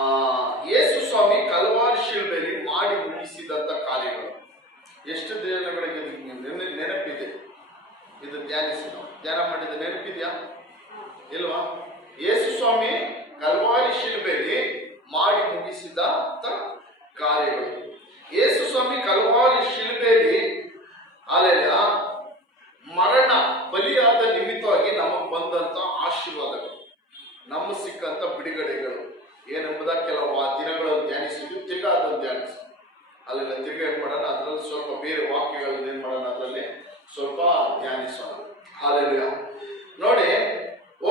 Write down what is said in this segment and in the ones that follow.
ಆ ಯೇಸು ಸ್ವಾಮಿ ಕಲ್ವಾರಿ ಶಿಲ್ಬೆಯಲ್ಲಿ ಮಾಡಿ ಮುಗಿಸಿದಂತ ಕಾರ್ಯಗಳು ಎಷ್ಟು ದಿನಗಳಿಗೆ ನೆನಪಿದೆ? ಇದು ಧ್ಯಾನಿಸಿ ನಾವು ಧ್ಯಾನ ಮಾಡಿದ ನೆನಪಿದ್ಯಾ ಇಲ್ವಾ? ಯೇಸು ಸ್ವಾಮಿ ಕಲ್ವಾರಿ ಶಿಲ್ಬೆಯಲ್ಲಿ ಮಾಡಿ ಮುಗಿಸಿದ ಕಾರ್ಯಗಳು. ಯೇಸು ಸ್ವಾಮಿ ಕಲ್ವಾರಿ ಶಿಲ್ಬೆಯಲ್ಲಿ ಅಲ್ಲೆಲ್ಲ ಮರಣ ಬಲಿಯಾದ ನಿಮಿತ್ತವಾಗಿ ನಮಗೆ ಬಂದಂತ ಆಶೀರ್ವಾದಗಳು, ನಮ್ಮ ಸಿಕ್ಕಂತ ಬಿಡುಗಡೆಗಳು ಏನೆಂಬುದ ಕೆಲವು ಆ ದಿನಗಳನ್ನು ಧ್ಯಾನಿಸಿದ್ದು. ತಿರ್ಗಾ ಅದನ್ನು ಧ್ಯಾನಿಸಿ ಅಲ್ಲೆಲ್ಲ ತಿರ್ಗಾ ಏನ್ ಮಾಡೋಣ, ಅದರಲ್ಲಿ ಸ್ವಲ್ಪ ಬೇರೆ ವಾಕ್ಯಗಳನ್ನ ಏನ್ ಮಾಡೋಣ, ಅದರಲ್ಲಿ ಸ್ವಲ್ಪ ಧ್ಯಾನಿಸೋಣ. ಅಲ್ಲೆಲ್ಲ ನೋಡಿ,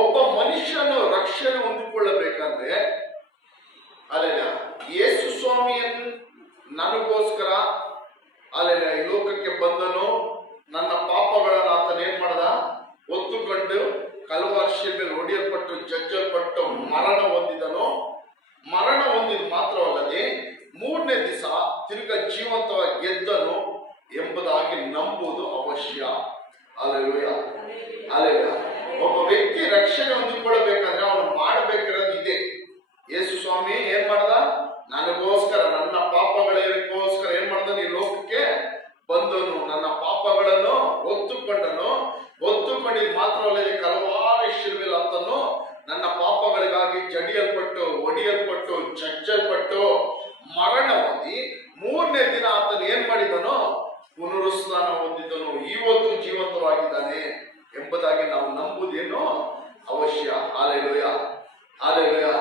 ಒಬ್ಬ ಮನುಷ್ಯನು ರಕ್ಷಣೆ ಹೊಂದಿಕೊಳ್ಳಬೇಕಂದ್ರೆ ಅಲ್ಲೆಲ್ಲ ಯೇಸು ಸ್ವಾಮಿಯನ್ನು ನನಗೋಸ್ಕರ ಅಲ್ಲೆಲ್ಲ ಈ ಲೋಕಕ್ಕೆ ಬಂದನು. ನನ್ನ ಪಾಪಗಳನ್ನು ಆತನ ಏನ್ ಮಾಡ್ದ, ಹೊತ್ತುಕೊಂಡು ಕಲ್ವಾರಿ ಶಿಲುಬೆಯಲ್ಲಿ ಹೊಡೆಯಲ್ಪಟ್ಟು ಜಜ್ಜಲ್ಪಟ್ಟು ಮರಣ ಹೊಂದಿದನು. ಮರಣ ಹೊಂದಿದ ಮಾತ್ರವಲ್ಲದೆ ಮೂರನೇ ದಿವಸ ತಿರುಗ ಜೀವಂತವಾಗಿ ಗೆದ್ದನು ಎಂಬುದಾಗಿ ನಂಬುವುದು ಅವಶ್ಯ. Alleluia, alleluia. ಒಬ್ಬ ವ್ಯಕ್ತಿ ರಕ್ಷಣೆ ಹೊಂದಿಕೊಳ್ಳಬೇಕಂದ್ರೆ ಅವನು ಮಾಡಬೇಕಿರೋದು ಇದೆ. ಯೇಸು ಸ್ವಾಮಿ ಏನ್ ಮಾಡ್ದ, ನನಗೋಸ್ಕರ ನನ್ನ ಪಾಪಗಳಿಗೋಸ್ಕರ ಏನ್ ಮಾಡ್ದ, ಈ ಲೋಕಕ್ಕೆ ಬಂದನು, ನನ್ನ ಪಾಪಗಳನ್ನು ಹೊತ್ತುಕೊಂಡನು. ಹೊತ್ತುಕೊಂಡಿದ್ ಮಾತ್ರವಲ್ಲದೆ ಕಲ್ವಾರಿ ಶಿಲುಬೆಯಲ್ಲಿ ಆತನು ನನ್ನ ಪಾಪಗಳಿಗಾಗಿ ಜಡಿಯಲ್ಪಟ್ಟು ಒಡಿಯಲ್ಪಟ್ಟು ಜಜ್ಜಲ್ಪಟ್ಟು ಮರಣ ಹೊಂದಿ ಮೂರನೇ ದಿನ ಆತನು ಏನ್ ಮಾಡಿದನು, ಪುನರುತ್ಥಾನ ಹೊಂದಿದನು. ಇವತ್ತು ಜೀವಂತವಾಗಿದ್ದಾನೆ ಎಂಬುದಾಗಿ ನಾವು ನಂಬುವುದೇನು ಅವಶ್ಯ. Hallelujah, hallelujah.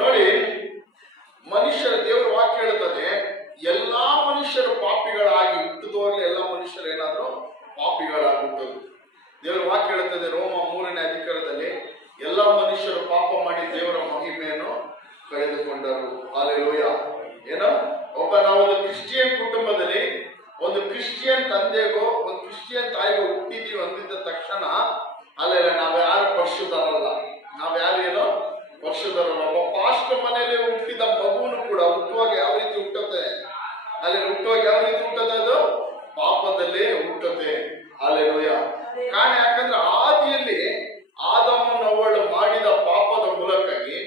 ನೋಡಿ, ಮನುಷ್ಯರ ದೇವರ ವಾಕ್ಯ ಹೇಳುತ್ತದೆ, ಎಲ್ಲಾ ಮನುಷ್ಯರು ಪಾಪಿಗಳಾಗಿ ಹುಟ್ಟಿದವಾಗಲೇ ಎಲ್ಲ ಮನುಷ್ಯರು ಏನಾದ್ರು ಪಾಪಿಗಳಾಗಿ ಹುಟ್ಟೋದು. ದೇವರ ವಾಕ್ಯ ಹೇಳುತ್ತದೆ ರೋಮ 3ನೇ ಅಧಿಕಾರದಲ್ಲಿ, ಎಲ್ಲ ಮನುಷ್ಯರು ಪಾಪ ಮಾಡಿ ದೇವರ ಮಹಿಮೆಯನ್ನು ಕಳೆದುಕೊಂಡರು. ಹಲ್ಲೆಲೂಯಾ. ಏನೋ ಒಬ್ಬ ನಾವೊಂದು ಕ್ರಿಶ್ಚಿಯನ್ ಕುಟುಂಬದಲ್ಲಿ ಒಂದು ಕ್ರಿಶ್ಚಿಯನ್ ತಂದೆಗೋ ಒಂದು ಕ್ರಿಶ್ಚಿಯನ್ ತಾಯಿಗೋ ಹುಟ್ಟಿದೀವಿ ಅಂದಿದ್ದ ತಕ್ಷಣ ಅಲ್ಲೆಲ್ಲ ನಾವ್ಯಾರು ಪರಿಶುದ್ಧರಲ್ಲ, ನಾವ್ಯಾರು ಏನೋ ಪರಿಶುದ್ಧರಲ್ಲ. ಒಬ್ಬ ಪಾಸ್ಟರ್ ಮನೆಯಲ್ಲಿ ಹುಟ್ಟಿದ ಮಗುನು ಕೂಡ ಹುಟ್ಟುವಾಗ ಯಾವ ರೀತಿ ಹುಟ್ಟುತ್ತೆ, ಅಲ್ಲಿ ಹುಟ್ಟುವಾಗ ಯಾವ ರೀತಿ ಹುಟ್ಟುತ್ತೆ, ಅದು ಪಾಪದಲ್ಲೇ ಹುಟ್ಟುತ್ತೆ. ಹಲ್ಲೆಲೂಯಾ. ಕಾರಣ ಯಾಕಂದ್ರೆ ಆದಿಯಲ್ಲಿ ಆದಾಮನವಳು ಮಾಡಿದ ಪಾಪದ ಮೂಲಕವಾಗಿ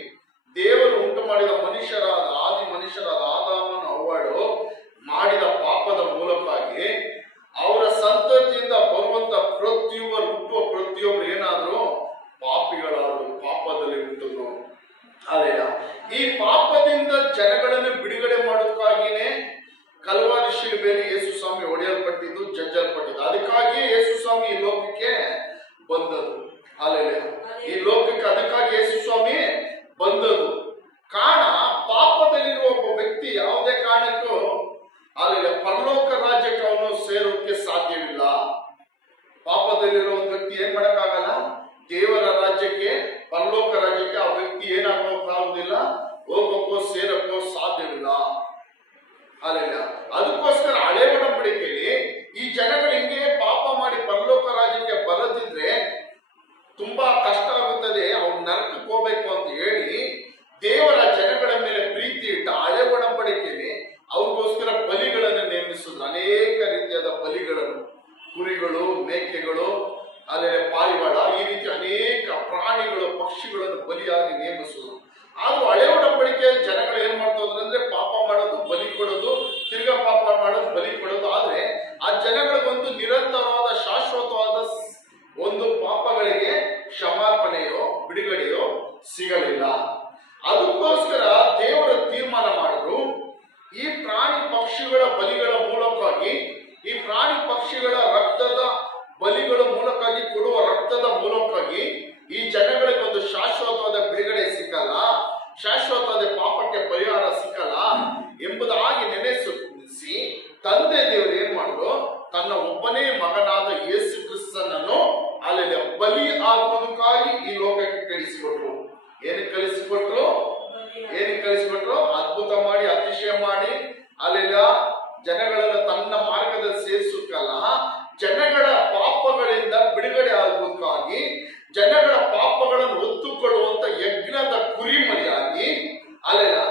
ದೇವರು ಉಂಟು ಮಾಡಿದ ಮನುಷ್ಯರಾದ ಆದಿ ಮನುಷ್ಯರಾದ ಆದಾಮನವಳು ಮಾಡಿದ ಪಾಪದ ಮೂಲಕವಾಗಿ ಅವರ ಸಂತತಿಯಿಂದ ಬರುವಂತ ಪ್ರತಿಯೊಬ್ಬರು ಹುಟ್ಟುವ ಪ್ರತಿಯೊಬ್ಬರು ಏನಾದ್ರು ಪಾಪಿಗಳಾದ್ರು, ಪಾಪದಲ್ಲಿ ಹುಟ್ಟಿದ್ರು. ಅಲ್ಲೆಲ್ಲ ಈ ಪಾಪದಿಂದ ಜನಗಳನ್ನು ಬಿಡುಗಡೆ ಮಾಡೋದಕ್ಕಾಗಿನೇ ಕಲ್ವಾರಿ ಶಿಲುಬೆಯಲ್ಲಿ ಯೇಸು ಸ್ವಾಮಿ ಹೊಡೆಯಲ್ಪಟ್ಟಿದ್ದು, ಜಜ್ಜಲ್ಪಟ್ಟಿದ್ದು. ಅದಕ್ಕಾಗಿಯೇ ಯೇಸು ಸ್ವಾಮಿ ಈ ಲೋಕಕ್ಕೆ ಬಂದದ್ದು. ಅಲ್ಲೆಲ್ಲ ಈ ಲೋಕಕ್ಕೆ ಅದಕ್ಕಾಗಿ ಯೇಸು ಸ್ವಾಮಿ ಬಂದದ್ದು. ಕಾರಣ ಪಾಪದಲ್ಲಿರುವ ಒಬ್ಬ ವ್ಯಕ್ತಿ ಯಾವುದೇ ಕಾರಣಕ್ಕೂ ಅಲ್ಲೆಲ್ಲ ಪರಲೋಕ ರಾಜ್ಯಕ್ಕೆ ಅವನು ಸೇರೋಕೆ ಸಾಧ್ಯವಿಲ್ಲ. ಪಾಪದಲ್ಲಿರೋ ಒಂದು ವ್ಯಕ್ತಿ ಏನ್ ಮಾಡಕ್ಕಾಗಲ್ಲ, ದೇವರ ರಾಜ್ಯಕ್ಕೆ ಪರಲೋಕ ರಾಜ್ಯಕ್ಕೆ ಆ ವ್ಯಕ್ತಿ ಏನಾಗೋಕ್ಕಾಗುದಿಲ್ಲ, ಹೋಗೋಕ್ಕೋ ಸೇರಕ್ಕೋ ಸಾಧ್ಯವಿಲ್ಲ. ಅಲ್ಲೆಲ್ಲ ಅದಕ್ಕೋಸ್ಕರ ಹಳೆ ಒಡಂಬಡಿಕೆಯಲ್ಲಿ ಈ ಜನಗಳು ಹಿಂಗೆ ಪಾಪ ಮಾಡಿ ಪರಲೋಕ ರಾಜ್ಯಕ್ಕೆ ಬರದಿದ್ರೆ ತುಂಬಾ ಕಷ್ಟ ಆಗುತ್ತದೆ, ಅವ್ರು ನರಕಕ್ಕೆ ಹೋಗ್ಬೇಕು ಅಂತ ಹೇಳಿ ದೇವರ ಜನಗಳ ಮೇಲೆ ಪ್ರೀತಿ ಇಟ್ಟ ಹಳೆ ಒಡಂಬಡಿಕೆಯಲ್ಲಿ ಅವ್ರಿಗೋಸ್ಕರ ಬಲಿಗಳನ್ನು ನೇಮಿಸಿದ್ರು. ಅನೇಕ ರೀತಿಯಾದ ಬಲಿಗಳನ್ನು, ಕುರಿಗಳು, ಮೇಕೆಗಳು, ಅಲ್ಲೇ ಪಾರಿವಾಳ, ಈ ರೀತಿ ಅನೇಕ ಪ್ರಾಣಿಗಳು, ಪಕ್ಷಿಗಳನ್ನು ಬಲಿಯಾಗಿ ನೇಮಿಸಿದ್ರು. ಆದ್ರೂ ಹಳೆ ಒಡಂಬಡಿಕೆಯಲ್ಲಿ ಜನಗಳು ಏನ್ ಮಾಡ್ತಾ ಇದ್ರು ಅಂದ್ರೆ ಪಾಪ ಮಾಡೋದು, ಬಲಿ ಕೊಡೋದು, ತಿರ್ಗಾ ಪಾಪ ಮಾಡೋದು, ಬಲಿ ಕೊಡೋದು. ಆದ್ರೆ ಆ ಜನಗಳಿಗೊಂದು ನಿರಂತರವಾದ ಶಾಶ್ವತವಾದ ಒಂದು ಪಾಪಗಳಿಗೆ ಕ್ಷಮಾಪಣೆಯೋ ಬಿಡುಗಡೆಯೋ ಸಿಗಲಿಲ್ಲ. ಅದಕ್ಕೋಸ್ಕರ ದೇವರ ತೀರ್ಮಾನ ಮಾಡಿದ್ರು, ಈ ಪ್ರಾಣಿ ಪಕ್ಷಿಗಳ ಬಲಿಗಳ ಮೂಲಕವಾಗಿ, ಈ ಪ್ರಾಣಿ ಪಕ್ಷಿಗಳ ರಕ್ತದ ಬಲಿಗಳ ಮೂಲಕವಾಗಿ ಕೊಡುವ ರಕ್ತದ ಮೂಲಕವಾಗಿ ಈ ಜನಗಳಿಗೆ ಒಂದು ಶಾಶ್ವತವಾದ ಬಿಡುಗಡೆ ಸಿಕ್ಕಲ್ಲ, ಶಾಶ್ವತವಾದ ಪಾಪಕ್ಕೆ ಪರಿಹಾರ ಸಿಕ್ಕಲ್ಲ ಎಂಬುದಾಗಿ ನೆನೆಸಿ ತಂದೆ ದೇವರು ಏನ್ ಮಾಡಿದ್ರು, ತನ್ನ ಒಬ್ಬನೇ ಮಗನಾದ ಯೇಸು ಕ್ರಿಸ್ತನನ್ನು ಅಲ್ಲಿ ಬಲಿ ಆಗುವುದಕ್ಕಾಗಿ ಈ ಲೋಕಕ್ಕೆ ಕಳಿಸಿಕೊಟ್ರು. ಏನಕ್ಕೆ ಕಳಿಸಿಕೊಟ್ರು? ಏನಕ್ಕೆ ಕಳಿಸಿಕೊಟ್ರು? ಅದ್ಭುತ ಮಾಡಿ, ಅತಿಶಯ ಮಾಡಿ, ಅಲ್ಲೆಲ್ಲ ಜನಗಳನ್ನು ತನ್ನ ಮಾರ್ಗದಲ್ಲಿ ಸೇರಿಸಕ್ಕಲ್ಲ, ಜನಗಳ ಪಾಪಗಳಿಂದ ಬಿಡುಗಡೆ ಆಗುವುದಕ್ಕಾಗಿ, ಜನಗಳ ಪಾಪಗಳನ್ನು ಹೊತ್ತುಕೊಳ್ಳುವಂತ ಯಜ್ಞದ ಕುರಿಮರಿಯಾಗಿ ಅಲ್ಲೆಲ್ಲ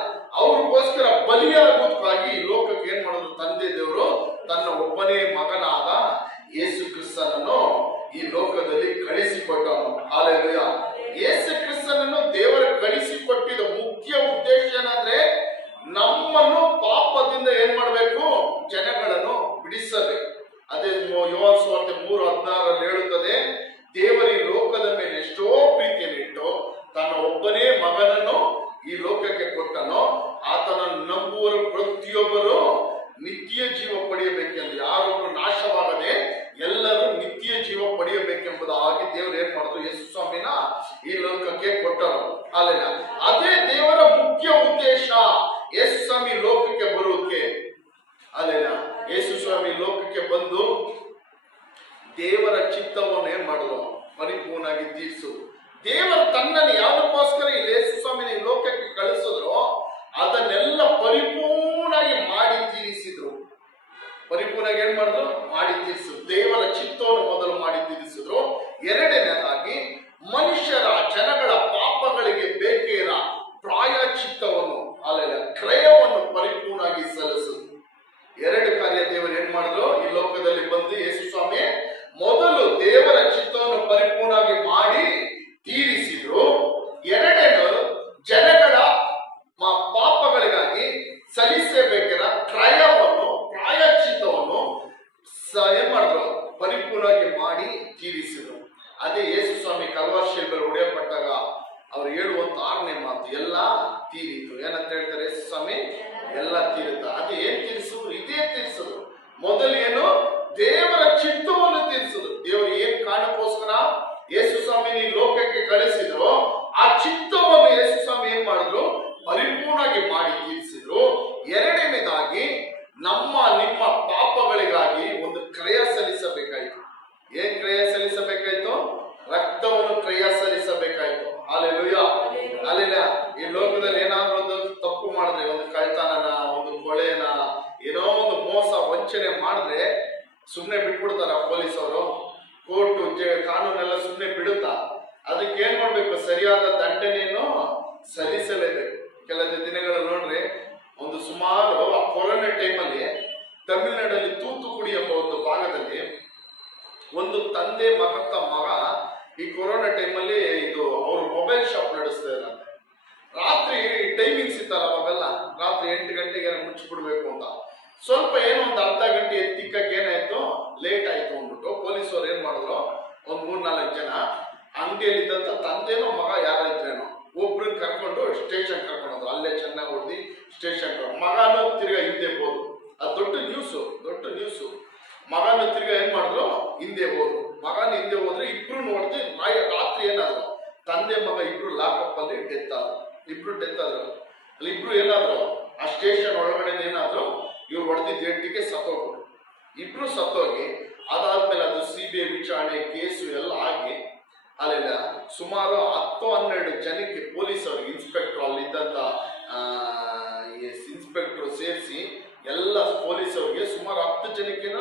ಅವ್ರಿಗೋಸ್ಕರ ಬಲಿಯಾಗುವುದಕ್ಕಾಗಿ ಈ ಲೋಕಕ್ಕೆ ಏನ್ ಮಾಡೋದು, ತಂದೆ ದೇವರು ತನ್ನ ಒಬ್ಬನೇ ಮಗನಾದ ಯೇಸು ಕ್ರಿಸ್ತನನ್ನು ಈ ಲೋಕದಲ್ಲಿ ಕಳಿಸಿಕೊಟ್ಟನು. ಹಲ್ಲೆಲೂಯಾ. ಯೇಸು ಕ್ರಿಸ್ತನನ್ನು ದೇವರು ಕಳಿಸಿಕೊಟ್ಟಿದ ಮುಖ್ಯ ಉದ್ದೇಶ ಏನಂದ್ರೆ ಪಾಪದಿಂದ ಏನ್ ಮಾಡ್ಬೇಕು? ಜನಗಳನ್ನು ಬಿಡಿಸಬೇಕು. ಅದೇ ಯೋಹಾನ ಸುವಾರ್ತೆ 3:16 ಹೇಳುತ್ತದೆ, ದೇವರು ಈ ಲೋಕದ ಮೇಲೆ ಎಷ್ಟೋ ಪ್ರೀತಿಯನ್ನು ಇಟ್ಟು ತನ್ನ ಒಬ್ಬನೇ ಮಗನನ್ನು ಈ ಲೋಕಕ್ಕೆ ಕೊಟ್ಟನು, ಆತನನ್ನು ನಂಬುವರು ಪ್ರತಿಯೊಬ್ಬರು ನಿತ್ಯ ಜೀವ ಪಡೆಯಬೇಕೆಂದು, ಯಾರೊಬ್ಬರು ನಾಶವಾಗದೆ ಎಲ್ಲರೂ ನಿತ್ಯ ಜೀವ ಪಡೆಯಬೇಕೆಂಬುದಾಗಿ ದೇವರು ಏನ್ ಮಾಡಿದ್ರು? ಯೇಸು ಸ್ವಾಮಿನ ಈ ಲೋಕಕ್ಕೆ ಕೊಟ್ಟರು. ಅದೇ ದೇವರ ಮುಖ್ಯ ಉದ್ದೇಶ ಯೇಸು ಸ್ವಾಮಿ ಲೋಕಕ್ಕೆ ಬರುವುದಕ್ಕೆ. ಯೇಸು ಸ್ವಾಮಿ ಲೋಕಕ್ಕೆ ಬಂದು ದೇವರ ಚಿತ್ತವನ್ನು ಏನ್ ಮಾಡಿದ್ರು? ಪರಿಪೂರ್ಣವಾಗಿ ತೀರಿಸು. ದೇವರು ತನ್ನನ್ನು ಯಾವುದಕ್ಕೋಸ್ಕರ ಈ ಯೇಸು ಸ್ವಾಮಿನ ಈ ಲೋಕಕ್ಕೆ ಕಳಿಸಿದ್ರು ಅದನ್ನೆಲ್ಲ ಪರಿಪೂರ್ಣವಾಗಿ ಮಾಡಿ ತೀರಿಸಿದ್ರು. ಪರಿಪೂರ್ಣವಾಗಿ ಏನ್ ಮಾಡಿದ್ರು? ಮಾಡಿ ತೀರಿಸಿದ್ರು. ದೇವರ ಚಿತ್ತವನ್ನು ಮೊದಲು ಮಾಡಿ ತೀರಿಸಿದ್ರು. ಎರಡನೇದಾಗಿ ಮನುಷ್ಯರ ಜನಗಳ ಪಾಪಗಳಿಗೆ ಬೇಕೇನ ಪ್ರಾಯಶ್ಚಿತ್ತವನ್ನು ಕ್ರಯವನ್ನು ಪರಿಪೂರ್ಣವಾಗಿ ಸಲ್ಲಿಸಿದ್ರು. ಎರಡು ಕಾರ್ಯ ದೇವರು ಏನ್ ಮಾಡಿದ್ರು? ಈ ಲೋಕದಲ್ಲಿ ಬಂದು ಯೇಸು ಸ್ವಾಮಿ ಮೊದಲು ದೇವರ ಚಿತ್ತವನ್ನು ಪರಿಪೂರ್ಣವಾಗಿ ಮಾಡಿ ತೀರಿಸಿದ್ರು. ಎರಡನೇದು ಜನಗಳ ಪಾಪಗಳಿಗಾಗಿ ಸಲ್ಲಿಸಬೇಕಾದ ಕ್ರಯವನ್ನು ಪ್ರಾಯಶ್ಚಿತ್ತವನ್ನು ಏನ್ ಮಾಡಿದ್ರು? ಪರಿಪೂರ್ಣವಾಗಿ ಮಾಡಿ ತೀರಿಸಿದ್ರು. ಅದೇ ಯೇಸು ಸ್ವಾಮಿ ಕಲ್ವಾರಿ ಶಿಲುಬೆಯಲ್ಲಿ ಹೊಡೆಯಲ್ಪಟ್ಟಾಗ ಅವ್ರು ಹೇಳುವಂತ 6ನೇ ಮಾತು, ಎಲ್ಲ ತೀರಿತು. ಏನಂತ ಹೇಳ್ತಾರೆ? ಯೇಸು ಸ್ವಾಮಿ ಎಲ್ಲ ತೀರುತ್ತ. ಅದು ಏನ್ ತೀರಿಸಿದ್ರು? ಇದೇ ತೀರಿಸಿದ್ರು. ಮೊದಲು ಏನು? ದೇವರ ಚಿತ್ತವನ್ನು ತೀರಿಸಿದ್ರು. ದೇವರು ಏನ್ ಕಾರಣಕ್ಕೋಸ್ಕರ ಯೇಸು ಸ್ವಾಮಿ ಲೋಕಕ್ಕೆ ಕಳಿಸಿದ್ರು ಆ ಚಿತ್ತವನ್ನು ಯೇಸು ಸ್ವಾಮಿ ಏನ್ ಮಾಡಿದ್ರು? ಪರಿಪೂರ್ಣವಾಗಿ ಮಾಡಿ ತೀರಿಸಿದ್ರು. ಎರಡನೇದಾಗಿ ನಿಮ್ಮ ಪಾಪಗಳಿಗಾಗಿ ಒಂದು ಕ್ರಯ ಸಲ್ಲಿಸಬೇಕಾಯಿತು. ಏನ್ ಕ್ರಯ ಸಲ್ಲಿಸಬೇಕಾಯ್ತು? ರಕ್ತವನ್ನು ಕ್ರಯ ಸಲ್ಲಿಸಬೇಕಾಯ್ತು. ಅಲ್ಲೆಲೂಯಾ, ಅಲ್ಲೆಲ್ಲ. ಈ ಲೋಕದಲ್ಲಿ ಏನಾದ್ರೂ ಒಂದು ತಪ್ಪು ಮಾಡಿದ್ರೆ, ಒಂದು ಕಳ್ತನನ, ಒಂದು ಕೊಳೆನ, ಏನೋ ಒಂದು ಮೋಸ ವಂಚನೆ ಮಾಡಿದ್ರೆ ಸುಮ್ಮನೆ ಬಿಟ್ಬಿಡ್ತಾರ ಪೊಲೀಸವರು. ಕೋರ್ಟು ಕಾನೂನೆಲ್ಲ ಸುಮ್ಮನೆ ಬಿಡುತ್ತಾ? ಅದಕ್ಕೆ ಏನ್ ಮಾಡ್ಬೇಕು? ಸರಿಯಾದ ದಂಡನೆಯನ್ನು ಸಲ್ಲಿಸಲೇಬೇಕು. ಕೆಲವು ದಿನಗಳಲ್ಲಿ ನೋಡ್ರಿ, ಒಂದು ಸುಮಾರು ಆ ಕೊರೋನಾ ಟೈಮಲ್ಲಿ ತಮಿಳುನಾಡಲ್ಲಿ ತೂತುಕುಡಿ ಎಂಬ ಒಂದು ಭಾಗದಲ್ಲಿ ಒಂದು ತಂದೆ ಮಗ ಈ ಕೊರೋನಾ ಟೈಮಲ್ಲಿ ಇದು ಅವರು ಮೊಬೈಲ್ ಶಾಪ್ ನಡೆಸ್ತಾ ಇದ್ದಾರೆ. ರಾತ್ರಿ ಟೈಮಿಂಗ್ಸ್ ಇತ್ತಲ್ಲ ಅವಾಗೆಲ್ಲ, ರಾತ್ರಿ 8 ಗಂಟೆಗೆ ಮುಚ್ಚಿಬಿಡ್ಬೇಕು ಅಂತ. ಸ್ವಲ್ಪ ಏನೋ ಒಂದು ಅರ್ಧ ಗಂಟೆ ಎತ್ತಿಕ್ಕಕ್ಕೆ ಏನಾಯ್ತು, ಲೇಟ್ ಆಯ್ತು ಅಂದ್ಬಿಟ್ಟು ಪೊಲೀಸರು ಏನ್ ಮಾಡಿದ್ರು, ಒಂದ್ 3-4 ಜನ ಅಂಗಡಿಯಲ್ಲಿದ್ದಂತ ತಂದೆನೋ ಮಗ ಯಾರಿದ್ರೇನೋ ಒಬ್ರನ್ನ ಕರ್ಕೊಂಡು ಸ್ಟೇಷನ್ ಕರ್ಕೊಂಡು ಅಲ್ಲೇ ಚೆನ್ನಾಗಿ ಹೊಡೆದಿ ಸ್ಟೇಷನ್. ಮಗನೂ ತಿರ್ಗಾ ಹಿಂದೆ ಹೋದ್ರು. ಅದು ದೊಡ್ಡ ನ್ಯೂಸು. ಮಗನ ತಿರ್ಗಾ ಏನ್ ಮಾಡಿದ್ರು? ಹಿಂದೆ ಹೋದ್ರು. ಮಗನ ಹಿಂದೆ ಹೋದ್ರೆ ಇಬ್ರು ನೋಡ್ದೆ ರಾತ್ರಿ ಏನಾದ್ರು ತಂದೆ ಮಗ ಇಬ್ರು ಲಾಕಪ್ ಅಲ್ಲಿ ಡೆತ್ ಆದ್ರು. ಅಲ್ಲಿ ಇಬ್ರು ಏನಾದ್ರು ಆ ಸ್ಟೇಷನ್ ಒಳಗಡೆ ಏನಾದ್ರು ಇವ್ರು ಹೊಡೆದಿದ್ದ ಏಟಿಗೆ ಸತ್ತೋಗ್ರು. ಇಬ್ರು ಸತ್ತೋಗಿ ಅದಾದ್ಮೇಲೆ ಅದು CBI ವಿಚಾರಣೆ ಕೇಸು ಎಲ್ಲ ಆಗಿ ಅಲ್ಲೆಲ್ಲ ಸುಮಾರು 10-12 ಜನಕ್ಕೆ ಪೊಲೀಸರು ಇನ್ಸ್ಪೆಕ್ಟರ್ ಅಲ್ಲಿದ್ದಂತ ಇನ್ಸ್ಪೆಕ್ಟರ್ ಸೇರಿಸಿ ಎಲ್ಲ ಪೊಲೀಸರಿಗೆ ಸುಮಾರು 10 ಜನಕ್ಕೆನ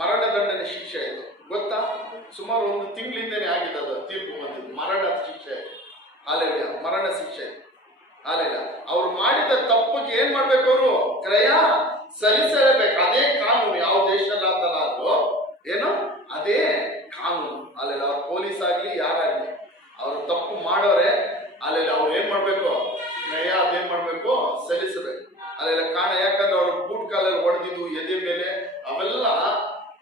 ಮರಣ ದಂಡನೆ ಶಿಕ್ಷೆ ಆಯ್ತು. ಗೊತ್ತಾ? ಸುಮಾರು 1 ತಿಂಗಳಿಂದನೇ ಆಗಿದೆ ಅದು ತೀರ್ಪು ಬಂದಿದ್ದು. ಮರಣ ಶಿಕ್ಷೆ, ಮರಣ ಶಿಕ್ಷೆ. ಅವ್ರು ಮಾಡಿದ ತಪ್ಪಿಗೆ ಏನ್ ಮಾಡ್ಬೇಕು? ಅವರು ಕ್ರಯ ಸಲ್ಲಿಸಲೇಬೇಕು. ಅದೇ ಕಾನೂನು. ಯಾವ ದೇಶದಲ್ಲಾದಲ್ಲ ಅದು ಏನು, ಅದೇ ಕಾನೂನು. ಅವ್ರ ಪೊಲೀಸ್ ಆಗ್ಲಿ ಯಾರಾಗ್ಲಿ ಅವ್ರು ತಪ್ಪು ಮಾಡೋರೆ ಅವ್ರು ಏನ್ ಮಾಡ್ಬೇಕು? ಕ್ರಯ ಅದೇನ್ ಮಾಡ್ಬೇಕು? ಸಲ್ಲಿಸಬೇಕು. ಕಾರಣ ಯಾಕಂದ್ರೆ ಅವ್ರು ಬೂಟ್ ಕಾಲಲ್ಲಿ ಹೊಡೆದಿದ್ದು ಎದೆ ಮೇಲೆ ಅವೆಲ್ಲ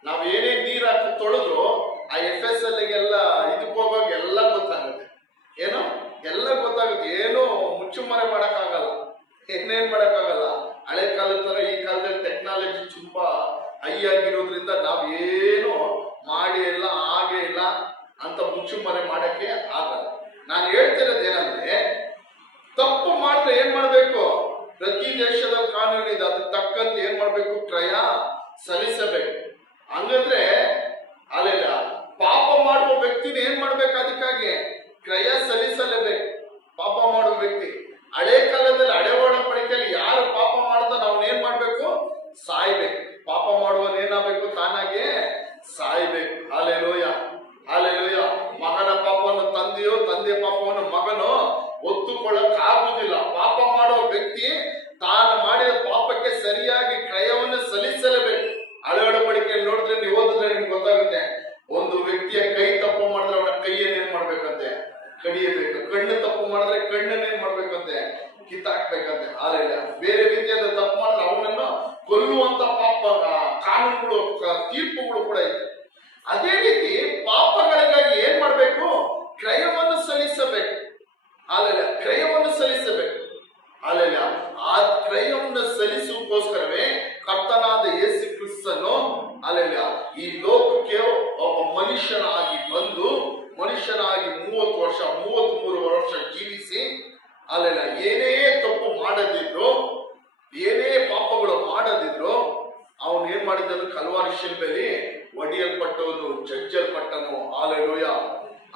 ನಾವ್ ಏನೇ ನೀರ್ ಹಾಕಿ ತೊಳೆದ್ರು ಆ FSL ಗೆಲ್ಲ ಇದಕ್ಕೆ ಹೋಗೋಕೆ ಎಲ್ಲ ಗೊತ್ತಾಗುತ್ತೆ. ಏನೋ ಎಲ್ಲ ಗೊತ್ತಾಗುತ್ತೆ. ಏನು ಮುಚ್ಚುಮರೆ ಮಾಡಕ್ಕಾಗಲ್ಲ, ಏನೇನ್ ಮಾಡಕ್ಕಾಗಲ್ಲ. ಹಳೆ ಕಾಲದ ತರ ಈ ಕಾಲದಲ್ಲಿ ಟೆಕ್ನಾಲಜಿ ತುಂಬಾ ಹೈ ಆಗಿರೋದ್ರಿಂದ ನಾವೇನು ಮಾಡಿ ಇಲ್ಲ ಹಾಗೆ ಇಲ್ಲ ಅಂತ ಮುಚ್ಚುಮರೆ ಮಾಡಕ್ಕೆ ಆಗಲ್ಲ. ನಾನು ಹೇಳ್ತಿರೋದು ಏನಂದ್ರೆ, ತಪ್ಪು ಮಾಡಿದ್ರೆ ಏನ್ ಮಾಡ್ಬೇಕು? ಪ್ರತಿ ದೇಶದ ಕಾನೂನು ಇದೆ, ಅದಕ್ಕೆ ತಕ್ಕಂತೆ ಏನ್ ಮಾಡ್ಬೇಕು? ಕ್ರಯ ಸಲ್ಲಿಸಬೇಕು. ಹಂಗಂದ್ರೆ ಅಲ್ಲೆಲ್ಲ ಪಾಪ ಮಾಡುವ ವ್ಯಕ್ತಿನ ಏನ್ ಮಾಡ್ಬೇಕು? ಅದಕ್ಕಾಗಿ ಕ್ರಯ ಸಲ್ಲಿಸಲೇಬೇಕು. ಪಾಪ ಮಾಡುವ ವ್ಯಕ್ತಿ ಹಳೆ ಕಾಲದಲ್ಲಿ ಹಳೆ ಒಡಂಬಡಿಕೆಯಲ್ಲಿ ಯಾರು ಪಾಪ ಮಾಡ್ತಾನ ಅವನ್ ಏನ್ ಮಾಡ್ಬೇಕು? ಸಾಯ್ಬೇಕು. ಪಾಪ ಮಾಡುವನೇನಾಗಬೇಕು? ತಾನಾಗೆ ಸಾಯ್ಬೇಕು. ಹಾಲೆಲೂಯ. ಮಗನ ಪಾಪವನ್ನು ತಂದೆಯೋ, ತಂದೆ ಪಾಪವನ್ನು ಮಗನೋ ಒತ್ತುಕೊಳ್ಳಕ್ ಆಗುದಿಲ್ಲ. ಪಾಪ ಮಾಡುವ ವ್ಯಕ್ತಿ ತಾನು ಮಾಡಿದ ಪಾಪಕ್ಕೆ ಸರಿಯಾಗಿ ಕ್ರಯವನ್ನು ಸಲ್ಲಿಸಲೇಬೇಕು. ಹಳೆ ಒಡಂಬಡಿಕೆಯಲ್ಲಿ ನೋಡಿದ್ರೆ, ನೀವು ಓದಿದ್ರೆ ನಿಮ್ಗೆ ಗೊತ್ತಾಗುತ್ತೆ. ಒಂದು ವ್ಯಕ್ತಿಯ ಕೈ ತಪ್ಪು ಮಾಡಿದ್ರೆ ಅವನ ಕೈಯನ್ನ ಏನ್ ಮಾಡ್ಬೇಕಂತೆ? ಕಡಿಯಬೇಕು. ಕಣ್ಣು ತಪ್ಪು ಮಾಡಿದ್ರೆ ಕಣ್ಣನ್ನೇನ್ ಮಾಡ್ಬೇಕಂತೆ? ಕಿತ್ತಾಕ್ಬೇಕಂತೆ. ಬೇರೆ ರೀತಿಯಾದ ತಪ್ಪು ಮಾಡಿದ್ರೆ ಅವನನ್ನು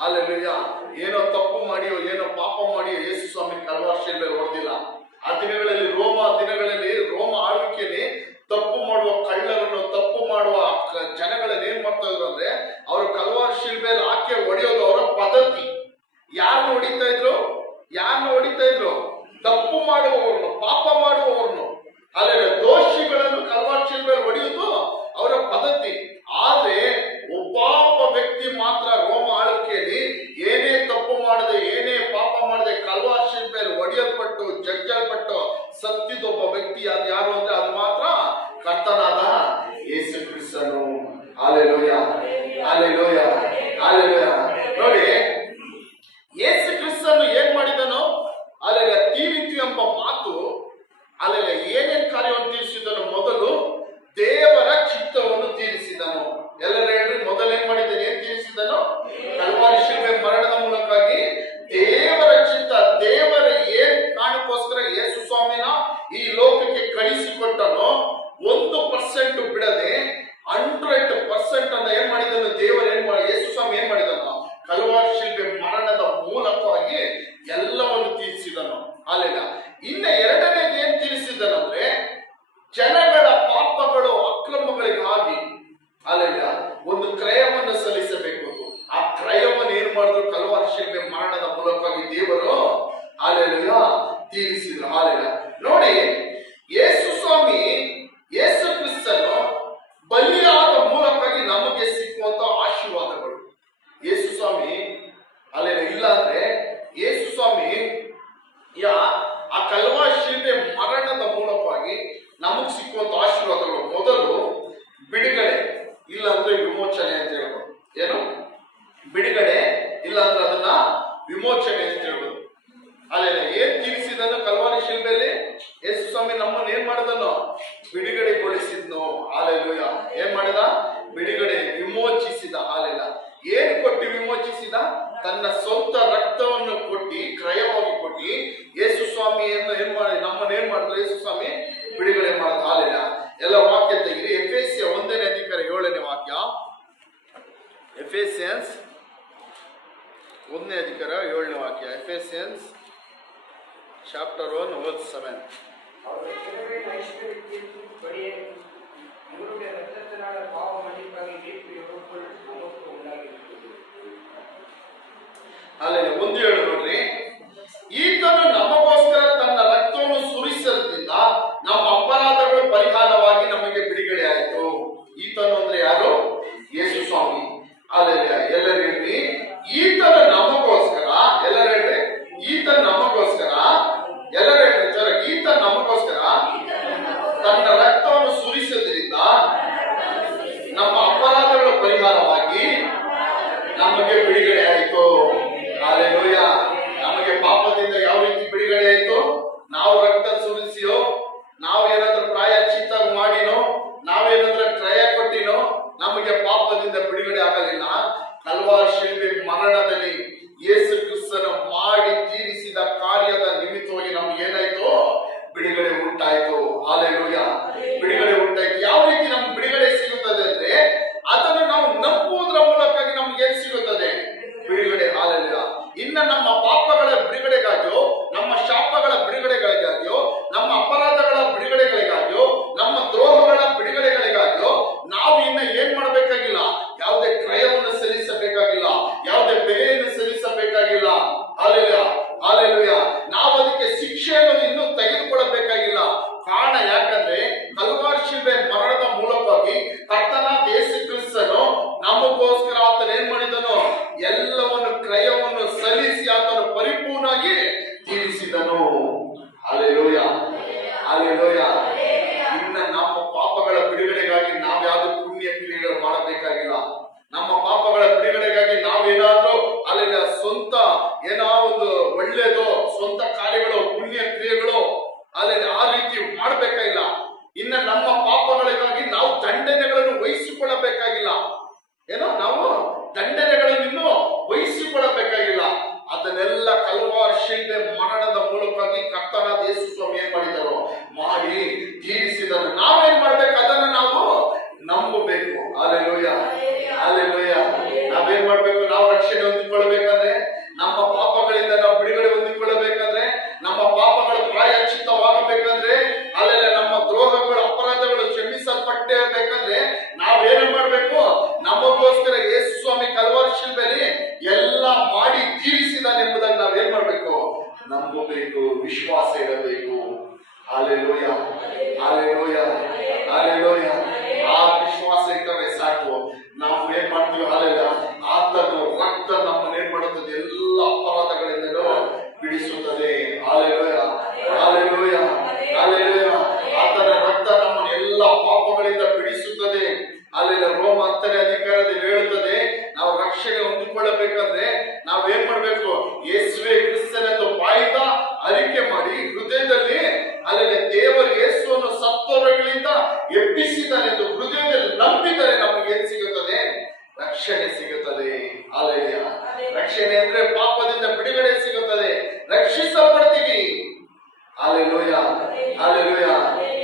ಅಲ್ಲೆಲೂಯ. ಏನೋ ತಪ್ಪು ಮಾಡಿಯೋ ಏನೋ ಪಾಪ ಮಾಡಿಯೋ ಯೇಸು ಸ್ವಾಮಿ ಕಲ್ವಾರಿ ಶಿಲುಬೆ ಹೊಡೆದಿಲ್ಲ. ಆ ದಿನಗಳಲ್ಲಿ ರೋಮ ಆಳ್ವಿಕೆಯಲ್ಲಿ ತಪ್ಪು ಮಾಡುವ ಕಳ್ಳರನ್ನು, ತಪ್ಪು ಮಾಡುವ ಜನಗಳನ್ನ ಏನ್ ಮಾಡ್ತಾ ಇದ್ರು ಅಂದ್ರೆ ಅವರು ಕಲ್ವಾರಿ ಶಿಲುಬೆಯಲ್ಲಿ ಹಾಕಿ ಹೊಡೆಯೋದು ಅವರ ಪದ್ಧತಿ. ಯಾರನ್ನು ಹೊಡಿತಾ ಇದ್ರು? ತಪ್ಪು ಮಾಡುವವರನ್ನು, ಪಾಪ ಮಾಡುವವರನ್ನು, ಅಲ್ಲೇ ದೋಷಿಗಳನ್ನು ಕಲ್ವಾರಿ ಶಿಲುಬೆಯಲ್ಲಿ ಹೊಡೆಯುವುದು ಅವರ ಪದ್ಧತಿ. ಆದ್ರೆ ಒಬ್ಬ ವ್ಯಕ್ತಿ ಮಾತ್ರ ರೋಮ ಆಳ್ವಿಕೆಯಲ್ಲಿ ಏನೇ ತಪ್ಪು ಮಾಡದೆ, ಏನೇ ಪಾಪ ಮಾಡದೆ ಕಲ್ವಾರಿ ಶಿಲುಬೆಯಲ್ಲಿ ಹೊಡೆಯಲ್ಪಟ್ಟು, ಜಜ್ಜಲ್ಪಟ್ಟು ಸತ್ತಿದೊಬ್ಬ ವ್ಯಕ್ತಿ ಅದು ಯಾರು ಅಂದ್ರೆ ಅದು ಮಾತ್ರ ಕರ್ತನಾದ ಯೇಸು ಕ್ರಿಸ್ತನು. Hallelujah, hallelujah, hallelujah. ನೋಡಿ, ಯೇಸು ಕ್ರಿಸ್ತನು ಏನ್ ಮಾಡಿದನು? ಅಲ್ಲೆಲ್ಲ ತೀರಿತು ಎಂಬ ಮಾತು, ಅಲ್ಲೆಲ್ಲ ಏನೇನ್ ಕಾರ್ಯವನ್ನು ತೀರಿಸಿದನು? ಮೊದಲು ದೇವರ ಚಿತ್ತವನ್ನು ತೀರಿಸಿದನು. ಎಲ್ಲರೂ ಹೇಳ್ರಿ, ಮೊದಲು ಏನ್ ಮಾಡಿದ್ದಾನೆ? ಏನ್ ತೀರಿಸಿದನು? ಕಲ್ವಾರಿ ಶಿಲುಬೆ ಮರಣದ ಮೂಲಕವಾಗಿ ದೇವರ ಚಿತ್ತ, ದೇವರ ಏನ್ ಕಾರಣಕ್ಕೋಸ್ಕರ ಯೇಸು ಸ್ವಾಮಿನ ಈ ಲೋಕಕ್ಕೆ ಕಳಿಸಿಕೊಟ್ಟನೋ 1% ಬಿಡದೆ 100% ಅನ್ನ ಏನ್ ಮಾಡಿದನು? ಯೇಸು ಸ್ವಾಮಿ ಏನ್ ಮಾಡಿದನು? ಕಲ್ವಾರಿ ಶಿಲುಬೆ ಮರಣದ ಮೂಲಕವಾಗಿ ಎಲ್ಲವನ್ನು ತೀರಿಸಿದನು. ಅಲ್ಲೆಲ್ಲ ಇನ್ನ ಎರಡನೇದು ಏನ್ ತೀರಿಸಿದನಂದ್ರೆ, ಜನಗಳ ಪಾಪಗಳು, ಅಕ್ರಮಗಳಿಗಾಗಿ ಅಲ್ಲೆಲ್ಲ ಒಂದು ಕ್ರಯವನ್ನು ಸಲ್ಲಿಸಬೇಕು. ಆ ಕ್ರಯವನ್ನು ಏನ್ ಮಾಡಿದ್ರು? ಕಲ್ವಾರಿ ಶಿಲುಬೆ ಮರಣದ ಮೂಲಕವಾಗಿ ದೇವರು ಅಲ್ಲೆಲ್ಲ ತೀರಿಸಿದ್ರು. ಅಲ್ಲೆಲ್ಲ ನೋಡಿ, ಯೇಸು ಸ್ವಾಮಿ, ಯೇಸು ಕ್ರಿಸ್ತನು ಬಲಿಯಾದ ಮೂಲಕವಾಗಿ ನಮಗೆ ಸಿಕ್ಕುವಂತ ಆಶೀರ್ವಾದಗಳು. ಯೇಸು ಸ್ವಾಮಿ ಅಲ್ಲೆಲ್ಲ ಇಲ್ಲ ಅಂದ್ರೆ ಯೇಸು ಸ್ವಾಮಿ ಆ ಕಲ್ವಾರಿ ಶಿಲುಬೆ ಮರಣದ ಮೂಲಕವಾಗಿ ನಮಗ್ ಸಿಕ್ಕುವಂತ ಆಶೀರ್ವಾದಗಳು. ಮೊದಲು ಬಿಡುಗಡೆ, ಇಲ್ಲ ಅಂದ್ರೆ ವಿಮೋಚನೆ ಅಂತ ಹೇಳ್ಬೋದು. ಏನು ಬಿಡುಗಡೆ? ಇಲ್ಲ ಅಂದ್ರೆ ಅದನ್ನ ವಿಮೋಚನೆ ಅಂತ ಹೇಳ್ಬೋದು. ಅಲ್ಲೆಲ್ಲ ಏನ್ ತೀರಿಸಿದನು? ಕಲ್ವಾರಿ ಶಿಲುಬೆಯಲ್ಲಿ ಯೇಸು ಸ್ವಾಮಿ ನಮ್ಮನ್ನು ಏನ್ ಮಾಡಿದನು? ಬಿಡುಗಡೆಗೊಳಿಸಿದ್ನು. ಹಾಲೆಲೂಯ. ಏನ್ ಮಾಡಿದ? ಬಿಡುಗಡೆ, ವಿಮೋಚಿಸಿದ. ಹಾಲೆಲ್ಲ ಏನ್ ಕೊಟ್ಟು ವಿಮೋಚಿಸಿದ? ತನ್ನ ಸ್ವಂತ ರಕ್ತವನ್ನು ಕೊಟ್ಟಿ, ಕ್ರಯವಾಗಿ ಕೊಟ್ಟಿ ಯೇಸು ಸ್ವಾಮಿಯನ್ನು ಏನ್ ಮಾಡಿ ನಮ್ಮನ್ನು ಏನ್ ಮಾಡಿದ್ರು? ಯೇಸು ಸ್ವಾಮಿ ಬಿಡುಗಡೆ ಮಾಡಿದ. ಹಾಲೆಲ್ಲ ಎಲ್ಲ ವಾಕ್ಯ ತೆಗಿರಿ. ಎಫೆಸಿಯ 1ನೇ ಅಧಿಕಾರ 7ನೇ ವಾಕ್ಯ. ಎಫೆಸಿಯನ್ಸ್ 1ನೇ ಅಧಿಕಾರ 7ನೇ ವಾಕ್ಯ. Ephesians chapter 1 verse 7. ಅಲ್ಲೇ 1:7 ನೋಡ್ರಿ. ಈತನು ನಮಗೋಸ್ಕರ ತನ್ನ ರಕ್ತವನ್ನು ಸುರಿಸಲ್ದಿಂದ ನಮ್ಮ ಅಪರಾಧಗಳು ಪರಿಹಾರವಾಗಿ ನಮಗೆ ಬಿಡುಗಡೆ ಆಯಿತು. ಈತನು ಅಂದ್ರೆ ಯಾರು? ಯೇಸು ಸ್ವಾಮಿ. ಅಲ್ಲೇ ಎಲ್ಲರೂ ಹೇಳ್ರಿ, ಈತನು ನಮಗೋಸ್ಕರ. ಎಲ್ಲರೂ ಹೇಳ್ರಿ, ಈತನು ನಮಗೋಸ್ಕರ. ಎಲ್ಲರೂ ಹೇಳ್ರಿ, ಈತನು ನಮಗೋಸ್ಕರ ತನ್ನ ರಕ್ತವನ್ನು ಸುರಿಸೋದ್ರಿಂದ ನಮ್ಮ ಅಪರಾಧಗಳು ಪರಿಹಾರವಾಗಿ ನಮಗೆ ಬಿಡುಗಡೆ ಆಯಿತು. ಹಲ್ಲೆಲೂಯಾ. Hallelujah, hallelujah, hallelujah. ಆ ವಿಶ್ವಾಸ ಇಟ್ಟರೆ ಸಾಕು. ನಾವು ಏನ್ ಮಾಡ್ತೀವಿ? ಹಾಲೆಲೂಯ. ಆತನು ರಕ್ತ ನಮ್ಮನ್ನು ಏನ್ ಮಾಡುತ್ತದೆ? ಎಲ್ಲ ಅಪರಾಧಗಳಿಂದಲೂ ಬಿಡಿಸುತ್ತದೆ. Hallelujah, hallelujah, hallelujah. ಆತನ ರಕ್ತ ನಮ್ಮನ್ನು ಎಲ್ಲ ಪಾಪಗಳಿಂದ ಬಿಡಿಸುತ್ತದೆ. ಅಲ್ಲೆಲ್ಲ ರೋಮ 10ನೇ ಅಧಿಕಾರದಲ್ಲಿ ಹೇಳುತ್ತದೆ, ನಾವು ರಕ್ಷಣೆ ಹೊಂದಿಕೊಳ್ಳಬೇಕಂದ್ರೆ ನಾವೇನ್ ಮಾಡ್ಬೇಕು? ಯೇಸುವೇ ಕ್ರಿಸ್ತನೆಂದು ಬಾಯಿಂದ ಅರಿಕೆ ಮಾಡಿ ಹೃದಯದಲ್ಲಿ ಅಲ್ಲೆಲ್ಲ ದೇವರು ಯೇಸುವನ್ನು ಸತ್ತವರುಗಳಿಂದ ಎಬ್ಬಿಸಿದನೆಂದು ಹೃದಯದಲ್ಲಿ ನಂಬಿದರೆ ನಮಗೆ ಏನ್ ಸಿಗುತ್ತದೆ? ರಕ್ಷಣೆ ಸಿಗುತ್ತದೆ. ಅಲ್ಲೆಲ್ಲ ರಕ್ಷಣೆ ಅಂದ್ರೆ ಪಾಪದಿಂದ ಬಿಡುಗಡೆ ಸಿಗುತ್ತದೆ, ರಕ್ಷಿಸಲ್ಪಡ್ತೀವಿ. Hallelujah, hallelujah.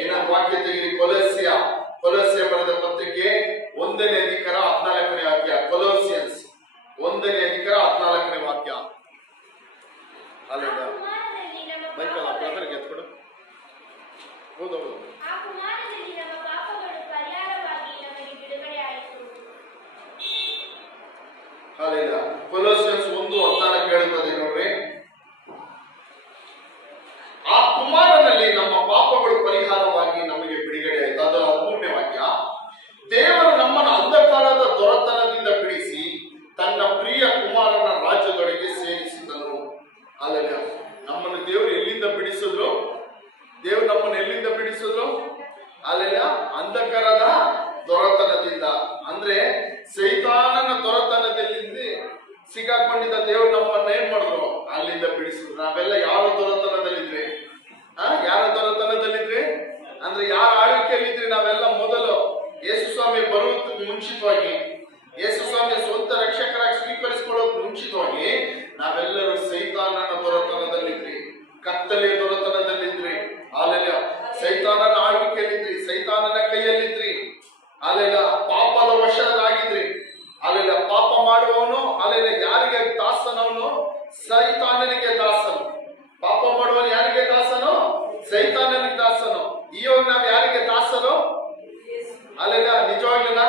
ಇನ್ನೊಂದು ವಾಕ್ಯ ತೆಗೆದು ಕೊಲೋಸ್ಯ ಬರೆದ ಪತ್ರಿಕೆ 1ನೇ ಅಧಿಕಾರ 14ನೇ ವಾಕ್ಯ. ಕೊಲೋಸಿಯನ್ಸ್ 1ನೇ ಅಧಿಕಾರ 14ನೇ ವಾಕ್ಯ. ಹಾಲೆಲೂಯ. ಬೈಕಲ್ಲ ಬ್ರದರ್ಗೆ ಎತ್ಕೊಡು. ಹೌದೌದು. ಹಾಲೆಲೂಯ. ಕೊಲೋಸಿಯನ್ಸ್ 1:14 ಹೇಳುತ್ತದೆ ನೋಡ್ರಿ, ಆ ಕುಮಾರನಲ್ಲಿ ನಮ್ಮ ಪಾಪಗಳು ಪರಿಹಾರವಾಗಿ ನಮಗೆ ಬಿಡುಗಡೆ ಆಯಿತು. ಅದರ 13ನೇ ವಾಕ್ಯ, ದೇವರು ನಮ್ಮನ್ನು ಅಂಧಕಾರದ ದೊರೆತನದಿಂದ ಬಿಡಿಸಿ ತನ್ನ ಪ್ರಿಯ ಕುಮಾರನ ರಾಜ್ಯದೊಳಗೆ ಸೇರಿಸಿದನು. ಅಲ್ಲಲ್ಲ, ನಮ್ಮನ್ನು ದೇವರು ಎಲ್ಲಿಂದ ಬಿಡಿಸಿದ್ರು? ದೇವರು ನಮ್ಮನ್ನು ಎಲ್ಲಿಂದ ಬಿಡಿಸಿದ್ರು? ಅಲ್ಲಲ್ಲ, ಅಂಧಕಾರದ ದೊರೆತನದಿಂದ. ಅಂದ್ರೆ ಸೈತಾನನ ದೊರೆತನದಲ್ಲಿ ಸಿಗಾಕೊಂಡಿದ್ದ ದೇವರು ನಮ್ಮನ್ನ ಏನ್ ಮಾಡಿದ್ರು? ಅಲ್ಲಿಂದ ಬಿಡಿಸಿದ್ರು. ನಾವೆಲ್ಲ ಯಾರ ದೊರೆತನದಲ್ಲಿದ್ರಿ? ಯಾರ ದೊರೆತನದಲ್ಲಿದ್ರಿ? ಅಂದ್ರೆ ಯಾರ ಆಳ್ವಿಕೆಯಲ್ಲಿದ್ರಿ? ನಾವೆಲ್ಲ ಮೊದಲು ಯೇಸು ಸ್ವಾಮಿ ಬರುವುದಕ್ಕೆ ಮುಂಚಿತವಾಗಿ, ಯೇಸು ಸ್ವಾಮಿ ಸ್ವಂತ ರಕ್ಷಕರಾಗಿ ಸ್ವೀಕರಿಸಿಕೊಳ್ಳೋಕೆ ಮುಂಚಿತವಾಗಿ ನಾವೆಲ್ಲರೂ ಸೈತಾನನ ದೊರೆತನದಲ್ಲಿದ್ರಿ, ಕತ್ತಲೆಯ ದೊರೆತನದಲ್ಲಿದ್ರಿ. ಅಲ್ಲೆಲ್ಲ ಸೈತಾನನ ಆಳ್ವಿಕೆಯಲ್ಲಿದ್ರಿ, ಸೈತಾನನ ಕೈಯಲ್ಲಿದ್ರಿ. ಅಲ್ಲೆಲ್ಲ ಪಾಪದ ವಶರಾಗಿದ್ರಿ. ಅಲ್ಲೆಲ್ಲ ಪಾಪ ಮಾಡುವವನು ಅಲ್ಲೆಲ್ಲ ಯಾರಿಗೆ ದಾಸನವನು? ಸೈತಾನನಿಗೆ ದಾಸನು. ಪಾಪ ಮಾಡುವವನು ಯಾರಿಗೆ ದಾಸನು? ಸೈತಾನನಿಗೆ ದಾಸನು. ಇವಾಗ ನಾವು ಯಾರಿಗೆ ದಾಸರು? ಅಲ್ಲೆಲ್ಲ ನಿಜವಾಗ್ಲಿಲ್ಲ,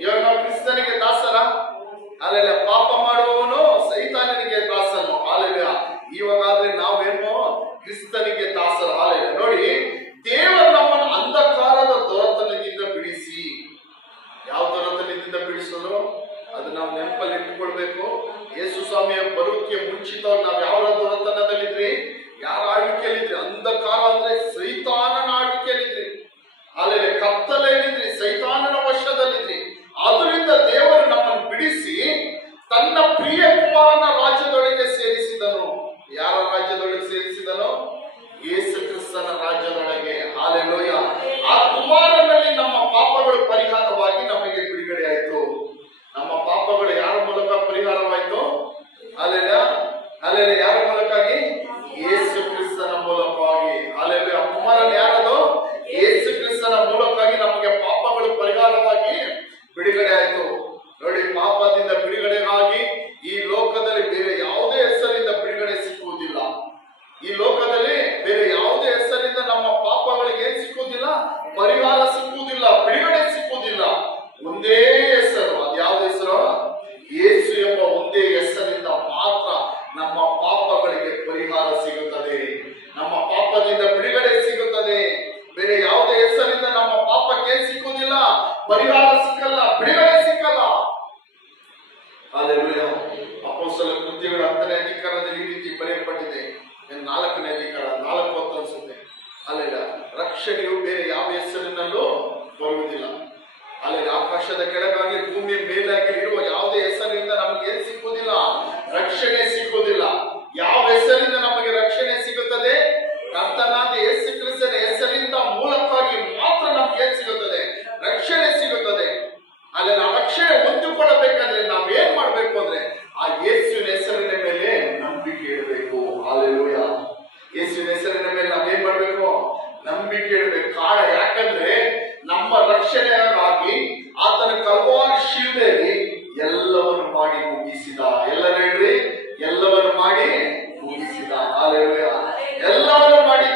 ಇವಾಗ ನಾವು ಕ್ರಿಸ್ತನಿಗೆ ದಾಸರ? ಅಲ್ಲೆಲ್ಲ ಪಾಪ ಮಾಡುವವನು ಸೈತಾನನಿಗೆ ದಾಸನು. ಅಲ್ಲೆಲ್ಲ ಇವಾಗಾದ್ರೆ ನಾವೇನು? ಕ್ರಿಸ್ತನಿಗೆ ದಾಸರು. ಅಲ್ಲೆಲ್ಲ ನೋಡಿ, ದೇವರು ನಮ್ಮನ್ನು ಅಂಧಕಾರದ ದೊರೆತನದಿಂದ ಬಿಡಿಸಿ. ಯಾವ ದೊರೆತನದಿಂದ ಬಿಡಿಸಿದ್ರು? ಅದು ನಾವು ನೆನಪಲ್ಲಿ ಇಟ್ಟುಕೊಳ್ಬೇಕು. ಯೇಸು ಸ್ವಾಮಿಯ ಬರುವಿಕೆ ಮುಂಚಿತವಾಗಿ ನಾವು ಯಾವ ದೊರೆತನದಲ್ಲಿದ್ರಿ? ಯಾರ ಆಳ್ವಿಕೆಯಲ್ಲಿದ್ರಿ? ಅಂಧಕಾರ ಅಂದ್ರೆ ಸೈತಾನನ ಆಳ್ವಿಕೆಯಲ್ಲಿದ್ರಿ. ಅಲ್ಲೇ ಕತ್ತಲೆಯಲ್ಲಿದ್ರಿ, ಸೈತಾನನ ವಶದಲ್ಲಿದ್ರಿ. ಅದರಿಂದ ದೇವರು ನಮ್ಮನ್ನು ಬಿಡಿಸಿ ತನ್ನ ಪ್ರಿಯ ಕುಮಾರನ ರಾಜ್ಯದೊಳಗೆ ಸೇರಿಸಿದನು. ಯಾರ ರಾಜ್ಯದೊಳಗೆ ಸೇರಿಸಿದನು? ಯೇಸು ಕ್ರಿಸ್ತನ ರಾಜ್ಯದೊಳಗೆ. ಹಾಲೆಲೂಯ. ಆ ಕುಮಾರನಲ್ಲಿ ನಮ್ಮ ಪಾಪಗಳು ಪರಿಹಾರವಾಗಿ ನಮಗೆ ಬಿಡುಗಡೆ ಆಯಿತು. ನಮ್ಮ ಪಾಪಗಳು ಯಾರ ಮೂಲಕ ಪರಿಹಾರವಾಯಿತು? ಅಲ್ಲೆಲ್ಲ ಅಲ್ಲೆಲ್ಲ ಯಾರ ಮೂಲಕವಾಗಿ? ಯೇಸು ಕ್ರಿಸ್ತನ ಮೂಲಕವಾಗಿ. ಅಲ್ಲೆಲ್ಲ ಕುಮಾರನ ಯಾರದು? ಯೇಸು ಕ್ರಿಸ್ತನ ಮೂಲಕವಾಗಿ ನಮಗೆ ಪಾಪಗಳು ಪರಿಹಾರವಾಗಿ ಬಿಡುಗಡೆ ಆಯಿತು. ನೋಡಿ, ಪಾಪದಿಂದ ಬಿಡುಗಡೆಗಾಗಿ ಈ ಲೋಕದಲ್ಲಿ ಬೇರೆ ಯಾವುದೇ ಹೆಸರಿಂದ ಬಿಡುಗಡೆ ಸಿಕ್ಕುವುದಿಲ್ಲ. ಈ ಲೋಕದಲ್ಲಿ ಬೇರೆ ಯಾವುದೇ ಹೆಸರಿಂದ ನಮ್ಮ ಪಾಪಗಳಿಗೆ ಏನ್ ಸಿಕ್ಕುವುದಿಲ್ಲ? ಪರಿಹಾರ ಸಿಕ್ಕುವುದಿಲ್ಲ, ಬಿಡುಗಡೆ ಸಿಕ್ಕುವುದಿಲ್ಲ. ಒಂದೇ ಹೆಸರು. ಅದು ಯಾವ ಹೆಸರು? ಯೇಸು ಎಂಬ ಒಂದೇ ಹೆಸರಿಂದ ಮಾತ್ರ ನಮ್ಮ ಪಾಪಗಳಿಗೆ ಪರಿಹಾರ ಸಿಗುತ್ತದೆ, ನಮ್ಮ ಪಾಪದಿಂದ ಬಿಡುಗಡೆ ಸಿಗುತ್ತದೆ. ಬೇರೆ ಯಾವುದೇ ಹೆಸರಿಂದ ನಮ್ಮ ಪಾಪಕ್ಕೆ ಸಿಕ್ಕುವುದಿಲ್ಲ, ಪರಿಹಾರ ಸಿಕ್ಕಲ್ಲ, ಬಿಡುಗಡೆ ಸಿಕ್ಕಲ್ಲ. ಹಾಲೆಲೂಯ. ಅಪೊಸ್ತಲರ ಕೃತ್ಯಗಳ 10ನೇ ಅಧಿಕಾರದಲ್ಲಿ ಈ ರೀತಿ ಬರೆಯಲ್ಪಟ್ಟಿದೆ. 4ನೇ ಅಧಿಕಾರ 4 ಅನ್ಸುತ್ತೆ. ಅಲ್ಲೆಲ್ಲ ರಕ್ಷಣೆಯು ಬೇರೆ ಯಾವ ಹೆಸರಿನಲ್ಲೂ ಬರುವುದಿಲ್ಲ. ಅಲ್ಲೆಲ್ಲ ಆಕಾಶದ ಕೆಳಗಾಗಿ ಭೂಮಿಯ ಮೇಲಾಗಿ ಇರುವ ಯಾವುದೇ ಹೆಸರಿಂದ ನಮಗೆ ಏನ್ ಸಿಕ್ಕುವುದಿಲ್ಲ? ರಕ್ಷಣೆ ಸಿಕ್ಕುವುದಿಲ್ಲ. ಯಾವ ಹೆಸರಿಂದ ನಮಗೆ ರಕ್ಷಣೆ ಸಿಗುತ್ತದೆ? ಕರ್ತನಾದ ಯೇಸು ಕ್ರಿಸ್ತನ ಹೆಸರಿಂದ ಮೂಲಕವಾಗಿ ಮಾತ್ರ ನಮ್ಗೆ ಏನ್ ಸಿಗುತ್ತದೆ? ರಕ್ಷಣೆ ಸಿಗುತ್ತದೆ. ಅಲ್ಲೆಲ್ಲ ರಕ್ಷಣೆ ಹೊಂದಿಕೊಳ್ಳಬೇಕಂದ್ರೆ ನಾವೇನ್ ಮಾಡ್ಬೇಕು ಅಂದ್ರೆ ಆ ಯೇಸುವಿನ ಹೆಸರಿನ ಮೇಲೆ ನಂಬಿಕೆ ಇಡಬೇಕು. ಹಾಲೆಲೂಯ. ಯೇಸುವಿನ ಹೆಸರಿನ ಮೇಲೆ ನಾವೇನ್ ಮಾಡ್ಬೇಕು? ನಂಬಿಕೆ ಇಡಬೇಕು. ಕಾರಣ ಯಾಕಂದ್ರೆ ನಮ್ಮ ರಕ್ಷಣೆಗಾಗಿ ಆತನ ಕಲ್ವಾರಿ ಶಿಲುಬೆಯಲ್ಲಿ ಎಲ್ಲವನ್ನು ಮಾಡಿ ಮುಗಿಸಿದ. ಎಲ್ಲರೂ ಹೇಳ್ರಿ, ಎಲ್ಲವನ್ನು ಮಾಡಿ ಮುಗಿಸಿದ. ಹಾಲೆಲೂಯ. ಎಲ್ಲವನ್ನು ಮಾಡಿ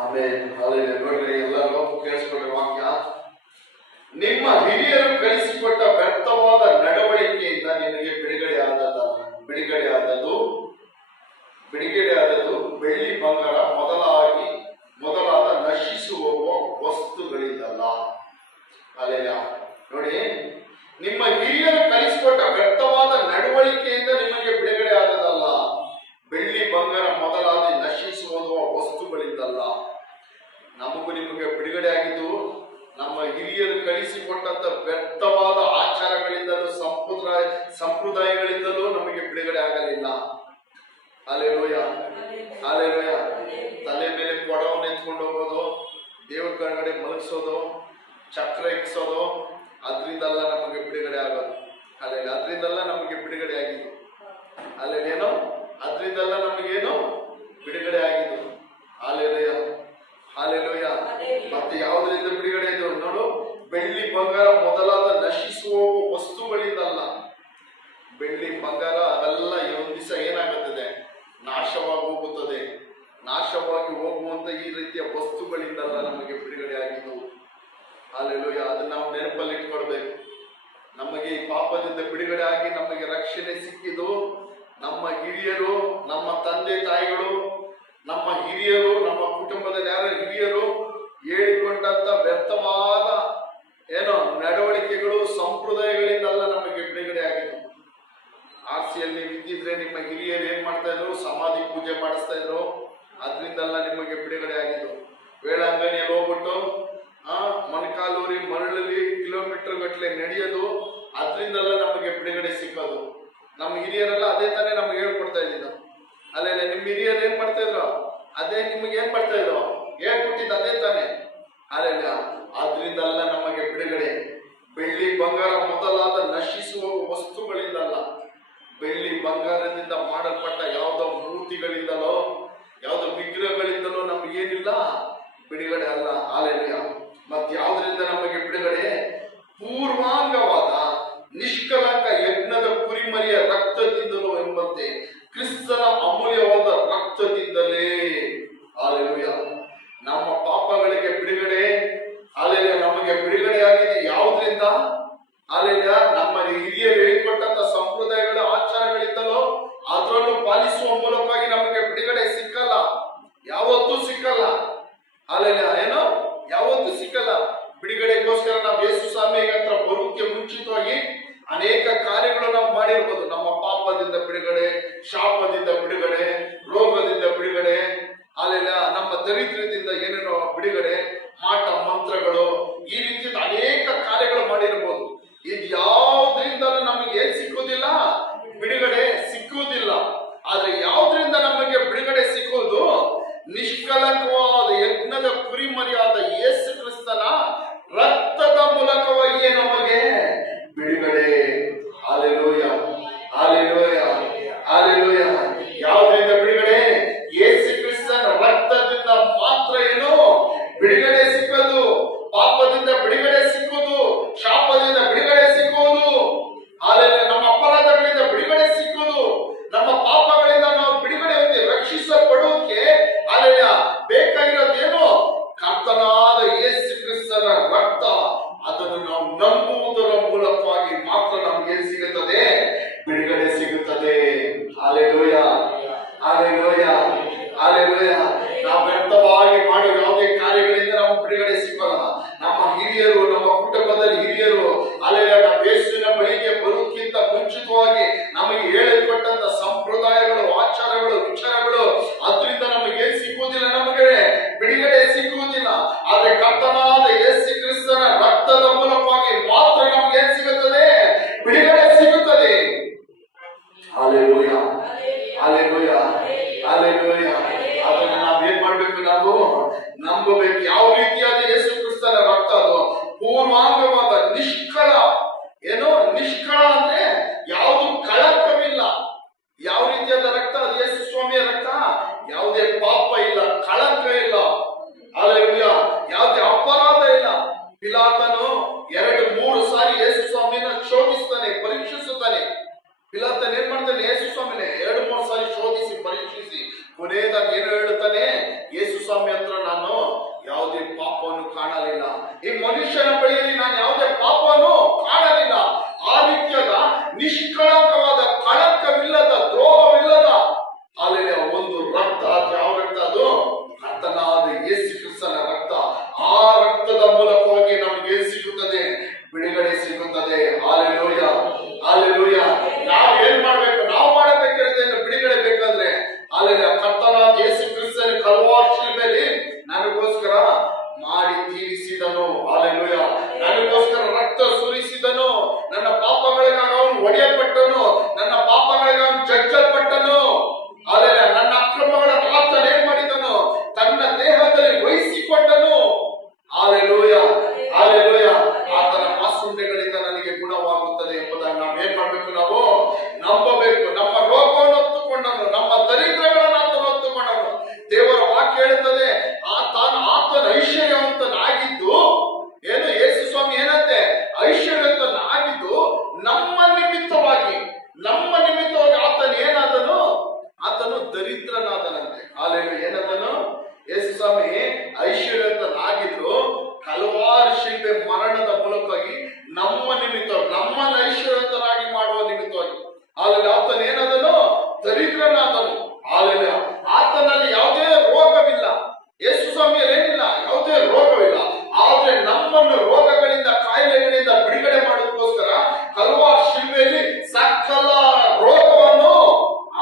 ಆಮೇಲೆ ನೋಡ್ರಿ, ಎಲ್ಲರೂ ಕೇಳಿಸ್ಕೊಳ್ರಿ ವಾಕ್ಯ. ನಿಮ್ಮ ಹಿರಿಯರು ಕಳಿಸಿಕೊಟ್ಟ ವ್ಯರ್ಥವಾದ ನಡವಳಿಕೆಯಿಂದ ನಿನಗೆ ಬಿಡುಗಡೆ ಆದದ್ದು ಬೆಳ್ಳಿ ಬಂಗಾರ ಮೊದಲಾದ ನಶಿಸುವ ವಸ್ತುಗಳಿಂದಲ್ಲ. ಅಲ್ಲೆಲ್ಲ ನೋಡಿ, ನಿಮ್ಮ ಹಿರಿಯರು ಕಲಿಸಿಕೊಟ್ಟ ವ್ಯರ್ಥವಾದ ನಡವಳಿಕೆಯಿಂದ ನಿಮಗೆ ಬಿಡುಗಡೆ ಆದದಲ್ಲ, ಬೆಳ್ಳಿ ಬಂಗಾರ ಮೊದಲಾದ ನಶಿಸುವ ವಸ್ತುಗಳಿಂದಲ್ಲ. ನಮಗೂ ನಿಮಗೆ ಬಿಡುಗಡೆ ಆಗಿದ್ದು ನಮ್ಮ ಹಿರಿಯರು ಕಲಿಸಿಕೊಟ್ಟಂತ ವ್ಯರ್ಥವಾದ ಆಚಾರಗಳಿಂದಲೂ ಸಂಪ್ರದಾಯಗಳಿಂದಲೂ ನಮಗೆ ಬಿಡುಗಡೆ ಆಗಲಿಲ್ಲ. Hallelujah, hallelujah. ತಲೆ ಮೇಲೆ ಕೊಡವನ್ನು ಎತ್ಕೊಂಡು ಹೋಗೋದು, ದೇವ್ರ ಕಡೆಗಡೆ ಮಲಗಿಸೋದು, ಚಕ್ರ ಇಕ್ಸೋದು, ಅದರಿಂದಲ್ಲ ನಮಗೆ ಬಿಡುಗಡೆ ಆಗೋದು. ಅಲ್ಲೆಲ್ಲ ಅದರಿಂದಲ್ಲ ನಮಗೆ ಬಿಡುಗಡೆ ಆಗಿದ್ದು. ಅಲ್ಲೇನೋ ಅದರಿಂದಲ್ಲ ನಮಗೇನು ಬಿಡುಗಡೆ ಆಗಿದ್ದು. Hallelujah, hallelujah. ಮತ್ತೆ ಯಾವುದರಿಂದ ಬಿಡುಗಡೆ ಇದು ನೋಡು, ಬೆಳ್ಳಿ ಬಂಗಾರ ಮೊದಲಾದ ನಶಿಸುವ ವಸ್ತುಗಳಿಂದಲ್ಲ. ಬೆಳ್ಳಿ ಬಂಗಾರ ಅವೆಲ್ಲ ಒಂದು ದಿವಸ ಏನಾಗುತ್ತದೆ, ನಾಶವಾಗಿ ಹೋಗುತ್ತದೆ. ನಾಶವಾಗಿ ಹೋಗುವಂತ ಈ ರೀತಿಯ ವಸ್ತುಗಳಿಂದಲ್ಲ ನಮಗೆ ಬಿಡುಗಡೆ ಆಗಿದ್ದು. ಹಲ್ಲೆಲೂಯಾ. ಅದನ್ನ ನಾವು ನೆನಪಲ್ಲಿ ಇಟ್ಕೊಳ್ಬೇಕು. ನಮಗೆ ಈ ಪಾಪದಿಂದ ಬಿಡುಗಡೆ ಆಗಿ ನಮಗೆ ರಕ್ಷಣೆ ಸಿಕ್ಕಿದ್ದು ನಮ್ಮ ಹಿರಿಯರು, ನಮ್ಮ ತಂದೆ ತಾಯಿಗಳು, ನಮ್ಮ ಹಿರಿಯರು, ನಮ್ಮ ಕುಟುಂಬದಲ್ಲಿ ಯಾರ ಹಿರಿಯರು ಹೇಳಿಕೊಂಡಂತ ವ್ಯರ್ಥವಾದ ನಡವಳಿಕೆಗಳು, ಸಂಪ್ರದಾಯಗಳಿಂದಲ್ಲ ನಮಗೆ ಬಿಡುಗಡೆ ಆಗಿದ್ದು. ಆರ್ಸಿಯಲ್ಲಿ ಇದ್ದಿದ್ರೆ ನಿಮ್ಮ ಹಿರಿಯರು ಏನ್ ಮಾಡ್ತಾ ಇದ್ರು, ಸಮಾಧಿ ಪೂಜೆ ಮಾಡಿಸ್ತಾ ಇದ್ರು. ಅದರಿಂದಲ್ಲ ನಿಮಗೆ ಬಿಡುಗಡೆ ಆಗಿದ್ದು. ವೇಳಾಂಗಣಿಯಲ್ಲಿ ಹೋಗ್ಬಿಟ್ಟು ಮೊಣಕಾಲೂರಿ ಮರಳಲ್ಲಿ ಕಿಲೋಮೀಟರ್ ಗಟ್ಟಲೆ ನಡೆಯೋದು, ಅದರಿಂದಲ್ಲ ನಮಗೆ ಬಿಡುಗಡೆ ಸಿಕ್ಕೋದು. ನಮ್ಮ ಹಿರಿಯರೆಲ್ಲ ಅದೇ ತಾನೇ ನಮಗೆ ಹೇಳ್ಕೊಡ್ತಾ ಇದ್ದಿದ್ದು. ಅಲ್ಲೇ ನಿಮ್ಮ ಹಿರಿಯರು ಏನ್ ಮಾಡ್ತಾ ಇದ್ರು, ಅದೇ ನಿಮಗೆ ಏನ್ ಮಾಡ್ತಾ ಇದ್ರು, ಹೇಳ್ಕೊಟ್ಟಿದ್ದು ಅದೇ ತಾನೆ. ಅಲ್ಲ, ಆದ್ರಿಂದಲ್ಲ ನಮಗೆ ಬಿಡುಗಡೆ. ಬೆಳ್ಳಿ ಬಂಗಾರ ಮೊದಲಾದ ನಶಿಸುವ ವಸ್ತುಗಳಿಂದಲ್ಲ, ಬೆಳ್ಳಿ ಬಂಗಾರದಿಂದ ಮಾಡಲ್ಪಟ್ಟ ಯಾವುದೋ ಮೂರ್ತಿಗಳಿಂದಲೋ ಯಾವುದೋ ವಿಗ್ರಹಗಳಿಂದಲೋ ನಮಗೇನಿಲ್ಲ ಬಿಡುಗಡೆ ಅಲ್ಲ. ಹಾಲೆಲೂಯಾ. ಮತ್ ಯಾವುದರಿಂದ ನಮಗೆ ಬಿಡುಗಡೆ? ಪೂರ್ವಾಂಗವಾದ ನಿಷ್ಕಲಂಕ ಯಜ್ಞದ ಕುರಿಮರಿಯ ರಕ್ತದಿಂದಲೋ ಎಂಬಂತೆ ಕ್ರಿಸ್ತನ ಅಮೂಲ್ಯವಾದ ರಕ್ತದಿಂದಲೇ. ಹಾಲೆಲೂಯಾ. ನಮ್ಮ ಪಾಪಗಳಿಗೆ ಬಿಡುಗಡೆ, ಹಾಲೆಲೂಯಾ, ನಮಗೆ ಬಿಡುಗಡೆ ಆಗಿದೆ ಯಾವುದರಿಂದ? ಹಾಲೆಲೂಯಾ. ನಮ್ಮ ಹಿರಿಯರು ಹೇಳಿಕೊಟ್ಟಂತ ಸಂಪ್ರದಾಯಗಳ ಆಚಾರಗಳಿಂದಲೋ ಅದರನ್ನು ಪಾಲಿಸುವ ಮೂಲಕವಾಗಿ ನಮಗೆ ಬಿಡುಗಡೆ ಸಿಕ್ಕಲ್ಲ, ಯಾವತ್ತೂ ಸಿಕ್ಕಲ್ಲ. ಹಾಲೆಲೂಯಾ. ಏನೋ ಯಾವತ್ತೂ ಸಿಕ್ಕಲ್ಲ. ಬಿಡುಗಡೆಗೋಸ್ಕರ ನಾವು ಯೇಸು ಸ್ವಾಮಿ ಹತ್ರ ಬರೋಕ್ಕೆ ಮುಂಚಿತವಾಗಿ ಅನೇಕ ಕಾರ್ಯಗಳು ನಾವು ಮಾಡಿರ್ಬೋದು. ನಮ್ಮ ಪಾಪದಿಂದ ಬಿಡುಗಡೆ, ಶಾಪದಿಂದ ಬಿಡುಗಡೆ, ರೋಗದಿಂದ ಬಿಡುಗಡೆ, ಹಾಲೆಲೂಯಾ, ನಮ್ಮ ದರಿದ್ರದಿಂದ ಏನೇನೋ ಬಿಡುಗಡೆ, ಮಾಟ ಮಂತ್ರಗಳು, ಈ ರೀತಿ ಅನೇಕ ಕಾರ್ಯಗಳು ಮಾಡಿರ್ಬೋದು. ಇದು ಯಾವುದರಿಂದಲೂ ನಮಗೆ ಏನ್ ಸಿಕ್ಕುವುದಿಲ್ಲ, ಬಿಡುಗಡೆ ಸಿಕ್ಕುವುದಿಲ್ಲ. ಆದ್ರೆ ಯಾವುದರಿಂದ ನಮಗೆ ಬಿಡುಗಡೆ ಸಿಕ್ಕುವುದು? ನಿಷ್ಕಲಂಕವಾದ ಯಜ್ಞದ ಕುರಿಮರಿಯಾದ ಯೇಸು ಕ್ರಿಸ್ತನ ರಕ್ತದ ಮೂಲಕವಾಗಿಯೇ ನಮಗೆ ಬಿಡುಗಡೆ. Hallelujah, hallelujah, hallelujah. ಯಾವುದರಿಂದ ಬಿಡುಗಡೆ? ಯೇಸು ಕ್ರಿಸ್ತನ ರಕ್ತದಿಂದ ಮಾತ್ರ ಏನು ಬಿಡುಗಡೆ ಸಿಕ್ಕೋದು. ಪಾಪದಿಂದ ಬಿಡುಗಡೆ ಸಿಕ್ಕುವುದು, ಶಾಪದಿಂದ ಬಿಡುಗಡೆ ಸಿಕ್ಕುವುದು, ಹಾಲೆಲೂಯಾ, ನಮ್ಮ ಅಪರಾಧಗಳಿಂದ ಬಿಡುಗಡೆ ಸಿಕ್ಕುವುದು, ನಮ್ಮ ಪಾಪಗಳಿಂದ ನಾವು ಬಿಡುಗಡೆ ಹೊಂದಿ ರಕ್ಷಿಸಲ್ಪಡುವುದಕ್ಕೆ ಹಾಲೆಲೂಯಾ ಬೇಕಾಗಿರೋದೇನು? ಕರ್ತನಾದ ಯೇಸು ಕ್ರಿಸ್ತನ ರಕ್ತ. ಅದನ್ನು ನಾವು ನಂಬುವುದರ ಮೂಲಕವಾಗಿ ಮಾತ್ರ ನಮಗೆ ಏನ್ ಸಿಗುತ್ತದೆ? ಬಿಡುಗಡೆ ಸಿಗುತ್ತದೆ. Hallelujah, hallelujah, hallelujah. ನಾವು ವ್ಯರ್ಥವಾಗಿ ಮಾಡುವ ಯಾವುದೇ ಕಾರ್ಯಗಳಿಂದ ನಾವು ಬಿಡುಗಡೆ ಸಿಗಲ್ಲ. ನಮ್ಮ ಹಿರಿಯರು, ನಮ್ಮ ಕುಟುಂಬದಲ್ಲಿ ಹಿರಿಯರು, ಹಾಲೆಲೂಯಾ, ನಾವು ಯೇಸುವಿನ ಬಳಿಗೆ ಬರುವುದಕ್ಕಿಂತ ಮುಂಚಿತವಾಗಿ ನಮಗೆ ಹೇಳಿಕೊಟ್ಟಂತ ಸಂಪ್ರದಾಯಗಳು, ಆಚಾರಗಳು, ವಿಚಾರಗಳು, ಅದರಿಂದ ನಮಗೆ ಏನ್ ಸಿಕ್ಕುವುದಿಲ್ಲ, ನಮಗೆ ಬಿಡುಗಡೆ ಸಿಕ್ಕುವುದಿಲ್ಲ. ಆದ್ರೆ ಕರ್ತನಾದ ಯೇಸು ಕ್ರಿಸ್ತನ ರಕ್ತದ ಮೂಲಕವಾಗಿ ಮಾತ್ರ ನಮಗೆ ಏನ್ ಸಿಗುತ್ತದೆ? ಬಿಡುಗಡೆ ಸಿಗುತ್ತದೆ. Hallelujah, hallelujah, hallelujah. ಅದನ್ನ ನಾವೇನ್ ಮಾಡ್ಬೇಕು? ನಾವು ನಂಬಬೇಕು. ಯಾವ ರೀತಿಯಾದ ಯೇಸು ಕ್ರಿಸ್ತನ ರಕ್ತ? ಅದು ಪೂರ್ವಾಂಗವಾದ ನಿಷ್ಕಳ. ಏನೋ ನಿಷ್ಕಳ ಅಂದ್ರೆ ಯಾವುದು ಕಳಂಕವಿಲ್ಲ. ಯಾವ ರೀತಿಯಾದ ರಕ್ತ? ಅದು ಯೇಸು ಸ್ವಾಮಿಯ ರಕ್ತ. ಯಾವುದೇ ಪಾಪ ಇಲ್ಲ, ಕಳಂಕ ಇಲ್ಲ, ಹಾಲೆಲೂಯಾ, ಯಾವುದೇ ಅಪರಾಧ ಇಲ್ಲ. ಪಿಲಾತನು 2-3 ಸಾರಿ ಯೇಸು ಸ್ವಾಮಿನ ಶೋಧಿಸ್ತಾನೆ, ಪರೀಕ್ಷಿಸುತ್ತಾನೆ. ಪಿಲಾತನ್ ಏನ್ ಮಾಡ್ತಾನೆ? ಯೇಸು ಸ್ವಾಮಿನೇ 2-3 ಸಾರಿ ಶೋಧಿಸಿ ಪರೀಕ್ಷಿಸಿ ಕೊನೆಯದಾಗಿ ಏನು ಹೇಳುತ್ತಾನೆ? ಯೇಸು ಸ್ವಾಮಿ ಹತ್ರ ನಾನು ನನಗೋಸ್ಕರ ಮಾಡಿ ತೀರಿಸಿದನು. ಹಲ್ಲೆಲೂಯಾ. ನನಗೋಸ್ಕರ ರಕ್ತ ಸುರಿಸಿದನು. ನನ್ನ ಪಾಪಗಳಿಗಾಗಿ ಅವನು ಹೊಡೆಯಲ್ಪಟ್ಟನು. ನನ್ನ ಪಾಪಗಳಿಗಾಗಿ ಅವನು ಜಜ್ಜಲ್ಪಟ್ಟನು. ಹಲ್ಲೆಲೂಯಾ. ನನ್ನ ಅಕ್ರಮಗಳನ್ನು ಆತನು ಏನ್ ಮಾಡಿದನು? ತನ್ನ ದೇಹದಲ್ಲಿ ವಹಿಸಿಕೊಂಡನು. ಹಲ್ಲೆಲೂಯಾ. ಹಲ್ಲೆಲೂಯಾ. ಆತನ ಪಾಸುಂಡೆಗಳಿಂದ ನನಗೆ ಗುಣವಾಗುತ್ತದೆ ಎಂಬುದಾಗಿ ನಾವು ಏನ್ ಮಾಡ್ಬೇಕು? ನಾವು ನಂಬಬೇಕು. ನಮ್ಮ ರೋಗವನ್ನು ಹೊತ್ತುಕೊಂಡನು, ನಮ್ಮ ದರಿದ್ರಗಳನ್ನು ಆತನು ಹೊತ್ತುಕೊಂಡನು. ದೇವರ ವಾಕ್ಯ ಹೇಳುತ್ತದೆ, ಆತನ ಐಶ್ವರ್ಯವಂತನಾಗಿದ್ದು ಏನು? ಯೇಸು ಸ್ವಾಮಿ ಏನಂತೆ? ಐಶ್ವರ್ಯವಂತನಾಗಿದ್ದು ನಮ್ಮ ನಿಮಿತ್ತವಾಗಿ ಆತನು ಏನಾದನು? ಆತನು ದರಿದ್ರನಾದನಂತೆ. ಹಲ್ಲೆಲೂಯಾ. ಏನದನು? ಯೇಸು ಸ್ವಾಮಿ ಐಶ್ವರ್ಯವಂತನಾಗಿದ್ರು ಕಲ್ವಾರಿ ಶಿಲ್ಬೆ ಮರಣದ ಮೂಲಕವಾಗಿ ನಮ್ಮ ನಿಮಿತ್ತ, ನಮ್ಮನ್ನು ಐಶ್ವರ್ಯವಂತನಾಗಿ ಮಾಡುವ ನಿಮಿತ್ತವಾಗಿ ಅಲ್ಲಿ ಆತನ ಏನದನು? ದರಿದ್ರನಾದನು. ಹಲ್ಲೆಲೂಯಾ. ಆತನಲ್ಲಿ ಯಾವುದೇ ರೋಗವಿಲ್ಲ. ಯೇಸು ಸ್ವಾಮಿಯಲ್ಲಿ ಏನಿಲ್ಲ? ಯಾವುದೇ ರೋಗವಿಲ್ಲ. ಆದ್ರೆ ನಮ್ಮನ್ನು ರೋಗಗಳಿಂದ, ಕಾಯಿಲೆಗಳಿಂದ ಬಿಡುಗಡೆ ಮಾಡೋದಕ್ಕೋಸ್ಕರ ಕಲ್ವಾರಿ ಶಿಲ್ಬೆಯಲ್ಲಿ ಸಕಲ ರೋಗವನ್ನು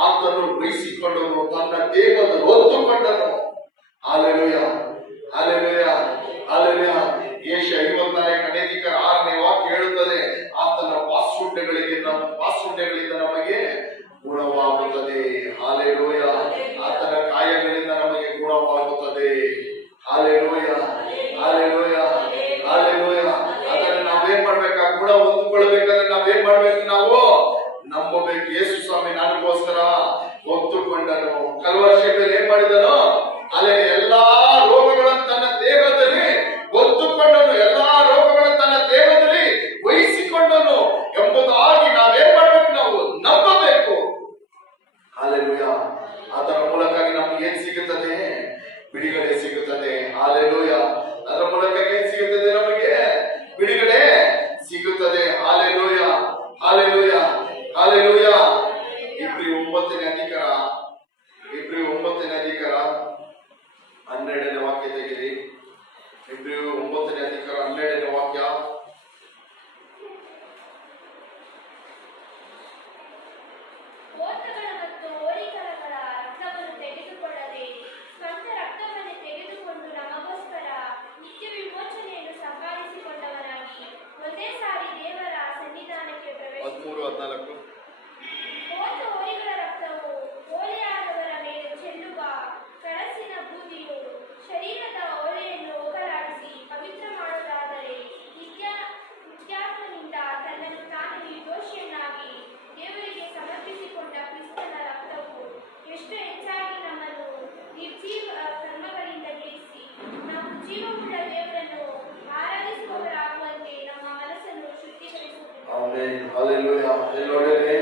ಆತನು ವಹಿಸಿಕೊಂಡನು, ತನ್ನ ದೇಹದಲ್ಲಿ ಹೊತ್ತುಕೊಂಡನು. ಹಲ್ಲೆಲೂಯಾ. ಹಲ್ಲೆಲೂಯಾ. ಹಲ್ಲೆಲೂಯಾ. ಯೆಶಾಯ 54ನೇ ಅಧಿಕಾರ 6ನೇ ವಾಕ್ಯ ಹೇಳುತ್ತದೆ, ಆತನ ಪಾಸುಂಡೆಗಳಿಂದ ನಮಗೆ ಗುಣವಾಗುತ್ತದೆ. ಹಲ್ಲೆಲೂಯಾ. ಆತನ ಕಾಯಗಳಿಂದ ನಮಗೆ ಗುಣವಾಗುತ್ತದೆ. ಹಲ್ಲೆಲೂಯಾ. ಹಲ್ಲೆಲೂಯಾ. ಹಲ್ಲೆಲೂಯಾ. ಅದನ್ನ ನಾವೇನ್ ಮಾಡ್ಬೇಕು? ಆ ಗುಣ ಹೊಂದಿಕೊಳ್ಳಬೇಕಾದ್ರೆ ನಾವೇನ್ ಮಾಡ್ಬೇಕು? ನಾವು ನಂಬಬೇಕು. ಯೇಸು ಸ್ವಾಮಿ ನನಗೋಸ್ಕರ ಹೊತ್ತುಕೊಂಡನು. ಕಲ್ವಾರಿ ಶಿಲುಬೆಯಲ್ಲಿ ಏನ್ ಮಾಡಿದನು? ಅಲ್ಲಿ ಎಲ್ಲಾ ರೋಗಗಳನ್ನು ತನ್ನ ದೇಹದಲ್ಲಿ ಹೊತ್ತುಕೊಂಡನು, ಎಲ್ಲಾ ರೋಗಗಳನ್ನು ತನ್ನ ದೇಹದಲ್ಲಿ ವಹಿಸಿಕೊಂಡನು ಎಂಬುದಾಗಿ ನಾವೇನ್ ಮಾಡ್ಬೇಕು? ನಾವು ನಂಬಬೇಕು. ಹಲ್ಲೆಲೂಯಾ. ಅದರ ಮೂಲಕ ನಮ್ಗೆ ಏನ್ ಸಿಗುತ್ತದೆ? ಬಿಡುಗಡೆ ಸಿಗುತ್ತದೆ. ಹಲ್ಲೆಲೂಯಾ. ಅದರ ಮೂಲಕ ಏನ್ ಸಿಗುತ್ತದೆ? ನಮಗೆ ಬಿಡುಗಡೆ ಸಿಗುತ್ತದೆ. ಹಲ್ಲೆಲೂಯಾ. ಹಲ್ಲೆಲೂಯಾ. ಹಲ್ಲೆಲೂಯಾ. ಇಬ್ರಿಯ 9ನೇ ಅಧಿಕಾರ 12ನೇ ವಾಕ್ಯ ತೆಗೆಯಿರಿ. ಇಬ್ರಿಯ 9ನೇ ಅಧಿಕಾರ 12ನೇ ವಾಕ್ಯ. ಸ್ವಂತ ರಕ್ತವನ್ನು ತೆಗೆದುಕೊಂಡು ನಮಗೋಸ್ಕರ ನಿತ್ಯ ವಿಮೋಚನೆಯನ್ನು ಸಂಪಾದಿಸಿಕೊಂಡವರಾಗಿ ಒಂದೇ ಸಾರಿ ದೇವರ ಸನ್ನಿಧಾನಕ್ಕೆ 13-14 ಹೋದ ಹೋರಿಗಳ ರಕ್ತವು ಹೋಲೆಯಾದವರ ಮೇಲೆ ಚೆಲ್ಲುವ ಕಳಸಿನ ಬೂದಿಯು ಶರೀರದ ಹೊರೆಯನ್ನು ಹೋಗಲಾಡಿಸಿ ಪವಿತ್ರ ಮಾಡುವುದಾದರೆ ನಿತ್ಯಾತ್ಮನಿಂದ ತನ್ನನ್ನು ತಾನು ನಿರ್ದೋಷಿಯನ್ನಾಗಿ ದೇವರಿಗೆ ಸಮರ್ಪಿಸಿಕೊಂಡ ಕ್ರಿಸ್ತನ ರಕ್ತವು ಎಷ್ಟು ಹೆಚ್ಚಾಗಿ ನಮ್ಮನ್ನು ನಿರ್ಜೀವ ಕರ್ಮಗಳಿಂದ ಗೆಲ್ಲಿಸಿ ನಾವು ಜೀವವುಳ್ಳ ದೇವರನ್ನು ಆರಾಧಿಸುವವರಾಗುವಂತೆ ನಮ್ಮ ಮನಸ್ಸನ್ನು ಶುದ್ಧೀಕರಿಸುತ್ತದೆ. ಆಮೆನ್. ಹಲ್ಲೆಲೂಯಾ. ನೋಡಿದ್ರೆ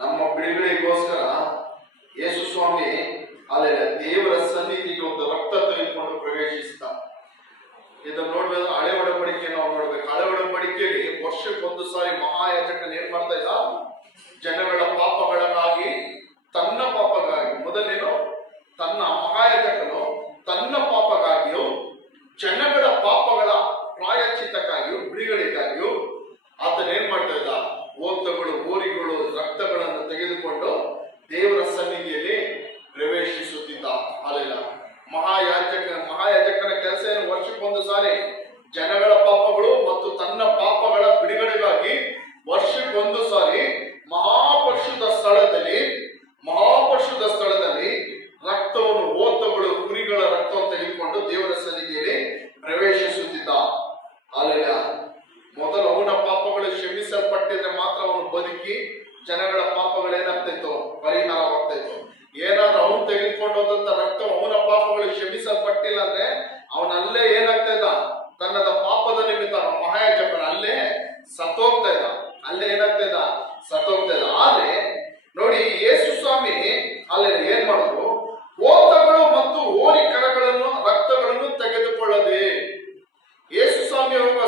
ನಮ್ಮ ಬಿಡುಗಡೆಗೋಸ್ಕರ ಯೇಸು ಸ್ವಾಮಿ ಹಲ್ಲೆಲೂಯಾ ದೇವರ ಸನ್ನಿಧಿಗೆ ಒಂದು ರಕ್ತ ತೆಗೆದುಕೊಂಡು ಪ್ರವೇಶಿಸಿದ. ಇದನ್ನು ನೋಡ್ಬೇಕು. ಹಳೆ ಒಡಂಬಡಿಕೆ ನಾವು ನೋಡ್ಬೇಕು. ಹಳೆ ಒಡಂಬಡಿಕೆಯಲ್ಲಿ ವರ್ಷಕ್ಕೊಂದು ಸಾರಿ ಮಹಾಯಾಜಕನ ಏನ್ ಮಾಡ್ತಾ ಇದ್ದ? ಜನಗಳ ಪಾಪಗಳಿಗಾಗಿ, ತನ್ನ ಪಾಪಗಾಗಿ, ಮೊದಲೇನು ತನ್ನ ಮಹಾಯಾಜಕನು ತನ್ನ ಪಾಪಗಾಗಿಯೂ ಜನಗಳ ಪಾಪಗಳ ಪ್ರಾಯಶ್ಚಿತ್ತಕ್ಕಾಗಿಯೂ ಬಿಡುಗಡೆಗಾಗಿಯೂ ಆತನ ಏನ್ ಮಾಡ್ತಾ ಇದ್ದ? ಓತಗಳು, ಹೋರಿಗಳು, ರಕ್ತಗಳನ್ನು ತೆಗೆದುಕೊಂಡು ದೇವರ ಸನ್ನಿಧಿಯಲ್ಲಿ ಪ್ರವೇಶಿಸುತ್ತಿದ್ದ. ಅಲ್ಲ, ಮಹಾಯಾಜಕನ ಕೆಲಸ ಏನು? ವರ್ಷಕ್ಕೊಂದು ಸಾರಿ ಜನಗಳ ಪಾಪಗಳು ಮತ್ತು ತನ್ನ ಪಾಪಗಳ ಬಿಡುಗಡೆಗಾಗಿ ವರ್ಷಕ್ಕೊಂದು ಸಾರಿ ಮಹಾಪರಿಶುದ್ಧ ಸ್ಥಳದಲ್ಲಿ ರಕ್ತವನ್ನು, ಓತಗಳು, ಕುರಿಗಳ ರಕ್ತವನ್ನು ತೆಗೆದುಕೊಂಡು ದೇವರ ಸನ್ನಿಧಿಯಲ್ಲಿ ಪ್ರವೇಶಿಸುತ್ತಿದ್ದ. ಅಲ್ಲ, ಮೊದಲು ಅವನ ಪಾಪಗಳು ಕ್ಷಮಿಸಲ್ಪಟ್ಟಿದ್ರೆ ಮಾತ್ರ ಅವನು ಬದುಕಿ ಜನಗಳ ಪಾಪಗಳು ಏನಾಗ್ತಿತ್ತು? ಪರಿಹಾರವಾಗ್ತಾ ಇತ್ತು. ಏನಾದ್ರೂ ಅವನು ತೆಗೆದುಕೊಂಡು ಹೋದಂತ ರಕ್ತ ಅವನ ಪಾಪಗಳು ಕ್ಷಮಿಸಲ್ಪಟ್ಟಿಲ್ಲ ಅಂದ್ರೆ ಅವನಲ್ಲೇ ಏನಾಗ್ತಾ ಇದ್ದ? ತನ್ನದ ಪಾಪದ ನಿಮಿತ್ತ ಮಹಾಯಾಜಕನ ಅಲ್ಲೇ ಸತ್ತೋಗ್ತಾ ಇದ್ದ. ಅಲ್ಲೇ ಏನಾಗ್ತಾ ಇದ್ದ? ಸತ್ತೋಗ್ತಾ ಇದ್ದ. ಆದ್ರೆ ನೋಡಿ, ಯೇಸು ಸ್ವಾಮಿ ಅಲ್ಲಿ ಏನ್ ಮಾಡಿದ್ರು? ಓತಗಳು ಮತ್ತು ಹೋರಿ ಕರಗಳನ್ನು, ರಕ್ತಗಳನ್ನು ತೆಗೆದುಕೊಳ್ಳದೆ ಯೇಸು ಸ್ವಾಮಿ ಒಬ್ಬ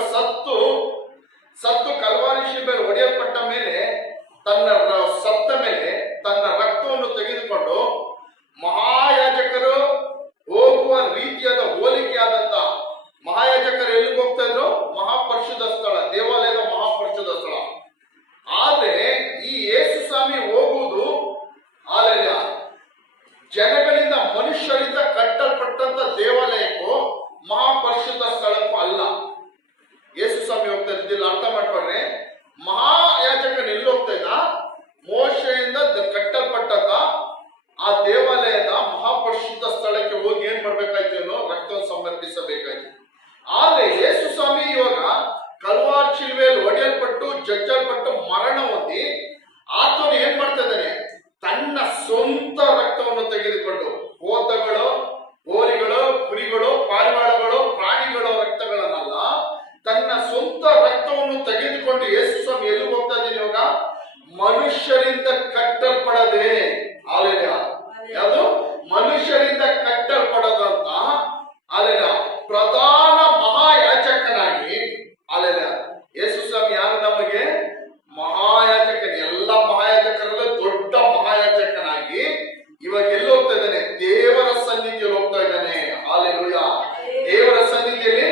ಸತ್ತು ಕಲ್ವಾರಿ ಶಿಲುಬೆಯಲ್ಲಿ ಹೊಡೆಯಲ್ಪಟ್ಟ ಮೇಲೆ ಸತ್ತ ಮೇಲೆ ತನ್ನ ರಕ್ತವನ್ನು ತೆಗೆದುಕೊಂಡು ಮಹಾಯಾಜಕರು ಹೋಗುವ ರೀತಿಯಾದ ಹೋಲಿಕೆಯಾದಂತ ಮಹಾಯಾಜಕರು ಎಲ್ಲಿಗೆ ಹೋಗ್ತಾ ಇದ್ರು? ಮಹಾಪರಿಶುದ್ಧ ಸ್ಥಳ, ದೇವಾಲಯದ ಮಹಾಪರಿಶುದ್ಧ ಸ್ಥಳ. ಆದ್ರೆ ಈ ಯೇಸು ಸ್ವಾಮಿ ಹೋಗುವುದು ಜನಗಳಿಂದ, ಮನುಷ್ಯರಿಂದ ಕಟ್ಟಲ್ಪಟ್ಟಂತ ದೇವಾಲಯಕ್ಕೂ ಸಮರ್ಪಿಸಬೇಕಾಗಿದೆ. ಆದ್ರೆ ಯೇಸು ಸ್ವಾಮಿ ಇವಾಗ ಕಲ್ವಾರ್ ಶಿಲ್ವೆಯಲ್ಲಿ ಹೊಡೆಯಲ್ಪಟ್ಟು ಜಜ್ಜಲ್ಪಟ್ಟು ಮರಣ ಹೊಂದಿ ಆತನು ಏನ್ ಮಾಡ್ತಾ ಇದ್ದಾನೆ? ತನ್ನ ಸ್ವಂತ ರಕ್ತವನ್ನು ತೆಗೆದುಕೊಂಡು ಹೋತಗಳು, ಹೋರಿಗಳು, ಕುರಿಗಳು, ಪಾರಿವಾಳಗಳು, ಪ್ರಾಣಿಗಳ ರಕ್ತಗಳನ್ನಲ್ಲ, ತನ್ನ ಸ್ವಂತ ರಕ್ತವನ್ನು ತೆಗೆದುಕೊಂಡು ಯೇಸು ಸ್ವಾಮಿ ಎಲ್ಲಿ ಹೋಗ್ತಾ ಇದ್ದೀನಿ ಇವಾಗ? ಮನುಷ್ಯರಿಂದ ಕಟ್ಟಲ್ಪಡದೆ, ಆಲೆಯ ಯಾವುದು? ಮನುಷ್ಯರಿಂದ ಕಟ್ಟಲ್ಪಡದಂತ ಆಲೆಯ ಪ್ರಧಾನ ಮಹಾಯಾಜಕನಾಗಿ, ಆಲೆಯ ಯೇಸು ಸ್ವಾಮಿ ಯಾರು? ನಮಗೆ ಮಹಾಯಾಜಕನ, ಎಲ್ಲ ಮಹಾಯಾಜಕರಲ್ಲೂ ದೊಡ್ಡ ಮಹಾಯಾಜಕನಾಗಿ ಇವಾಗ ಎಲ್ಲಿ ಹೋಗ್ತಾ ಇದ್ದಾನೆ? ದೇವರ ಸನ್ನಿಧಿಯಲ್ಲಿ ಹೋಗ್ತಾ ಇದ್ದಾನೆ. ಹಾಲೆಲೂಯ! ದೇವರ ಸನ್ನಿಧಿಯಲ್ಲಿ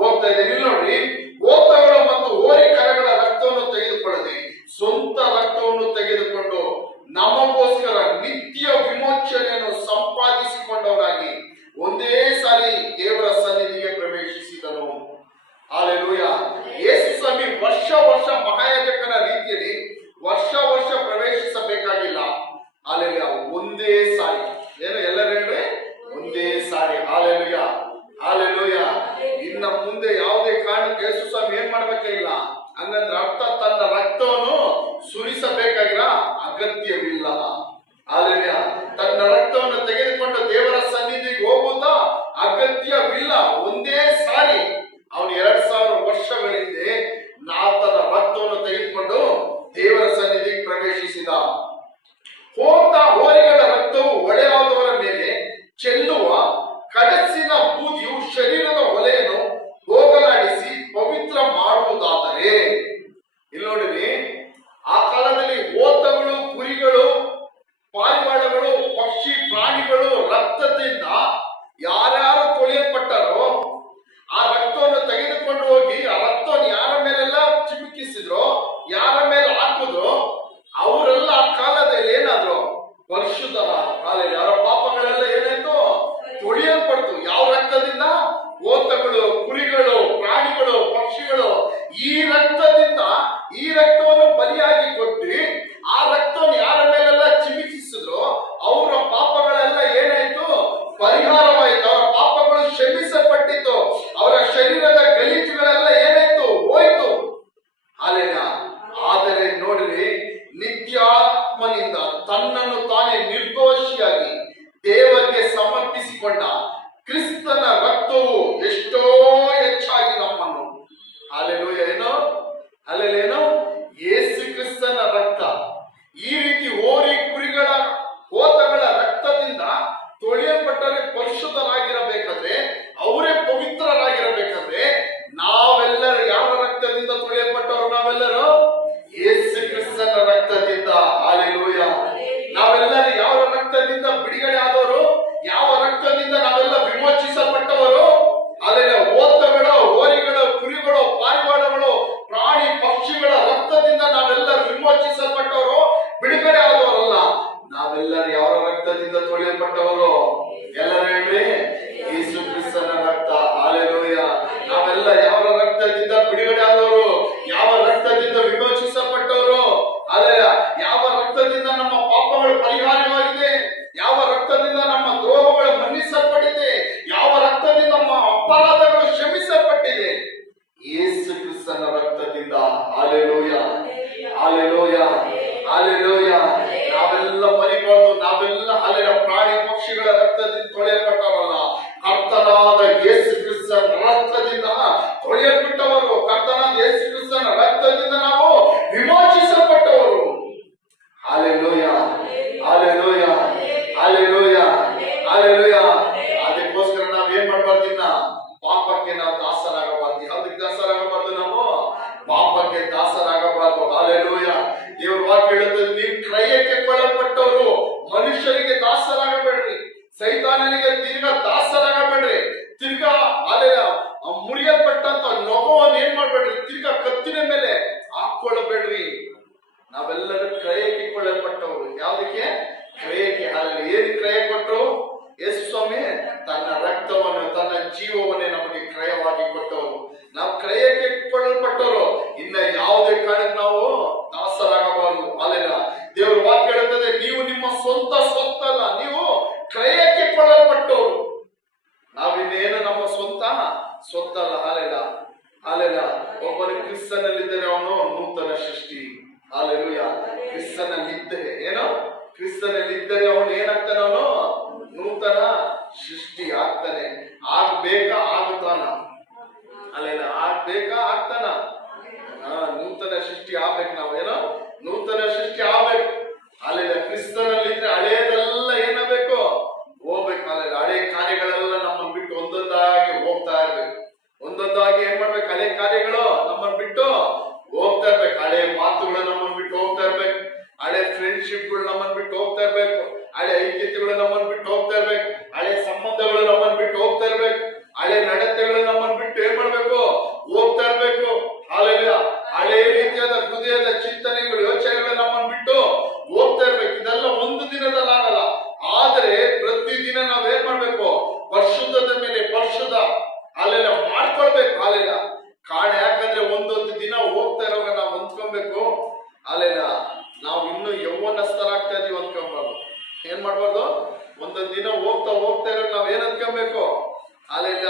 ಹೋಗ್ತಾ ಇದ್ದಾನೆ. ಇಲ್ಲಿ ನೋಡಿ, ಹೋತಗಳು ಮತ್ತು ಹೋರಿ ಕರಗಳ ರಕ್ತವನ್ನು ತೆಗೆದುಕೊಳ್ಳದೆ ಸ್ವಂತ ರಕ್ತವನ್ನು ತೆಗೆದುಕೊಂಡು ನಮಗೋಸ್ಕರ ನಿತ್ಯ ವಿಮೋಚನೆಯನ್ನು ಸಂಪಾದಿಸಿಕೊಂಡವರಾಗಿ ಒಂದೇ ಸಾರಿ ದೇವರ ಸನ್ನಿಧಿಗೆ ಪ್ರವೇಶಿಸಿದನು. ಹಾಲೆಲೂಯ! ಯೇಸು ಸ್ವಾಮಿ ವರ್ಷ ವರ್ಷ ಮಹಾಯಾಜಕನ ರೀತಿಯಲ್ಲಿ ವರ್ಷ ವರ್ಷ ಪ್ರವೇಶಿಸಬೇಕಾಗಿಲ್ಲ. ಹಾಲೆಲೂಯ! ಒಂದೇ ಸಾರಿ. ಏನು ಎಲ್ಲರೇನ್ರಿ? ಒಂದೇ ಸಾರಿ. ಹಾಲೆಲೂಯ! ಹಾಲೆಲೂಯ! ಇನ್ನ ಮುಂದೆ ಯಾವುದೇ ಕಾರಣಕ್ಕೆ ಯೇಸು ಸ್ವಾಮಿ ಏನ್ ಮಾಡ್ಬೇಕಾಗಿಲ್ಲ. ಹಂಗಂದ್ರೆ ಅರ್ಥ ತನ್ನ ರಕ್ತವನ್ನು ಸುರಿಸಬೇಕಾಗಿಲ್ಲ, ಅಗತ್ಯವಿಲ್ಲ. ಹಾಲೆಲೂಯ! ತನ್ನ ರಕ್ತವನ್ನು ತೆಗೆದುಕೊಂಡು ದೇವರ ಸನ್ನಿಧಿಗೆ ಹೋಗುವುದ ಅಗತ್ಯವಿಲ್ಲ. ಒಂದೇ ಸಾರಿ ಅವನು 2000 ವರ್ಷಗಳ ಹಿಂದೆ ಆತನ ರಕ್ತವನ್ನು ತೆಗೆದುಕೊಂಡು ದೇವರ ಸನ್ನಿಧಿಗೆ ಪ್ರವೇಶಿಸಿದ. ಹೋರಿಗಳ ರಕ್ತವು ಒಡೆಯಾದವರ ಮೇಲೆ ಚೆಲ್ಲುವ ಕಡಸಿನ ಬೂದಿಯು ಶರೀರದ ಹೊಲೆಯನ್ನು ಹೋಗಲಾಡಿಸಿ ಪವಿತ್ರ ಮಾಡುವುದಾದರೆ, ಇಲ್ಲಿ ನೋಡಿರಿ, ಆ ಕಾಲದಲ್ಲಿ ಹೋತಗಳು, ಕುರಿಗಳು, ಪಾರಿವಾಳಗಳು, ಪಕ್ಷಿ ಪ್ರಾಣಿಗಳು ರಕ್ತದಿಂದ ಯಾರ್ಯಾರು ತೊಳೆಯಲ್ಪಟ್ಟಾರೋ ಆ ರಕ್ತವನ್ನು ತೆಗೆದುಕೊಂಡು ಹೋಗಿ ಆ ರಕ್ತವನ್ನು ಯಾರ ಮೇಲೆಲ್ಲ ಚಿಮುಕಿಸಿದ್ರು, ಯಾರ ಮೇಲೆ ಹಾಕಿದ್ರು, ಅವರೆಲ್ಲ ಆ ಕಾಲದಲ್ಲಿ ಏನಾದ್ರು? ಪರಿಶುದ್ಧರ ಕಾಲದಲ್ಲಿ ಅವರ ಪಾಪಗಳೆಲ್ಲ ಏನಾಯ್ತು? ತೊಳೆಯಲ್ಪಡ್ತು. ಯಾವ ರಕ್ತದಿಂದ? ಹೋತಗಳು, ಕುರಿಗಳು, ಪ್ರಾಣಿಗಳು, ಪಕ್ಷಿಗಳು ಈ ರಕ್ತದಿಂದ, ಈ ರಕ್ತವನ್ನು ಬಲಿಯಾಗಿ ಕೊಟ್ಟು ಆ ರಕ್ತವನ್ನು ಯಾರ ಮೇಲೆಲ್ಲ ಚಿಮಿಕಿಸಿದ್ರು ಅವರ ಪಾಪಗಳೆಲ್ಲ ಏನಾಯ್ತು? ಪರಿಹಾರವಾಯಿತು. ಅವರ ಪಾಪಗಳು ಕ್ಷಮಿಸಲ್ಪಟ್ಟಿತ್ತು. ಅವರ ಶರೀರದ ಗಲೀಜುಗಳೆಲ್ಲ ಏನಾಯ್ತು? ಹೋಯ್ತು. ಹಾಲೆನ. ಆದರೆ ನೋಡ್ರಿ, ನಿತ್ಯಾತ್ಮನಿಂದ ತನ್ನನ್ನು ತಾನೇ ನಿರ್ದೋಷಿಯಾಗಿ ದೇವರಿಗೆ ಸಮರ್ಪಿಸಿಕೊಂಡ ಕ್ರಿಸ್ತನ ರಕ್ತವು ಎಷ್ಟೋ ಹೆಚ್ಚಾಗಿ ನಮ್ಮನ್ನು, ಹಾಲೆಲೂಯ, ಏನು ಅಲ್ಲೇನು? ಯೇಸು ಕ್ರಿಸ್ತನ ರಕ್ತ ಈ ರೀತಿ ಹೋರಿ ಕುರಿಗಳ ಹೋತಗಳ ರಕ್ತದಿಂದ ತೊಳೆಯಲ್ಪಟ್ಟರೆ ಪರಿಶುದ್ಧರಾಗಿರಬೇಕಾದ್ರೆ, ಅವರೇ ಪವಿತ್ರರಾಗಿರಬೇಕಾದ್ರೆ, ನಾವೆಲ್ಲರೂ ಯಾವ ರಕ್ತದಿಂದ ತೊಳೆಯಲ್ಪಟ್ಟವರು? ನಾವೆಲ್ಲರೂ ಯೇಸು ಕ್ರಿಸ್ತನ ರಕ್ತದಿಂದ. ಹಾಲೆಲೂಯ! ನಾವೆಲ್ಲರೂ ಯಾವ ರಕ್ತದಿಂದ ಬಿಡುಗಡೆ ಆದವರು? ಯಾವ ರಕ್ತದಿಂದ ನಾವೆಲ್ಲ ವಿಮೋಚಿಸಲ್ಪಟ್ಟವರು? ಅಲ್ಲೆಲ್ಲ ಹೋತಗಳು, ಹೋರಿಗಳು, ಕುರಿಗಳು, ಪಾರಿವಾಳಗಳು, ಪ್ರಾಣಿ ಪಕ್ಷಿಗಳ ರಕ್ತದಿಂದ ನಾವೆಲ್ಲರೂ ವಿಮೋಚಿಸಲ್ಪಟ್ಟವರು, ಬಿಡುಗಡೆ ಆದವರಲ್ಲ. ನಾವೆಲ್ಲರೂ ಯಾವ ರಕ್ತದಿಂದ ತೊಳೆಯಲ್ಪಟ್ಟವರು? ಎಲ್ಲರೂ ಹೇಳ್ರಿ, ಯೇಸು ಕ್ರಿಸ್ತನ ರಕ್ತ. ಹಾಲೆಲೂಯ! ನಾವೆಲ್ಲ ಯಾವ ರಕ್ತದಿಂದ ಬಿಡುಗಡೆ ಆದವರು? ಯಾವ ರಕ್ತದಿಂದ ವಿಮೋಚಿಸಲ್ಪಟ್ಟವರು? ಅಲ್ಲೆಲ್ಲ ಯಾವ ರಕ್ತದಿಂದ ನಮ್ಮ ಪಾಪಗಳು ಪರಿಹಾರವಾಗಿದೆ? ಯಾವ ರಕ್ತದಿಂದ ನಮ್ಮ ದ್ರೋಹಗಳು ಮನ್ನಿಸಲ್ಪಟ್ಟಿದೆ? ಯಾವ ರಕ್ತದಿಂದ ನಮ್ಮ ಅಪರಾಧಗಳು ಕ್ಷಮಿಸಲ್ಪಟ್ಟಿದೆ? ಯೇಸು ಕ್ರಿಸ್ತನ ರಕ್ತದಿಂದ. ಹಾಲೆಲೂಯ! ಹಾಲೆಲೂಯ! ಹಾಲೆಲೂಯ! ನಾವೆಲ್ಲ ಮರಿಬಾರ್ದು. ನಾವೆಲ್ಲ ಅಲ್ಲಿನ ಪ್ರಾಣಿ ಪಕ್ಷಿಗಳ ರಕ್ತದಿಂದ ತೊಳೆಯಲ್ಪಟ್ಟವರಲ್ಲ, ಕರ್ತನಾದ ಯೇಸು ಕ್ರಿಸ್ತನ ರಕ್ತದಿಂದ ತೊಳೆಯಲ್ಪಟ್ಟವರು. ಕರ್ತನಾದ ಯೇಸು ಕ್ರಿಸ್ತನ ರಕ್ತದಿಂದ ನಾವು ವಿಮೋಚಿಸಲ್ಪಟ್ಟವರು. ಹಾಲೆಲೂಯ! ಹಾಲೆಲೂಯ! ಹಾಲೆಲೂಯ! ಹಾಲೆಲೂಯ! ಅದಕ್ಕೋಸ್ಕರ ನಾವ್ ಏನ್ ಮಾಡ್ಬಾರ್ದಿನ್ನ? ಪಾಪಕ್ಕೆ ನಾವು ದಾಸರಾಗಬಾರ್ದು. ಯಾವ್ದಕ್ಕೆ ದಾಸರಾಗಬಾರ್ದು? ನಾವು ಪಾಪಕ್ಕೆ ದಾಸರಾಗಬಾರ್ದು. ಹಾಲೆಲೂಯ! ದೇವರ ವಾಕ್ಯ ಹೇಳುತ್ತದೆ, ನೀವು ಕ್ರಯಕ್ಕೆ ಕೊಳ್ಳಲ್ಪಟ್ಟವರು, ಮನುಷ್ಯರಿಗೆ ದಾಸರಾಗಬೇಡ್ರಿ, ಸೈತಾನನಿಗೆ ತಿರ್ಗಾ ದಾಸರಾಗಬೇಡ್ರಿ. ತಿರ್ಗಾ ಅಲೆಯ ಮುರಿಯಲ್ಪಟ್ಟಂತ ನೊಗವನ್ನು ಏನ್ ಮಾಡ್ಬೇಡ್ರಿ, ತಿರ್ಗಾ ಕತ್ತಿನ ಮೇಲೆ ಹಾಕೊಳ್ಳಬೇಡ್ರಿ. ನಾವೆಲ್ಲರೂ ಕ್ರಯಕ್ಕೆ ಕೊಳ್ಳಲ್ಪಟ್ಟವರು. ಯಾವ್ದಕ್ಕೆ? ಕ್ರಯಕ್ಕೆ. ಅಲ್ಲಿ ಏನ್ ಕ್ರಯ ಕೊಟ್ಟರು? ಯೇಸು ಸ್ವಾಮಿ ತನ್ನ ರಕ್ತವನ್ನು, ತನ್ನ ಜೀವವನ್ನೇ ನಮಗೆ ಕ್ರಯವಾಗಿ ಕೊಟ್ಟವರು. ನಾವು ಕ್ರಯಕ್ಕೆ ಕೊಳ್ಳಲ್ಪಟ್ಟವರು. ಇನ್ನ ಯಾವುದೇ ಕಾರಣಕ್ಕೆ ನಾವು ದಾಸರಾಗಬಾರದು. ಅಲ್ಲೆಲ್ಲ ದೇವರ ವಾಕ್ಯ ಹೇಳುತ್ತದೆ, ನೀವು ನಿಮ್ಮ ಸ್ವಂತ ಸ್ವತ್ತಲ್ಲ, ನೀವು ಕ್ರಯಕ್ಕೆ ಕೊಳ್ಳಲ್ಪಟ್ಟವರು. ನಾವಿನ್ನೇನು ನಮ್ಮ ಸ್ವತ್ತಲ್ಲ. ಹಾಲೆಲ್ಲ ಹಾಲೆಲ್ಲ ಒಬ್ಬನು ಕ್ರಿಸ್ತನಲ್ಲಿದ್ದರೆ ಅವನು ನೂತನ ಸೃಷ್ಟಿ. ಹಾಲೆಲೂಯ. ಕ್ರಿಸ್ತನಲ್ಲಿದ್ದರೆ ಏನೋ, ಕ್ರಿಸ್ತನಲ್ಲಿದ್ದರೆ ಅವನು ಏನಾಗ್ತಾನೆ, ಅವನು ನೂತನ ಸೃಷ್ಟಿ ಆಗ್ತಾನೆ. ಆಗ್ಬೇಕಾ ಆಗುತ್ತಾನ? ಅಲ್ಲೆಲ್ಲ ಆಗ್ಬೇಕಾ ಆಗ್ತಾನ? ನೂತನ ಸೃಷ್ಟಿ ಆಗ್ಬೇಕು. ನಾವು ಏನೋ ನೂತನ ಸೃಷ್ಟಿ ಆಗ್ಬೇಕು. ಅಲ್ಲೆಲ್ಲ ಕ್ರಿಸ್ತನಲ್ಲಿದ್ರೆ ಹಳೆಯದೆಲ್ಲ ಏನಾಗಬೇಕು, ಹೋಗ್ಬೇಕು. ಅಲ್ಲೆಲ್ಲ ಹಳೆ ಕಾರ್ಯಗಳೆಲ್ಲ ನಮ್ಮನ್ನು ಬಿಟ್ಟು ಒಂದೊಂದಾಗಿ ಹೋಗ್ತಾ ಇರ್ಬೇಕು. ಒಂದೊಂದಾಗಿ ಏನ್ ಮಾಡ್ಬೇಕು, ಹಳೆ ಕಾರ್ಯಗಳು ನಮ್ಮನ್ನು ಬಿಟ್ಟು ಹೋಗ್ತಾ ಇರ್ಬೇಕು. ಹಳೆ ಮಾತುಗಳು ನಮ್ಮನ್ನು ಬಿಟ್ಟು ಹೋಗ್ತಾ ಇರ್ಬೇಕು. ಹಳೆ ಫ್ರೆಂಡ್ಶಿಪ್ಗಳು ನಮ್ಮನ್ನು ಬಿಟ್ಟು ಹೋಗ್ತಾ ಇರ್ಬೇಕು. ಹಳೆ ಐಕ್ಯತೆಗಳು ನಮ್ಮನ್ನು ಬಿಟ್ಟು ಹೋಗ್ತಾ ಇರ್ಬೇಕು. ಹಳೆ ಸಂಬಂಧಗಳು ನಮ್ಮನ್ನು ಬಿಟ್ಟು ಹೋಗ್ತಾ ಇರ್ಬೇಕು. ಹಳೆ ನಡತೆಗಳು ನಮ್ಮನ್ನು ಬಿಟ್ಟು ಏನ್ ಮಾಡ್ಬೇಕು, ಹೋಗ್ತಾ ಇರ್ಬೇಕು. ಹಾಲೆಲ್ಲ ಹಳೆ ರೀತಿಯಾದ ಹೃದಯದ ಚಿಂತನೆಗಳು, ಯೋಚನೆಗಳು ನಮ್ಮನ್ನು ಬಿಟ್ಟು ಹೋಗ್ತಾ ಇರ್ಬೇಕು. ಇದೆಲ್ಲ ಒಂದು ದಿನದಲ್ಲಾಗಲ್ಲ. ಆದರೆ ಪ್ರತಿದಿನ ನಾವೇನ್ ಮಾಡ್ಬೇಕು, ಪರಿಶುದ್ಧದ ಮೇಲೆ ಪರಿಶುದ್ಧ ಅಲ್ಲೆಲ್ಲ ಮಾಡ್ಕೊಳ್ಬೇಕು. ಹಾಲೆಲ್ಲ ಕಾರಣ ಯಾಕಂದ್ರೆ ಒಂದೊಂದು ದಿನ ಹೋಗ್ತಾ ಇರೋವಾಗ ನಾವು ಹೊಂದ್ಕೊಬೇಕು. ಅಲ್ಲೆಲ್ಲ ನಾವು ಇನ್ನು ಯೌವನಸ್ಥರಾಗ್ತಾ ಇದೀವಿ ಅಂದ್ಕೊಬಾರ್ದು. ಏನ್ ಮಾಡ್ಬಾರ್ದು, ಒಂದೊಂದು ದಿನ ಹೋಗ್ತಾ ಹೋಗ್ತಾ ಇರೋ ನಾವ್ ಏನ್ ಅಂದ್ಕೊಬೇಕು, ಅಲ್ಲೆಲ್ಲ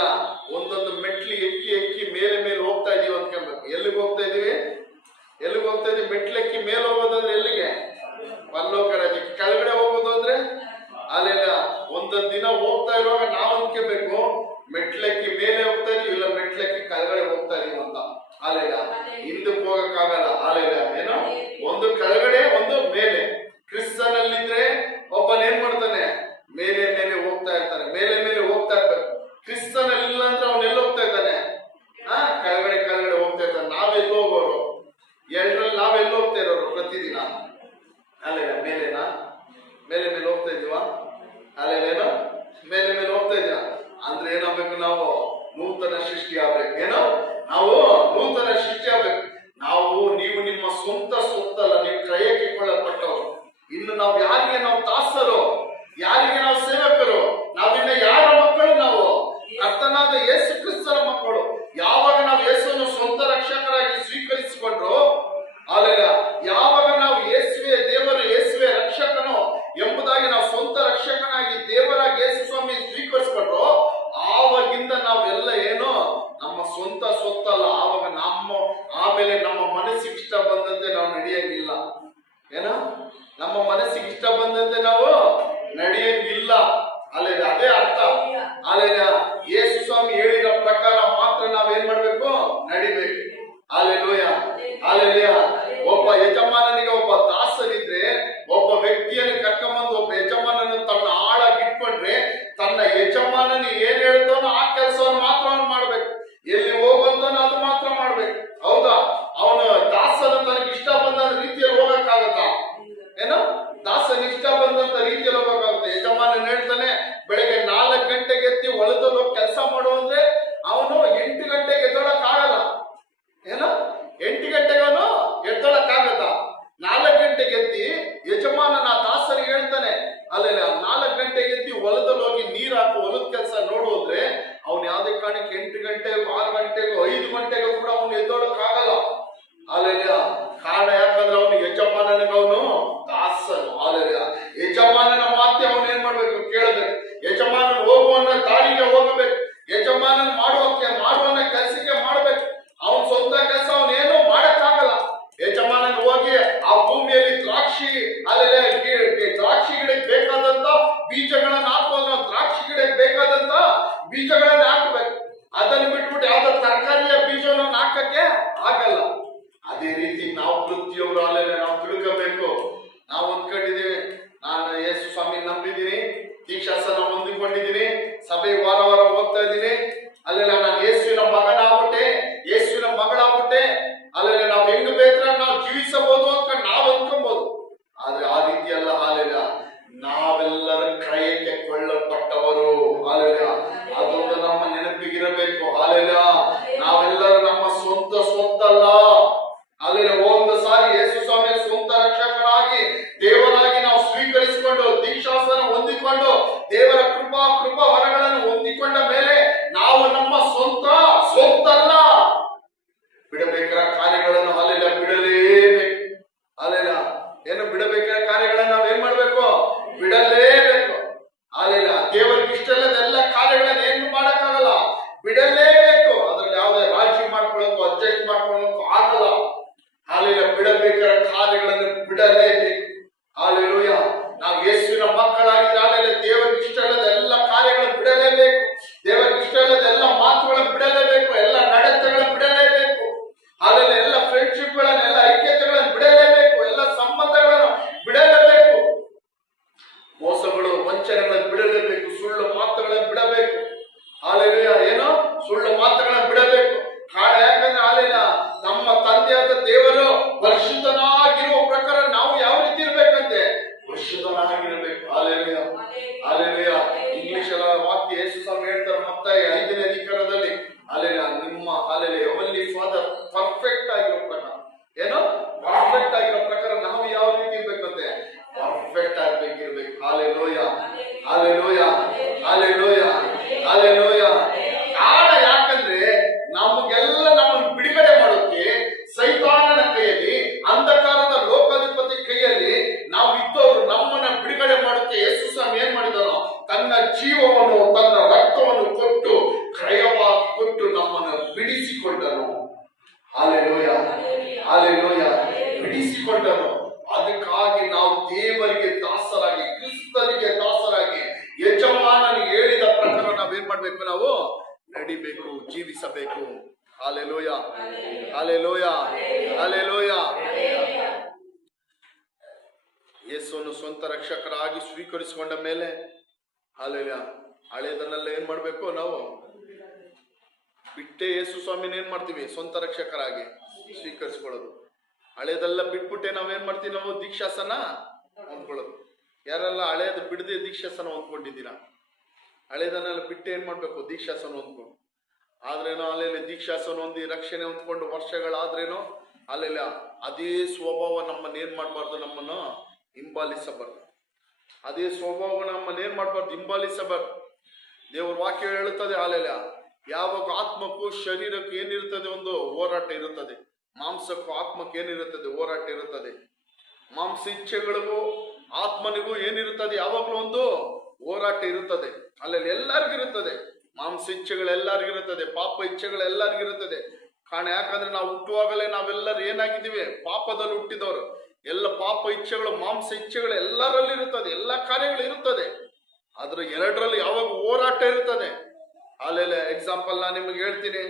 ಒಂದೊಂದು ಮೆಟ್ಲಿ ಎಕ್ಕಿ ಎಕ್ಕಿ ಮೇಲೆ ಮೇಲೆ ಹೋಗ್ತಾ ಇದೀವಿ ಅಂದ್ಕೊಬೇಕು. ಎಲ್ಲಿಗೆ ಹೋಗ್ತಾ ಇದೀವಿ, ಎಲ್ಲಿಗೆ ಹೋಗ್ತಾ ಇದೀವಿ? ಮೆಟ್ಲೆಕ್ಕಿ ಮೇಲೆ ಹೋಗೋದಂದ್ರೆ ಎಲ್ಲಿಗೆ? ಪರಲೋಕ ರಾಜ್ಯಕ್ಕೆ. ಕೆಳಗಡೆ ಹೋಗೋದು ಅಂದ್ರೆ ಅಲ್ಲೆಲ್ಲ ಒಂದೊಂದು ದಿನ ಹೋಗ್ತಾ ಇರುವಾಗ ನಾವು ಅಂದ್ಕೋಬೇಕು, ಮೆಟ್ಲೆಕ್ಕಿ ಮೇಲೆ ಹೋಗ್ತಾ ಇದೀವಿ, ಇಲ್ಲ ಮೆಟ್ಲೆಕ್ಕಿ ಕೆಳಗಡೆ ಹೋಗ್ತಾ ಇದೀವಿ ಅಂತ. ಅಲ್ಲೆಲ್ಲ ಹಿಂದಕ್ಕೆ ಹೋಗಕ್ಕಾಗಲ್ಲ. ಅಲ್ಲೆಲ್ಲ ಏನೋ ಒಂದು ಕೆಳಗಡೆ ಒಂದು ಮೇಲೆ. ಕ್ರಿಸ್ತನಲ್ಲಿದ್ರೆ ಒಬ್ಬನೇನ್ ಮಾಡ್ತಾನೆ, ಮೇಲೆ ಮೇಲೆ ಹೋಗ್ತಾ ಇರ್ತಾನೆ, ಮೇಲೆ ಮೇಲೆ ಹೋಗ್ತಾ ಇರ್ಬೇಕು. ಕ್ರಿಸ್ತನಲ್ಲಿಲ್ಲ ಅಂದ್ರೆ ಅವನೆಲ್ಲ ಹೋಗ್ತಾ ಇದ್ದಾನೆ, ಕೆಳಗಡೆ ಕೆಳಗಡೆ ಹೋಗ್ತಾ ಇರ್ತಾನೆ. ನಾವೆಲ್ಲ ಹೋಗೋರು, ಎರಡರಲ್ಲಿ ನಾವೆಲ್ಲ ಹೋಗ್ತಾ ಇರೋರು ಪ್ರತಿದಿನ? ಅಲ್ಲೆಲ್ಲ ಮೇಲೆನಾ, ಮೇಲೆ ಮೇಲೆ ಹೋಗ್ತಾ ಇದೀವ? ಅಲ್ಲೇನೋ ಮೇಲೆ ಮೇಲೆ ಹೋಗ್ತಾ ಇದೀವ ಅಂದ್ರೆ ಏನಾಗ್ಬೇಕು, ನಾವು ನೂತನ ಸೃಷ್ಟಿ ಆಗ್ಬೇಕು. ಏನೋ ನಾವು ನೂತನ ಸೃಷ್ಟಿ ಆಗ್ಬೇಕು. ನಾವು ನೀವು ನಿಮ್ಮ ಸ್ವಂತ ಸ್ವತ್ತಲ್ಲ, ನೀವು ಕ್ರಯಕ್ಕೆ ಕೊಳ್ಳಲ್ಪಟ್ಟವರು. ಇನ್ನು ನಾವು ಯಾರಿಗೆ ನಾವು ದಾಸರು, ಯಾರಿಗೆ ನಾವು ಸೇವಕರು? ನಾವಿನ್ನ ಯಾರ ಮಕ್ಕಳು? ನಾವು ಕರ್ತನಾದ ಯೇಸು ಕ್ರಿಸ್ತರ ಮಕ್ಕಳು. ಯಾವಾಗ ನಾವು ಯೇಸುವನ್ನು ಸ್ವಂತ ರಕ್ಷಕರಾಗಿ ಸ್ವೀಕರಿಸಿಕೊಂಡ್ರು, ಅಲ್ಲೆಲ್ಲ ಯಾವಾಗ ನಾವು ಯೇಸುವೆ ದೇವರು, ಯೇಸುವೆ ರಕ್ಷಕನು ಎಂಬುದಾಗಿ ನಾವು ಸ್ವಂತ ರಕ್ಷಕನಾಗಿ ದೇವರಾಗಿ ಯೇಸು ಸ್ವಾಮಿ ಸ್ವೀಕರಿಸಿಕೊಂಡ್ರು, ಆವಾಗಿಂದ ನಾವೆಲ್ಲ ಏನೋ ನಮ್ಮ ಸ್ವಂತ ಸ್ವತ್ತಲ್ಲ. ಆವಾಗ ಆಮೇಲೆ ನಮ್ಮ ಮನಸ್ಸಿಗೆ ಇಷ್ಟ ಬಂದಂತೆ ನಾವು ನಡೆಯಂಗಿಲ್ಲ. ಏನೋ ನಮ್ಮ ಮನಸ್ಸಿಗೆ ಇಷ್ಟ ಬಂದಂತೆ ನಾವು ನಡೆಯಂಗಿಲ್ಲ. ಅಲ್ಲೇ ಅದೇ ಅರ್ಥ. ಅಲ್ಲೇ ಯೇಸು ಸ್ವಾಮಿ ಹೇಳಿರೋ ಪ್ರಕಾರ ಮಾತ್ರ ನಾವೇನ್ ಮಾಡ್ಬೇಕು, ನಡಿಬೇಕು. Alleluia, alleluia. ಒಬ್ಬ ಯಜಮಾನನಿಗೆ ಒಬ್ಬ ದಾಸನಿದ್ರೆ, ಒಬ್ಬ ವ್ಯಕ್ತಿಯನ್ನು ಕರ್ಕೊಂಬಂದು ಒಬ್ಬ ಯಜಮಾನನ ತನ್ನ ಆಳಾಗಿ ಇಟ್ಕೊಂಡ್ರೆ, ತನ್ನ ಯಜಮಾನನ ಏನ್ ಹೇಳ್ತಾನೋ ಆ ಕೆಲಸವನ್ನು ಮಾತ್ರ ಅವನು ಮಾಡ್ಬೇಕು. ಎಲ್ಲಿ ಹೋಗುವಂತಾನೋ ಅದು ಮಾತ್ರ ಮಾಡ್ಬೇಕು. ಹೌದಾ? ಅವನು ದಾಸನ ತನಗೆ ಇಷ್ಟ ಬಂದ ರೀತಿಯಲ್ಲಿ ಹೋಗಕ್ಕಾಗತ್ತಾ? ಏನೋ ದಾಸನ ಇಷ್ಟ ಬಂದಂತ ರೀತಿಯಲ್ಲಿ ಹೋಗಕ್ಕಾಗುತ್ತೆ? ಯಜಮಾನನ್ ಹೇಳ್ತಾನೆ ಬೆಳಗ್ಗೆ 4 ಗಂಟೆಗೆ ಎತ್ತಿ ಹೊಲದಲ್ಲಿ ಹೋಗಿ ಕೆಲಸ ಮಾಡು ಅಂದ್ರೆ ಅವನು 8 ಗಂಟೆಗೆ ಎದ್ದೊಳಕ್ ಆಗಲ್ಲ. ಏನೋ 8 ಗಂಟೆಗೆ ಅವನು ಎದ್ದೊಳಕ್ ಆಗತ್ತ? 4 ಗಂಟೆಗೆ ಎದ್ದಿ ಯಜಮಾನನ ದಾಸರಿಗೆ ಹೇಳ್ತಾನೆ, ಅಲ್ಲೆಲ್ಲ 4 ಗಂಟೆಗೆ ಎದ್ದಿ ಹೊಲದಲ್ಲಿ ಹೋಗಿ ನೀರ್ ಹಾಕು, ಹೊಲದ ಕೆಲಸ ನೋಡೋದ್ರೆ ಅವ್ನು ಯಾವ್ದೇ ಕಾರಣಕ್ಕೆ 8 ಗಂಟೆಗೂ 6 ಗಂಟೆಗೂ 5 ಗಂಟೆಗೂ ಕೂಡ ಅವನು ಎದ್ದೊಳಕ್ ಆಗಲ್ಲ. ಅಲ್ಲೆಲ್ಲ ಕಾರಣ ಯಾಕಂದ್ರೆ ಅವನು ಯಜಮಾನನಿಗೆ ಅವನು ದಾಸನು. ಅಲ್ಲೆಲ್ಲ ಯಜಮಾನನ ಮಾತೆ ಅವನು ಏನ್ ಮಾಡ್ಬೇಕು, ಕೇಳಬೇಕು. ಯಜಮಾನನ ಹೋಗುವನ್ನ ದಾರಿಗೆ ಹೋಗಬೇಕು. ಯಜಮಾನನ ಮಾಡುವನ್ನ ಕೆಲಸಕ್ಕೆ ಮಾಡ್ಬೇಕು. ಅವನ್ ಸ್ವಂತ ಕೆಲಸ ಅವನೇನು ಮಾಡಕ್ಕಾಗಲ್ಲ. ಯಜಮಾನನ ಹೋಗಿ ಆ ಭೂಮಿಯಲ್ಲಿ ದ್ರಾಕ್ಷಿ ಗಿಡಕ್ಕೆ ಬೇಕಾದಂತ ಬೀಜಗಳನ್ನ ಹಾಕೋದು, ದ್ರಾಕ್ಷಿ ಗಿಡಕ್ಕೆ ಬೇಕಾದಂತ ಬೀಜಗಳನ್ನ ಹಾಕಬೇಕು. ಅದನ್ನ ಬಿಟ್ಬಿಟ್ಟು ಯಾವ್ದೋ ತರಕಾರಿಯ ಬೀಜವನ್ನು ಹಾಕಕ್ಕೆ ಆಗಲ್ಲ. ಅದೇ ರೀತಿ ನಾವು ಪ್ರತಿಯೊಬ್ಬರು ಅಲ್ಲೆಲ್ಲ ನಾವು ತಿಳ್ಕೋಬೇಕು. ನಾವು ಅಂದ್ಕೊಂಡಿದ್ದೀವಿ, ನಾನು ಯೇಸು ಸ್ವಾಮಿ ನಂಬಿದ್ದೀನಿ, ದೀಕ್ಷಾಸನ ಹೊಂದಿಕೊಂಡಿದ್ದೀನಿ, ಸಭೆ ವಾರ ವಾರ ಹೋಗ್ತಾ ಇದ್ದೀನಿ, ಅಲ್ಲೆಲ್ಲ ನಾನು ಯೇಸುವಿನ ಮಗನಾಗ್ಬಿಟ್ಟೆ, ಯೇಸುವಿನ ಮಗಳಾಗ್ಬಿಟ್ಟೆ, ಅಲ್ಲೆಲ್ಲ ನಾವು ಹೆಂಗ್ ಬೇಕಾದ್ರೆ ನಾವು ಜೀವಿಸಬಹುದು ಅಂತ ನಾವು ಅಂದ್ಕೊಬಹುದು. ಆದ್ರೆ ಆ ರೀತಿ ಅಲ್ಲ. ಅಲ್ಲೆಲ್ಲ ನಾವೆಲ್ಲರ ಕ್ರಯಕ್ಕೆ ಕೊಳ್ಳಲ್ಪಟ್ಟವರು. ಅಲ್ಲೆಲ್ಲ ಅದೊಂದು ನಮ್ಮ ನೆನಪಿಗಿರಬೇಕು. ಅಲ್ಲೆಲ್ಲ ನಾವೆಲ್ಲರೂ ನಮ್ಮ ಸ್ವಂತ ಸ್ವತ್ತಲ್ಲ. ಅಲ್ಲೆಲ್ಲ ಒಂದು ಸಾರಿ ಯೇಸು ಸ್ವಾಮಿ ಸ್ವಂತ ರಕ್ಷಕರಾಗಿ ದೇವರಾಗಿ ನಾವು ಸ್ವೀಕರಿಸಿಕೊಂಡು ದೀಕ್ಷಾಸನ ಹೊಂದಿಕೊಂಡು ದೇವರ ಕೃಪಾ ವರಗಳನ್ನು ಹೊಂದಿಕೊಂಡ ಮೇಲೆ ನಾವು ನಮ್ಮ ನಡಿಬೇಕು, ಜೀವಿಸಬೇಕು. Hallelujah, hallelujah, hallelujah. ಯೇಸುವನ್ನು ಸ್ವಂತ ರಕ್ಷಕರಾಗಿ ಸ್ವೀಕರಿಸಿಕೊಂಡ ಮೇಲೆ ಹಾಲೆಲೂಯ ಹಳೆಯದನ್ನೆಲ್ಲ ಏನ್ ಮಾಡ್ಬೇಕು? ನಾವು ಬಿಟ್ಟೆ ಯೇಸು ಸ್ವಾಮಿನ ಏನ್ ಮಾಡ್ತೀವಿ? ಸ್ವಂತ ರಕ್ಷಕರಾಗಿ ಸ್ವೀಕರಿಸ್ಕೊಳ್ಳೋದು. ಹಳೆಯದೆಲ್ಲ ಬಿಟ್ಬಿಟ್ಟೆ ನಾವೇನ್ ಮಾಡ್ತೀವಿ? ನಾವು ದೀಕ್ಷಾಸನ ಹೊಂದ್ಕೊಳ್ಳೋದು. ಯಾರೆಲ್ಲ ಹಳೆಯದು ಬಿಡದೆ ದೀಕ್ಷಾಸನ ಹೊಂದ್ಕೊಂಡಿದ್ದೀರಾ? ಹಳೆಯದನ್ನೆಲ್ಲ ಬಿಟ್ಟು ಏನ್ ಮಾಡ್ಬೇಕು? ದೀಕ್ಷಾಸನ ಹೊಂದ್ಕೊಂಡು. ಆದ್ರೇನೋ ಅಲ್ಲೆಲ್ಲ ದೀಕ್ಷಾಸನ ಹೊಂದಿ ರಕ್ಷಣೆ ಹೊಂದ್ಕೊಂಡು ವರ್ಷಗಳಾದ್ರೇನೋ ಅಲ್ಲೆಲ್ಲ ಅದೇ ಸ್ವಭಾವ ನಮ್ಮನ್ನ ಏನ್ ಮಾಡ್ಬಾರ್ದು? ನಮ್ಮನ್ನು ಹಿಂಬಾಲಿಸಬಾರ್ದು. ಅದೇ ಸ್ವಭಾವ ನಮ್ಮನ್ನ ಏನ್ ಮಾಡ್ಬಾರ್ದು? ಹಿಂಬಾಲಿಸಬಾರ್ದು. ದೇವ್ರ ವಾಕ್ಯ ಹೇಳುತ್ತದೆ ಅಲ್ಲೆಲ್ಲ ಯಾವಾಗ ಆತ್ಮಕ್ಕೂ ಶರೀರಕ್ಕೂ ಏನಿರುತ್ತದೆ? ಒಂದು ಹೋರಾಟ ಇರುತ್ತದೆ. ಮಾಂಸಕ್ಕೂ ಆತ್ಮಕ್ಕೆ ಏನಿರುತ್ತದೆ? ಹೋರಾಟ ಇರುತ್ತದೆ. ಮಾಂಸ ಇಚ್ಛೆಗಳಿಗೂ ಆತ್ಮನಿಗೂ ಏನಿರುತ್ತದೆ? ಯಾವಾಗಲೂ ಒಂದು ಹೋರಾಟ ಇರುತ್ತದೆ. ಅಲ್ಲೆಲ್ಲ ಎಲ್ಲರಿಗಿರುತ್ತದೆ. ಮಾಂಸ ಇಚ್ಛೆಗಳು ಎಲ್ಲರಿಗಿರುತ್ತದೆ, ಪಾಪ ಇಚ್ಛೆಗಳು ಎಲ್ಲರಿಗಿರುತ್ತದೆ. ಕಾರಣ ಯಾಕಂದ್ರೆ ನಾವು ಹುಟ್ಟುವಾಗಲೇ ನಾವೆಲ್ಲರೂ ಏನಾಗಿದ್ದೀವಿ? ಪಾಪದಲ್ಲಿ ಹುಟ್ಟಿದವರು. ಎಲ್ಲ ಪಾಪ ಇಚ್ಛೆಗಳು, ಮಾಂಸ ಇಚ್ಛೆಗಳು ಎಲ್ಲರಲ್ಲಿ ಇರುತ್ತದೆ, ಎಲ್ಲ ಕಾರ್ಯಗಳು ಇರುತ್ತದೆ. ಅದ್ರ ಎರಡರಲ್ಲಿ ಯಾವಾಗ ಹೋರಾಟ ಇರುತ್ತದೆ. ಅಲ್ಲೆಲ್ಲ ಎಕ್ಸಾಂಪಲ್ ನಾನು ನಿಮಗೆ ಹೇಳ್ತೀನಿ.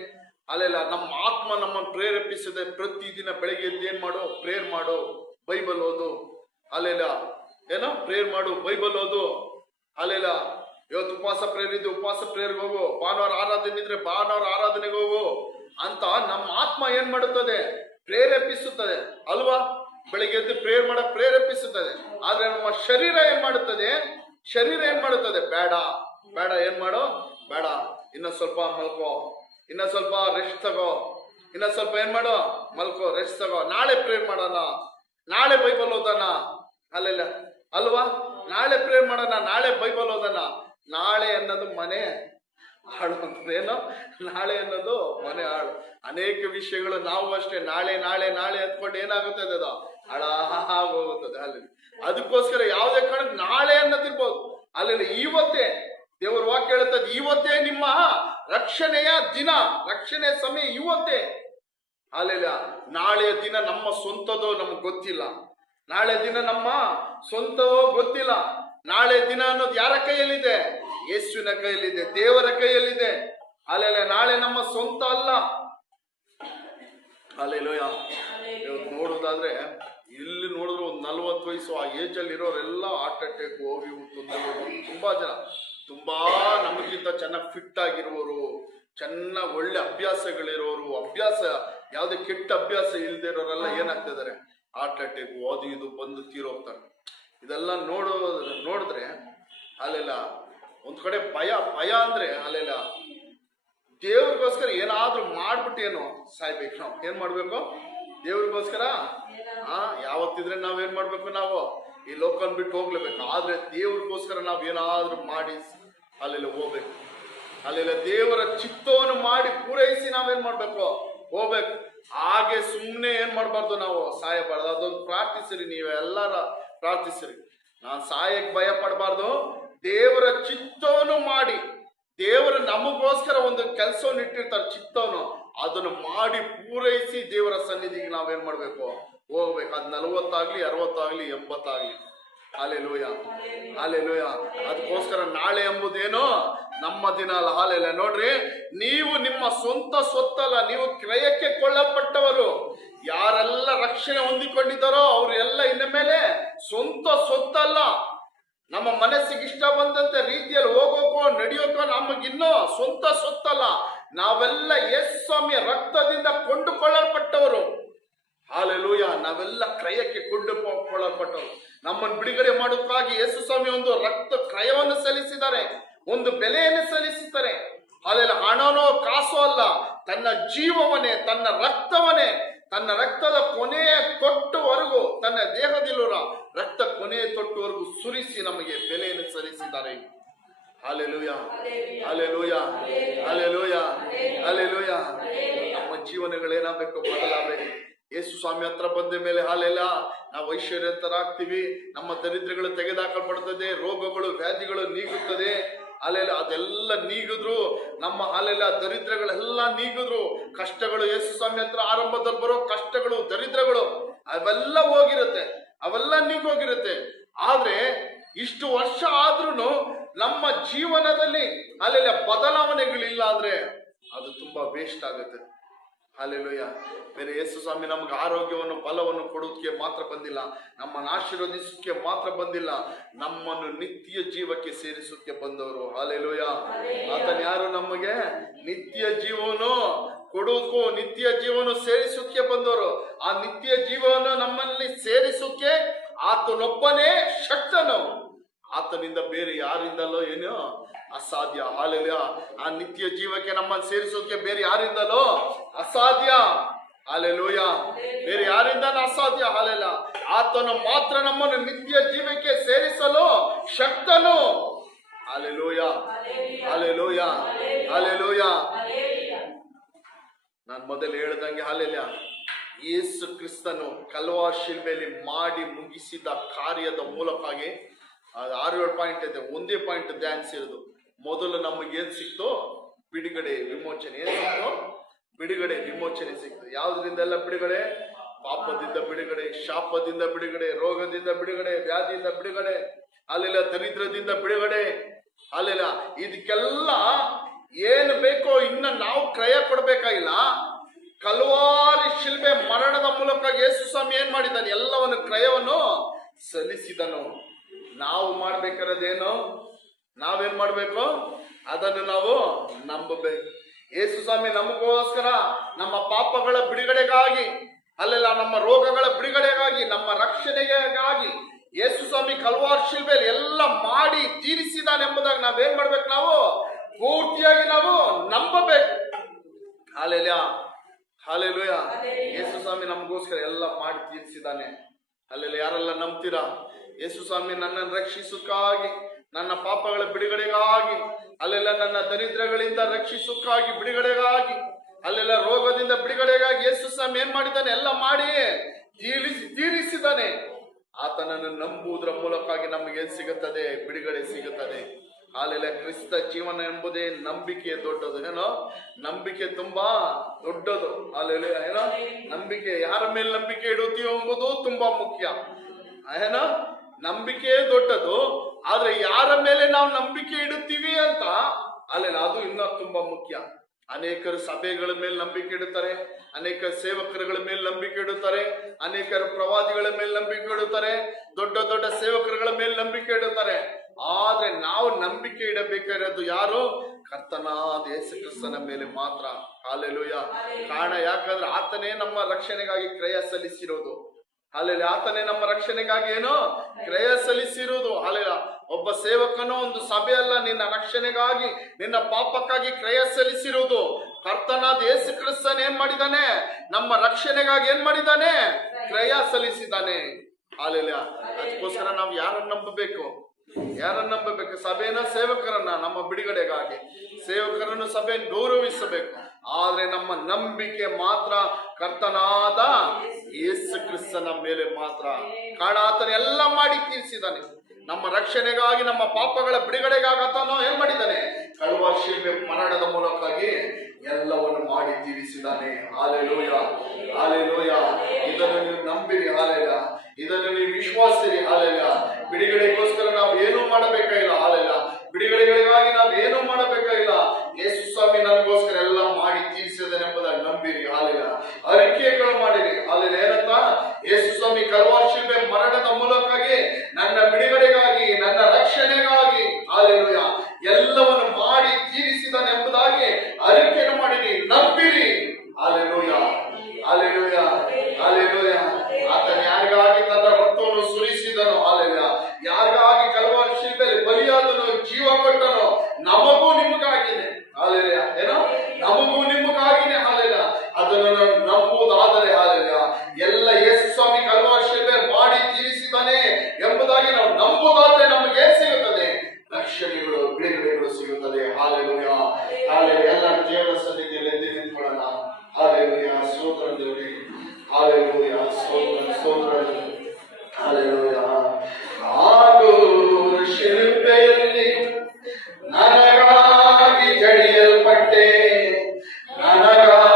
ಅಲ್ಲೆಲ್ಲ ನಮ್ಮ ಆತ್ಮ ನಮ್ಮನ್ನು ಪ್ರೇರೇಪಿಸಿದೆ. ಪ್ರತಿದಿನ ಬೆಳಗ್ಗೆ ಎದ್ದು ಏನ್ ಮಾಡು? ಪ್ರೇಯರ್ ಮಾಡು, ಬೈಬಲ್ ಓದು. ಅಲ್ಲೆಲ್ಲ ಏನೋ ಪ್ರೇಯರ್ ಮಾಡು, ಬೈಬಲ್ ಓದು. ಅಲ್ಲೆಲ್ಲ ಇವತ್ತು ಉಪವಾಸ ಪ್ರೇಯರ್ ಇದ್ದು ಉಪವಾಸ ಪ್ರೇಯರ್ಗೆ ಹೋಗು, ಭಾನುವಾರ ಆರಾಧನೆ ಇದ್ರೆ ಭಾನುವಾರ ಆರಾಧನೆಗೆ ಹೋಗು ಅಂತ ನಮ್ಮ ಆತ್ಮ ಏನ್ ಮಾಡುತ್ತದೆ? ಪ್ರೇರೇಪಿಸುತ್ತದೆ ಅಲ್ವಾ? ಬೆಳಿಗ್ಗೆ ಎದ್ದು ಪ್ರೇಯರ್ ಮಾಡಕ್ ಪ್ರೇರೇಪಿಸುತ್ತದೆ. ಆದ್ರೆ ನಮ್ಮ ಶರೀರ ಏನ್ ಮಾಡುತ್ತದೆ? ಶರೀರ ಏನ್ ಮಾಡುತ್ತದೆ? ಬೇಡ ಬೇಡ, ಏನ್ ಮಾಡು? ಬೇಡ, ಇನ್ನೊಂದ್ ಸ್ವಲ್ಪ ಮಲ್ಕೋ, ಇನ್ನೊಂದ್ ಸ್ವಲ್ಪ ರೆಸ್ಟ್ ತಗೋ, ಇನ್ನೊಂದ್ ಸ್ವಲ್ಪ ಏನ್ ಮಾಡು? ಮಲ್ಕೋ, ರೆಸ್ಟ್ ತಗೋ, ನಾಳೆ ಪ್ರೇಯರ್ ಮಾಡೋಣ, ನಾಳೆ ಬೈಬಲ್ ಓದೋಣ. ಅಲ್ಲೆಲ್ಲ ಅಲ್ವಾ? ನಾಳೆ ಪ್ರೇಯರ್ ಮಾಡೋಣ, ನಾಳೆ ಬೈಬಲ್ ಓದೋಣ. ನಾಳೆ ಅನ್ನೋದು ಮನೆ ಹಾಳು ಅಂತೇನೋ, ನಾಳೆ ಅನ್ನೋದು ಮನೆ ಹಾಳು. ಅನೇಕ ವಿಷಯಗಳು ನಾವು ಅಷ್ಟೇ ನಾಳೆ ನಾಳೆ ನಾಳೆ ಅಂದ್ಕೊಂಡು ಏನಾಗುತ್ತದೆ? ಅದು ಹಾಳಾಗೋಗುತ್ತದೆ. ಅಲ್ಲಿ ಅದಕ್ಕೋಸ್ಕರ ಯಾವುದೇ ಕಾರಣಕ್ಕೆ ನಾಳೆ ಅನ್ನೋದಿರ್ಬೋದು. ಅಲ್ಲಿ ಇವತ್ತೇ ದೇವರ ವಾಕ್ಯ ಹೇಳುತ್ತದೆ, ಇವತ್ತೇ ನಿಮ್ಮ ರಕ್ಷಣೆಯ ದಿನ, ರಕ್ಷಣೆಯ ಸಮಯ ಇವತ್ತೇ. ಅಲ್ಲೆಲ್ಲ ನಾಳೆಯ ದಿನ ನಮ್ಮ ಸ್ವಂತದೋ ನಮ್ಗೆ ಗೊತ್ತಿಲ್ಲ. ನಾಳೆ ದಿನ ನಮ್ಮ ಸ್ವಂತವೋ ಗೊತ್ತಿಲ್ಲ. ನಾಳೆ ದಿನ ಅನ್ನೋದು ಯಾರ ಕೈಯಲ್ಲಿದೆ? ಯೇಸುವಿನ ಕೈಯಲ್ಲಿದೆ, ದೇವರ ಕೈಯಲ್ಲಿದೆ. ಅಲ್ಲೆಲ್ಲ ನಾಳೆ ನಮ್ಮ ಸ್ವಂತ ಅಲ್ಲ. ಅಲ್ಲೆಲ್ಲೋಯ ನೋಡುದಾದ್ರೆ ಇಲ್ಲಿ ನೋಡಿದ್ರು ಒಂದು 40 ವಯಸ್ಸು ಆ ಏಜ್ ಅಲ್ಲಿ ಇರೋರೆಲ್ಲ ಹಾರ್ಟ್ ಅಟ್ಯಾಕ್ ಹೋಗಿ ತುಂಬಾ ಜನ, ತುಂಬಾ ನಮಗಿಂತ ಚೆನ್ನಾಗಿ ಫಿಟ್ ಆಗಿರುವವರು, ಚೆನ್ನಾಗಿ ಒಳ್ಳೆ ಅಭ್ಯಾಸಗಳಿರೋರು, ಅಭ್ಯಾಸ ಯಾವುದೇ ಕೆಟ್ಟ ಅಭ್ಯಾಸ ಇಲ್ಲದೆ ಇರೋರೆಲ್ಲ ಏನಾಗ್ತಿದ್ದಾರೆ? ಹಾರ್ಟ್ ಅಟ್ಯಾಕ್ ಅದು ಇದು ಬಂದು ತೀರೋಗ್ತಾರೆ. ಇದೆಲ್ಲ ನೋಡಿದ್ರೆ ಅಲ್ಲೆಲ್ಲ ಒಂದ್ ಕಡೆ ಭಯ ಭಯ ಅಂದ್ರೆ ಅಲ್ಲೆಲ್ಲ ದೇವ್ರಿಗೋಸ್ಕರ ಏನಾದ್ರೂ ಮಾಡ್ಬಿಟ್ಟೇನು ಸಾಯ್ಬೇಕು. ನಾವು ಏನ್ ಮಾಡ್ಬೇಕು? ದೇವ್ರಿಗೋಸ್ಕರ ಯಾವತ್ತಿದ್ರೆ ನಾವೇನ್ ಮಾಡ್ಬೇಕು? ನಾವು ಈ ಲೋಕನ್ ಬಿಟ್ಟು ಹೋಗ್ಲೇಬೇಕು. ಆದ್ರೆ ದೇವ್ರಿಗೋಸ್ಕರ ನಾವ್ ಏನಾದ್ರೂ ಮಾಡಿ ಅಲ್ಲೆಲ್ಲ ಹೋಗ್ಬೇಕು. ಅಲ್ಲೆಲ್ಲ ದೇವರ ಚಿತ್ತವನ್ನು ಮಾಡಿ ಪೂರೈಸಿ ನಾವೇನ್ ಮಾಡ್ಬೇಕು? ಹೋಗ್ಬೇಕು. ಹಾಗೆ ಸುಮ್ಮನೆ ಏನ್ ಮಾಡ್ಬಾರ್ದು? ನಾವು ಸಾಯಬಾರ್ದು. ಅದೊಂದು ಪ್ರಾರ್ಥಿಸಿರಿ, ನೀವೆಲ್ಲರ ಪ್ರಾರ್ಥಿಸಿರಿ. ನಾನು ಸಾಯಕ್ಕೆ ಭಯ ಪಡಬಾರ್ದು. ದೇವರ ಚಿತ್ತವನ್ನು ಮಾಡಿ, ದೇವರು ನಮಗೋಸ್ಕರ ಒಂದು ಕೆಲಸವನ್ನು ಇಟ್ಟಿರ್ತಾರೆ, ಚಿತ್ತವನ್ನು, ಅದನ್ನು ಮಾಡಿ ಪೂರೈಸಿ ದೇವರ ಸನ್ನಿಧಿಗೆ ನಾವೇನ್ ಮಾಡ್ಬೇಕು? ಹೋಗ್ಬೇಕು. ಅದು 40 ಆಗ್ಲಿ 60 ಆಗ್ಲಿ 80 ಆಗ್ಲಿ. Hallelujah, hallelujah. ಅದಕ್ಕೋಸ್ಕರ ನಾಳೆ ಎಂಬುದೇನೋ ನಮ್ಮ ದಿನ ಅಲ್ಲ. ಹಾಲೆಲ್ಲ ನೋಡ್ರಿ, ನೀವು ನಿಮ್ಮ ಸ್ವಂತ ಸ್ವತ್ತಲ್ಲ, ನೀವು ಕ್ರಯಕ್ಕೆ ಕೊಳ್ಳಲ್ಪಟ್ಟವರು. ಯಾರೆಲ್ಲ ರಕ್ಷಣೆ ಹೊಂದಿಕೊಂಡಿದ್ದಾರೋ ಅವ್ರು ಎಲ್ಲ ಇನ್ನ ಮೇಲೆ ಸ್ವಂತ ಸ್ವತ್ತಲ್ಲ. ನಮ್ಮ ಮನಸ್ಸಿಗೆ ಇಷ್ಟ ಬಂದಂತೆ ರೀತಿಯಲ್ಲಿ ಹೋಗೋಕೋ ನಡೆಯೋಕೋ ನಮಗಿನ್ನೂ ಸ್ವಂತ ಸ್ವತ್ತಲ್ಲ. ನಾವೆಲ್ಲ ಯೇಸು ಸ್ವಾಮಿಯ ರಕ್ತದಿಂದ ಕೊಂಡುಕೊಳ್ಳಲ್ಪಟ್ಟವರು. ಹಾಲೆಲೂಯ. ನಾವೆಲ್ಲ ಕ್ರಯಕ್ಕೆ ಕೊಂಡುಕೊಳ್ಳಲ್ಪಟ್ಟವರು. ನಮ್ಮನ್ನು ಬಿಡುಗಡೆ ಮಾಡೋಕ್ಕಾಗಿ ಯೇಸು ಸ್ವಾಮಿ ಒಂದು ರಕ್ತ ಕ್ರಯವನ್ನು ಸಲ್ಲಿಸಿದ್ದಾರೆ, ಒಂದು ಬೆಲೆಯನ್ನು ಸಲ್ಲಿಸುತ್ತಾರೆ. ಅಲ್ಲೆಲ್ಲ ಹಣನೋ ಕಾಸೋ ಅಲ್ಲ, ತನ್ನ ಜೀವವನ್ನೇ, ತನ್ನ ರಕ್ತವನ್ನೇ, ತನ್ನ ರಕ್ತದ ಕೊನೆಯ ತೊಟ್ಟುವರೆಗೂ, ತನ್ನ ದೇಹದಲ್ಲಿರುವ ರಕ್ತ ಕೊನೆಯ ತೊಟ್ಟುವರೆಗೂ ಸುರಿಸಿ ನಮಗೆ ಬೆಲೆಯನ್ನು ಸಲ್ಲಿಸಿದ್ದಾರೆ. Hallelujah, hallelujah, hallelujah, hallelujah. ನಮ್ಮ ಜೀವನಗಳೇನಾಗಬೇಕು? ಬದಲಾಗಬೇಕು. ಯೇಸು ಸ್ವಾಮಿ ಹತ್ರ ಬಂದ ಮೇಲೆ ಹಾಲೆಲ್ಲ ನಾವು ಐಶ್ವರ್ಯವಂತರಾಗ್ತೀವಿ. ನಮ್ಮ ದರಿದ್ರಗಳು ತೆಗೆದುಹಾಕಲ್ಪಡ್ತದೆ, ರೋಗಗಳು ವ್ಯಾಧಿಗಳು ನೀಗುತ್ತದೆ. ಅಲ್ಲೆಲ್ಲ ಅದೆಲ್ಲ ನೀಗಿದ್ರು, ನಮ್ಮ ಅಲ್ಲೆಲ್ಲ ದರಿದ್ರಗಳೆಲ್ಲ ನೀಗಿದ್ರು. ಕಷ್ಟಗಳು ಯೇಸು ಸ್ವಾಮಿ ಹತ್ರ ಆರಂಭದಲ್ಲಿ ಬರೋ ಕಷ್ಟಗಳು, ದರಿದ್ರಗಳು ಅವೆಲ್ಲ ಹೋಗಿರುತ್ತೆ, ಅವೆಲ್ಲ ನೀಗೋಗಿರುತ್ತೆ. ಆದ್ರೆ ಇಷ್ಟು ವರ್ಷ ಆದ್ರೂ ನಮ್ಮ ಜೀವನದಲ್ಲಿ ಅಲ್ಲೆಲ್ಲ ಬದಲಾವಣೆಗಳಿಲ್ಲ ಅಂದ್ರೆ ಅದು ತುಂಬಾ ವೇಸ್ಟ್ ಆಗುತ್ತೆ. ಹಲ್ಲೆಲೂಯಾ. ಬೇರೆ ಯೇಸು ಸ್ವಾಮಿ ನಮ್ಗೆ ಆರೋಗ್ಯವನ್ನು ಬಲವನ್ನು ಕೊಡೋದಕ್ಕೆ ಮಾತ್ರ ಬಂದಿಲ್ಲ, ನಮ್ಮನ್ನು ಆಶೀರ್ವದಿಸೋದಕ್ಕೆ ಮಾತ್ರ ಬಂದಿಲ್ಲ, ನಮ್ಮನ್ನು ನಿತ್ಯ ಜೀವಕ್ಕೆ ಸೇರಿಸೋದಕ್ಕೆ ಬಂದವರು. ಹಲ್ಲೆಲೂಯಾ. ಆತನ ಯಾರು? ನಮಗೆ ನಿತ್ಯ ಜೀವವನ್ನು ಕೊಡೋದಕ್ಕೂ ನಿತ್ಯ ಜೀವನ ಸೇರಿಸೋದಕ್ಕೆ ಬಂದವರು. ಆ ನಿತ್ಯ ಜೀವವನ್ನು ನಮ್ಮಲ್ಲಿ ಸೇರಿಸೋಕೆ ಆತನೊಬ್ಬನೇ ಶಕ್ತನು. ಆತನಿಂದ ಬೇರೆ ಯಾರಿಂದಲೋ ಏನು ಅಸಾಧ್ಯ. ಹಲ್ಲೆಲೂಯಾ. ಆ ನಿತ್ಯ ಜೀವಕ್ಕೆ ನಮ್ಮನ್ನು ಸೇರಿಸೋಕೆ ಬೇರೆ ಯಾರಿಂದಲೋ ಅಸಾಧ್ಯ. ಹಲ್ಲೆಲೂಯಾ. ಬೇರೆ ಯಾರಿಂದಲೂ ಅಸಾಧ್ಯ. ಹಲ್ಲೆಲೂಯಾ. ಆತನು ಮಾತ್ರ ನಮ್ಮನ್ನು ನಿತ್ಯ ಜೀವಕ್ಕೆ ಸೇರಿಸಲು ಶಕ್ತನು. ಹಲ್ಲೆಲೂಯಾ. ಹಲ್ಲೆಲೂಯಾ. ಹಲ್ಲೆಲೂಯಾ. ನಾನು ಮೊದಲು ಹೇಳ್ದಂಗೆ ಹಲ್ಲೆಲೂಯಾ, ಯೇಸು ಕ್ರಿಸ್ತನು ಕಲ್ವಾರಿ ಶಿಲುಬೆಯಲ್ಲಿ ಮಾಡಿ ಮುಗಿಸಿದ ಕಾರ್ಯದ ಮೂಲಕವಾಗಿ 6-7 ಪಾಯಿಂಟ್ ಇದೆ, ಒಂದೇ ಪಾಯಿಂಟ್ ಧ್ಯಾನಿಸಿರೋದು. ಮೊದಲು ನಮಗೇನ್ ಸಿಕ್ತು? ಬಿಡುಗಡೆ, ವಿಮೋಚನೆ. ಏನ್ ಸಿಕ್ತು? ಬಿಡುಗಡೆ, ವಿಮೋಚನೆ ಸಿಕ್ತು. ಯಾವುದರಿಂದೆಲ್ಲ ಬಿಡುಗಡೆ? ಪಾಪದಿಂದ ಬಿಡುಗಡೆ, ಶಾಪದಿಂದ ಬಿಡುಗಡೆ, ರೋಗದಿಂದ ಬಿಡುಗಡೆ, ವ್ಯಾಧಿಯಿಂದ ಬಿಡುಗಡೆ, ಅಲ್ಲೆಲ್ಲ ದರಿದ್ರದಿಂದ ಬಿಡುಗಡೆ. ಅಲ್ಲೆಲ್ಲ ಇದಕ್ಕೆಲ್ಲ ಏನು ಬೇಕೋ ಇನ್ನ ನಾವು ಕ್ರಯ ಕೊಡ್ಬೇಕಾಗಿಲ್ಲ. ಕಲ್ವಾರಿ ಶಿಲ್ಬೆ ಮರಣದ ಮೂಲಕ ಯೇಸು ಸ್ವಾಮಿ ಏನ್ ಮಾಡಿದ್ದಾನೆ? ಎಲ್ಲವನ್ನು ಕ್ರಯವನ್ನು ಸಲ್ಲಿಸಿದನು. ನಾವು ಮಾಡ್ಬೇಕಾರದೇನು? ನಾವೇನ್ ಮಾಡ್ಬೇಕು? ಅದನ್ನು ನಾವು ನಂಬಬೇಕು. ಯೇಸು ಸ್ವಾಮಿ ನಮಗೋಸ್ಕರ ನಮ್ಮ ಪಾಪಗಳ ಬಿಡುಗಡೆಗಾಗಿ, ಅಲ್ಲೆಲ್ಲ ನಮ್ಮ ರೋಗಗಳ ಬಿಡುಗಡೆಗಾಗಿ, ನಮ್ಮ ರಕ್ಷಣೆಗಾಗಿ ಯೇಸು ಸ್ವಾಮಿ ಕಲ್ವಾರಿ ಶಿಲುಬೆಯಲ್ಲಿ ಎಲ್ಲ ಮಾಡಿ ತೀರಿಸಿದಾನೆ ಎಂಬುದಾಗಿ ನಾವೇನ್ ಮಾಡ್ಬೇಕು? ನಾವು ಪೂರ್ತಿಯಾಗಿ ನಾವು ನಂಬಬೇಕು. ಹಲ್ಲೆಲೂಯಾ. ಹಲ್ಲೆಲೂಯಾ. ಯೇಸು ಸ್ವಾಮಿ ನಮಗೋಸ್ಕರ ಎಲ್ಲ ಮಾಡಿ ತೀರಿಸಿದಾನೆ. ಅಲ್ಲೆಲ್ಲ ಯಾರೆಲ್ಲ ನಂಬ್ತೀರಾ? ಯೇಸು ಸ್ವಾಮಿ ನನ್ನನ್ನು ರಕ್ಷಿಸಕ್ಕಾಗಿ, ನನ್ನ ಪಾಪಗಳ ಬಿಡುಗಡೆಗಾಗಿ, ಅಲ್ಲೆಲ್ಲ ನನ್ನ ದರಿದ್ರಗಳಿಂದ ರಕ್ಷಿಸಕ್ಕಾಗಿ, ಬಿಡುಗಡೆಗಾಗಿ, ಅಲ್ಲೆಲ್ಲ ರೋಗದಿಂದ ಬಿಡುಗಡೆಗಾಗಿ ಯೇಸು ಸ್ವಾಮಿ ಏನ್ ಮಾಡಿದ್ದಾನೆ? ಎಲ್ಲ ಮಾಡಿ ತೀರಿಸಿದ್ದಾನೆ. ಆತನನ್ನು ನಂಬುವುದರ ಮೂಲಕವಾಗಿ ನಮಗೆ ಏನ್ ಸಿಗುತ್ತದೆ? ಬಿಡುಗಡೆ ಸಿಗುತ್ತದೆ. ಅಲ್ಲೆಲ್ಲ ಕ್ರಿಸ್ತ ಜೀವನ ಎಂಬುದೇ ನಂಬಿಕೆ ದೊಡ್ಡದು. ಏನೋ ನಂಬಿಕೆ ತುಂಬಾ ದೊಡ್ಡದು. ಅಲ್ಲೆಲ್ಲ ಏನೋ ನಂಬಿಕೆ, ಯಾರ ಮೇಲೆ ನಂಬಿಕೆ ಇಡುತ್ತೀವಿ ಎಂಬುದು ತುಂಬಾ ಮುಖ್ಯ. ಏನೋ ನಂಬಿಕೆ ದೊಡ್ಡದು, ಆದ್ರೆ ಯಾರ ಮೇಲೆ ನಾವು ನಂಬಿಕೆ ಇಡುತ್ತೀವಿ ಅಂತ ಅಲ್ಲೆಲ್ಲ ಅದು ಇನ್ನೂ ತುಂಬಾ ಮುಖ್ಯ. ಅನೇಕರು ಸಭೆಗಳ ಮೇಲೆ ನಂಬಿಕೆ ಇಡುತ್ತಾರೆ, ಅನೇಕ ಸೇವಕರುಗಳ ಮೇಲೆ ನಂಬಿಕೆ ಇಡುತ್ತಾರೆ, ಅನೇಕರು ಪ್ರವಾದಿಗಳ ಮೇಲೆ ನಂಬಿಕೆ ಇಡುತ್ತಾರೆ, ದೊಡ್ಡ ದೊಡ್ಡ ಸೇವಕರುಗಳ ಮೇಲೆ ನಂಬಿಕೆ ಇಡುತ್ತಾರೆ. ಆದ್ರೆ ನಾವು ನಂಬಿಕೆ ಇಡಬೇಕಾಗಿರೋದು ಯಾರು? ಕರ್ತನಾದ ಯೇಸು ಕ್ರಿಸ್ತನ ಮೇಲೆ ಮಾತ್ರ. ಹಲ್ಲೆಲೂಯಾ. ಕಾರಣ ಯಾಕಂದ್ರೆ ಆತನೇ ನಮ್ಮ ರಕ್ಷಣೆಗಾಗಿ ಕ್ರಯ ಸಲ್ಲಿಸಿರೋದು. ಅಲ್ಲೆಲ್ಲ ಆತನೇ ನಮ್ಮ ರಕ್ಷಣೆಗಾಗಿ ಏನೋ ಕ್ರಯ ಸಲ್ಲಿಸಿರುವುದು. ಅಲ್ಲೆಲ್ಲ ಒಬ್ಬ ಸೇವಕನೋ ಒಂದು ಸಭೆ ಅಲ್ಲ, ನಿನ್ನ ರಕ್ಷಣೆಗಾಗಿ, ನಿನ್ನ ಪಾಪಕ್ಕಾಗಿ ಕ್ರಯ ಸಲ್ಲಿಸಿರುವುದು. ಕರ್ತನಾದ ಯೇಸು ಕ್ರಿಸ್ತನ ಏನ್ ಮಾಡಿದಾನೆ? ನಮ್ಮ ರಕ್ಷಣೆಗಾಗಿ ಏನ್ ಮಾಡಿದಾನೆ? ಕ್ರಯ ಸಲ್ಲಿಸಿದ್ದಾನೆ. ಅಲ್ಲೆಲ್ಲ ಅದಕ್ಕೋಸ್ಕರ ನಾವು ಯಾರನ್ನ ನಂಬಬೇಕು? ಯಾರನ್ನ ನಂಬಬೇಕು? ಸಭೆನ, ಸೇವಕರನ್ನ? ನಮ್ಮ ಬಿಡುಗಡೆಗಾಗಿ ಸೇವಕರನ್ನು, ಸಭೆಯನ್ನು ಗೌರವಿಸಬೇಕು. ಆದ್ರೆ ನಮ್ಮ ನಂಬಿಕೆ ಮಾತ್ರ ಕರ್ತನಾದ ಯೇಸು ಕ್ರಿಸ್ತನ ಮೇಲೆ ಮಾತ್ರ. ಕಾರಣ ಆತನ ಎಲ್ಲ ಮಾಡಿ ತೀರಿಸಿದ್ದಾನೆ. ನಮ್ಮ ರಕ್ಷಣೆಗಾಗಿ, ನಮ್ಮ ಪಾಪಗಳ ಬಿಡುಗಡೆಗಾಗಿ ಆತನು ಏನ್ ಮಾಡಿದ್ದಾನೆ? ಕಲ್ವಾರಿ ಶಿಲುಬೆ ಮರಣದ ಮೂಲಕವಾಗಿ ಎಲ್ಲವನ್ನು ಮಾಡಿ ತೀರಿಸಿದ್ದಾನೆ. ಹಲ್ಲೆಲೂಯಾ. ಹಲ್ಲೆಲೂಯಾ. ಇದನ್ನು ನೀವು ನಂಬಿರಿ. ಹಲ್ಲೆಲೂಯಾ. ಇದನ್ನು ನೀವು ವಿಶ್ವಾಸಿರಿ. ಹಲ್ಲೆಲೂಯಾ. ಬಿಡುಗಡೆಗೋಸ್ಕರ ನಾವು ಏನೂ ಮಾಡಬೇಕಾಗಿಲ್ಲ. ಹಲ್ಲೆಲೂಯಾ. ಬಿಡುಗಡೆಗಳಿಗಾಗಿ ನಾವು ಏನೂ ಮಾಡಬೇಕಾಗಿಲ್ಲ. ಯೇಸು ಸ್ವಾಮಿ ನನಗೋಸ್ಕರ ಎಲ್ಲ ಮಾಡಿ ತೀರಿಸಿದ್ದಾನೆ ಎಂಬುದಾಗಿ ನಂಬಿರಿ. ಹಲ್ಲೆಲೂಯಾ. ಅರಿಕೆಗಳು ಮಾಡಿರಿ. ಹಲ್ಲೆಲೂಯಾ. ಏನಂತ? ಯೇಸು ಸ್ವಾಮಿ ಕಲ್ವಾರಿ ಶಿಲುಬೆ ಮರಣದ ಮೂಲಕವಾಗಿ ನನ್ನ ಬಿಡುಗಡೆಗಾಗಿ, ನನ್ನ ರಕ್ಷಣೆಗಾಗಿ, ಹಲ್ಲೆಲೂಯಾ, ಎಲ್ಲವನ್ನು ಮಾಡಿ ತೀರಿಸಿದ್ದಾನೆ ಎಂಬುದಾಗಿ ಅರಿಕೆಯನ್ನು ಮಾಡಿರಿ, ನಂಬಿರಿ. ಹಲ್ಲೆಲೂಯಾ. ಹಲ್ಲೆಲೂಯಾ. ಹಲ್ಲೆಲೂಯಾ. ಆತನ ಯಾರಿಗಾಗಿ ತನ್ನ ರಕ್ತವನ್ನು ಸುರಿಸಿದನು, ಹಲ್ಲೆಲೂಯಾ, ಯಾರಿಗಾಗಿ ಕಲ್ವಾರಿ ಶಿಲುಬೆಯಲ್ಲಿ ಬಲಿಯಾದನು, ಜೀವ ಕೊಟ್ಟನು, ನಮಗೂ ನಿಮಗಾಗಿನೇ. ಹಲ್ಲೆಲೂಯಾ. ಏನೋ ನಮಗೂ ನಿಮಗಾಗಿನೇ. ಹಲ್ಲೆಲೂಯಾ. ಅದನ್ನು ನಂಬುವುದಾದರೆ, ಹಲ್ಲೆಲೂಯಾ, ಎಲ್ಲ ಯೇಸು ಸ್ವಾಮಿ ಕಲ್ವಾರಿ ಶಿಲುಬೆಯಲ್ಲಿ ಮಾಡಿ ತೀರಿಸಿದ್ದಾನೆ ಎಂಬುದಾಗಿ ನಾವು ನಂಬುವುದಾದರೆ ನಮಗೆ ಸಿಗುತ್ತದೆ ರಕ್ಷಣೆಗಳು, ಬಿಡುಗಡೆಗಳು ಸಿಗುತ್ತದೆ. ಹಲ್ಲೆಲೂಯಾ. ಹಲ್ಲೆಲೂಯಾ. ಎಲ್ಲರ ದೇವರ ಸನ್ನಿಧಿಯಲ್ಲಿ ಎದ್ದು ನಿಂತ್ಕೊಳ್ಳೋಣ. ಹಲ್ಲೆಲೂಯಾ. ಸ್ತೋತ್ರ ದೇವರೇ. ಹಲ್ಲೆಲೂಯಾ. ಸ್ತೋತ್ರ, ಸ್ತೋತ್ರ. ಹಲ್ಲೆಲೂಯಾ. ಆಗೋರ ಶಿಲುಬೆಯಲ್ಲಿ ನನಗಾಗಿ ಜಡಿಯಲ್ಪಟ್ಟೆ, ನನಗಾಗಿ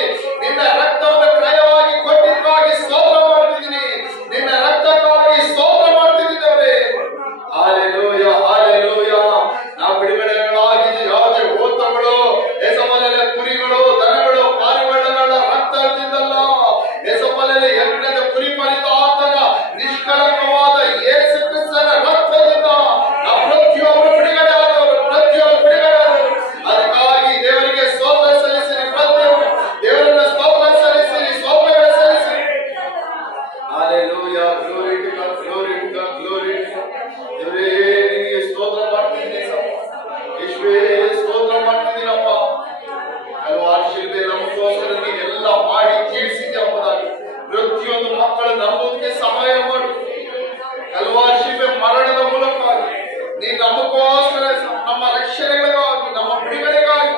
ಕ್ರಯವಾಗಿ ನಿನ್ನ ರಕ್ತವನ್ನು ಕ್ರಯವಾಗಿ ಕೊಟ್ಟಿದ್ದಕ್ಕಾಗಿ ಸ್ತೋತ್ರ ಮಾಡ್ತಿದ್ದೀನಿ. ನಿನ್ನ ರಕ್ತಕ್ಕಾಗಿ ಸ್ತೋತ್ರ ಮಾಡ್ತಿದ್ದೀನಿ ದೇವರೇ. Hallelujah, hallelujah. ನಾವು ಬಿಡುಗಡೆಗಳಾಗಿದ್ದು ಯಾವುದೇ ಓತಗಳು, ಯೇಸಪ್ಪನಲ್ಲಿ ಕುರಿಗಳು, ದನಗಳು, ಪಾರಿವಾಳಗಳ ರಕ್ತದಿಂದಲ್ಲ, ಯೇಸಪ್ಪನಲ್ಲಿ ಯಜ್ಞದ ಕುರಿಮರಿದ ಆತನ ನಿಷ್ಕಳಂಕವಾದ ಯೇಸು ಕ್ರಿಸ್ತನ ರಕ್ತದಿಂದ ನಾವು ಪ್ರತಿಯೊಬ್ಬರು ಬಿಡುಗಡೆ ಆದವರು, ಪ್ರತಿಯೊಬ್ಬರು ಬಿಡುಗಡೆ ಆದವರು. ಅದಕ್ಕಾಗಿ ದೇವರಿಗೆ ಸ್ತೋತ್ರ ಸಲ್ಲಿಸಿರಿ, ಪ್ರತಿಯೊಬ್ಬರು ದೇವರನ್ನ ಸ್ತೋತ್ರ ಸಲ್ಲಿಸಿರಿ, ಸ್ತೋತ್ರಗಳ ಸಲ್ಲಿಸಿರಿ. Hallelujah, glory to God, glory to God, glory to God. ದೇವರೇ ನಿನಗೆ ಸ್ತೋತ್ರ ಮಾಡ್ತಿದ್ದೀನಿ, ಯೇಸುವೇ ಸ್ತೋತ್ರ ಮಾಡ್ತಿದ್ದೀನಪ್ಪ. ಹಲವಾರು ಶಿಲ್ಪೆ ನಮಗೋಸ್ಕರ ನೀನೆಲ್ಲ ಮಾಡಿ ತೀರಿಸಿದ್ದೆ ಎಂಬುದಾಗಿ ಪ್ರತಿಯೊಂದು ಮಕ್ಕಳು ನಂಬೋದಕ್ಕೆ ಸಹಾಯ ಮಾಡು. ಹಲವಾರು ಶಿಲ್ಪೆ ಮರಣದ ಮೂಲಕವಾಗಿ ನೀನು ನಮಗೋಸ್ಕರ, ನಮ್ಮ ರಕ್ಷಣೆಗಳಿಗಾಗಿ, ನಮ್ಮ ಬಿಡುಗಡೆಗಾಗಿ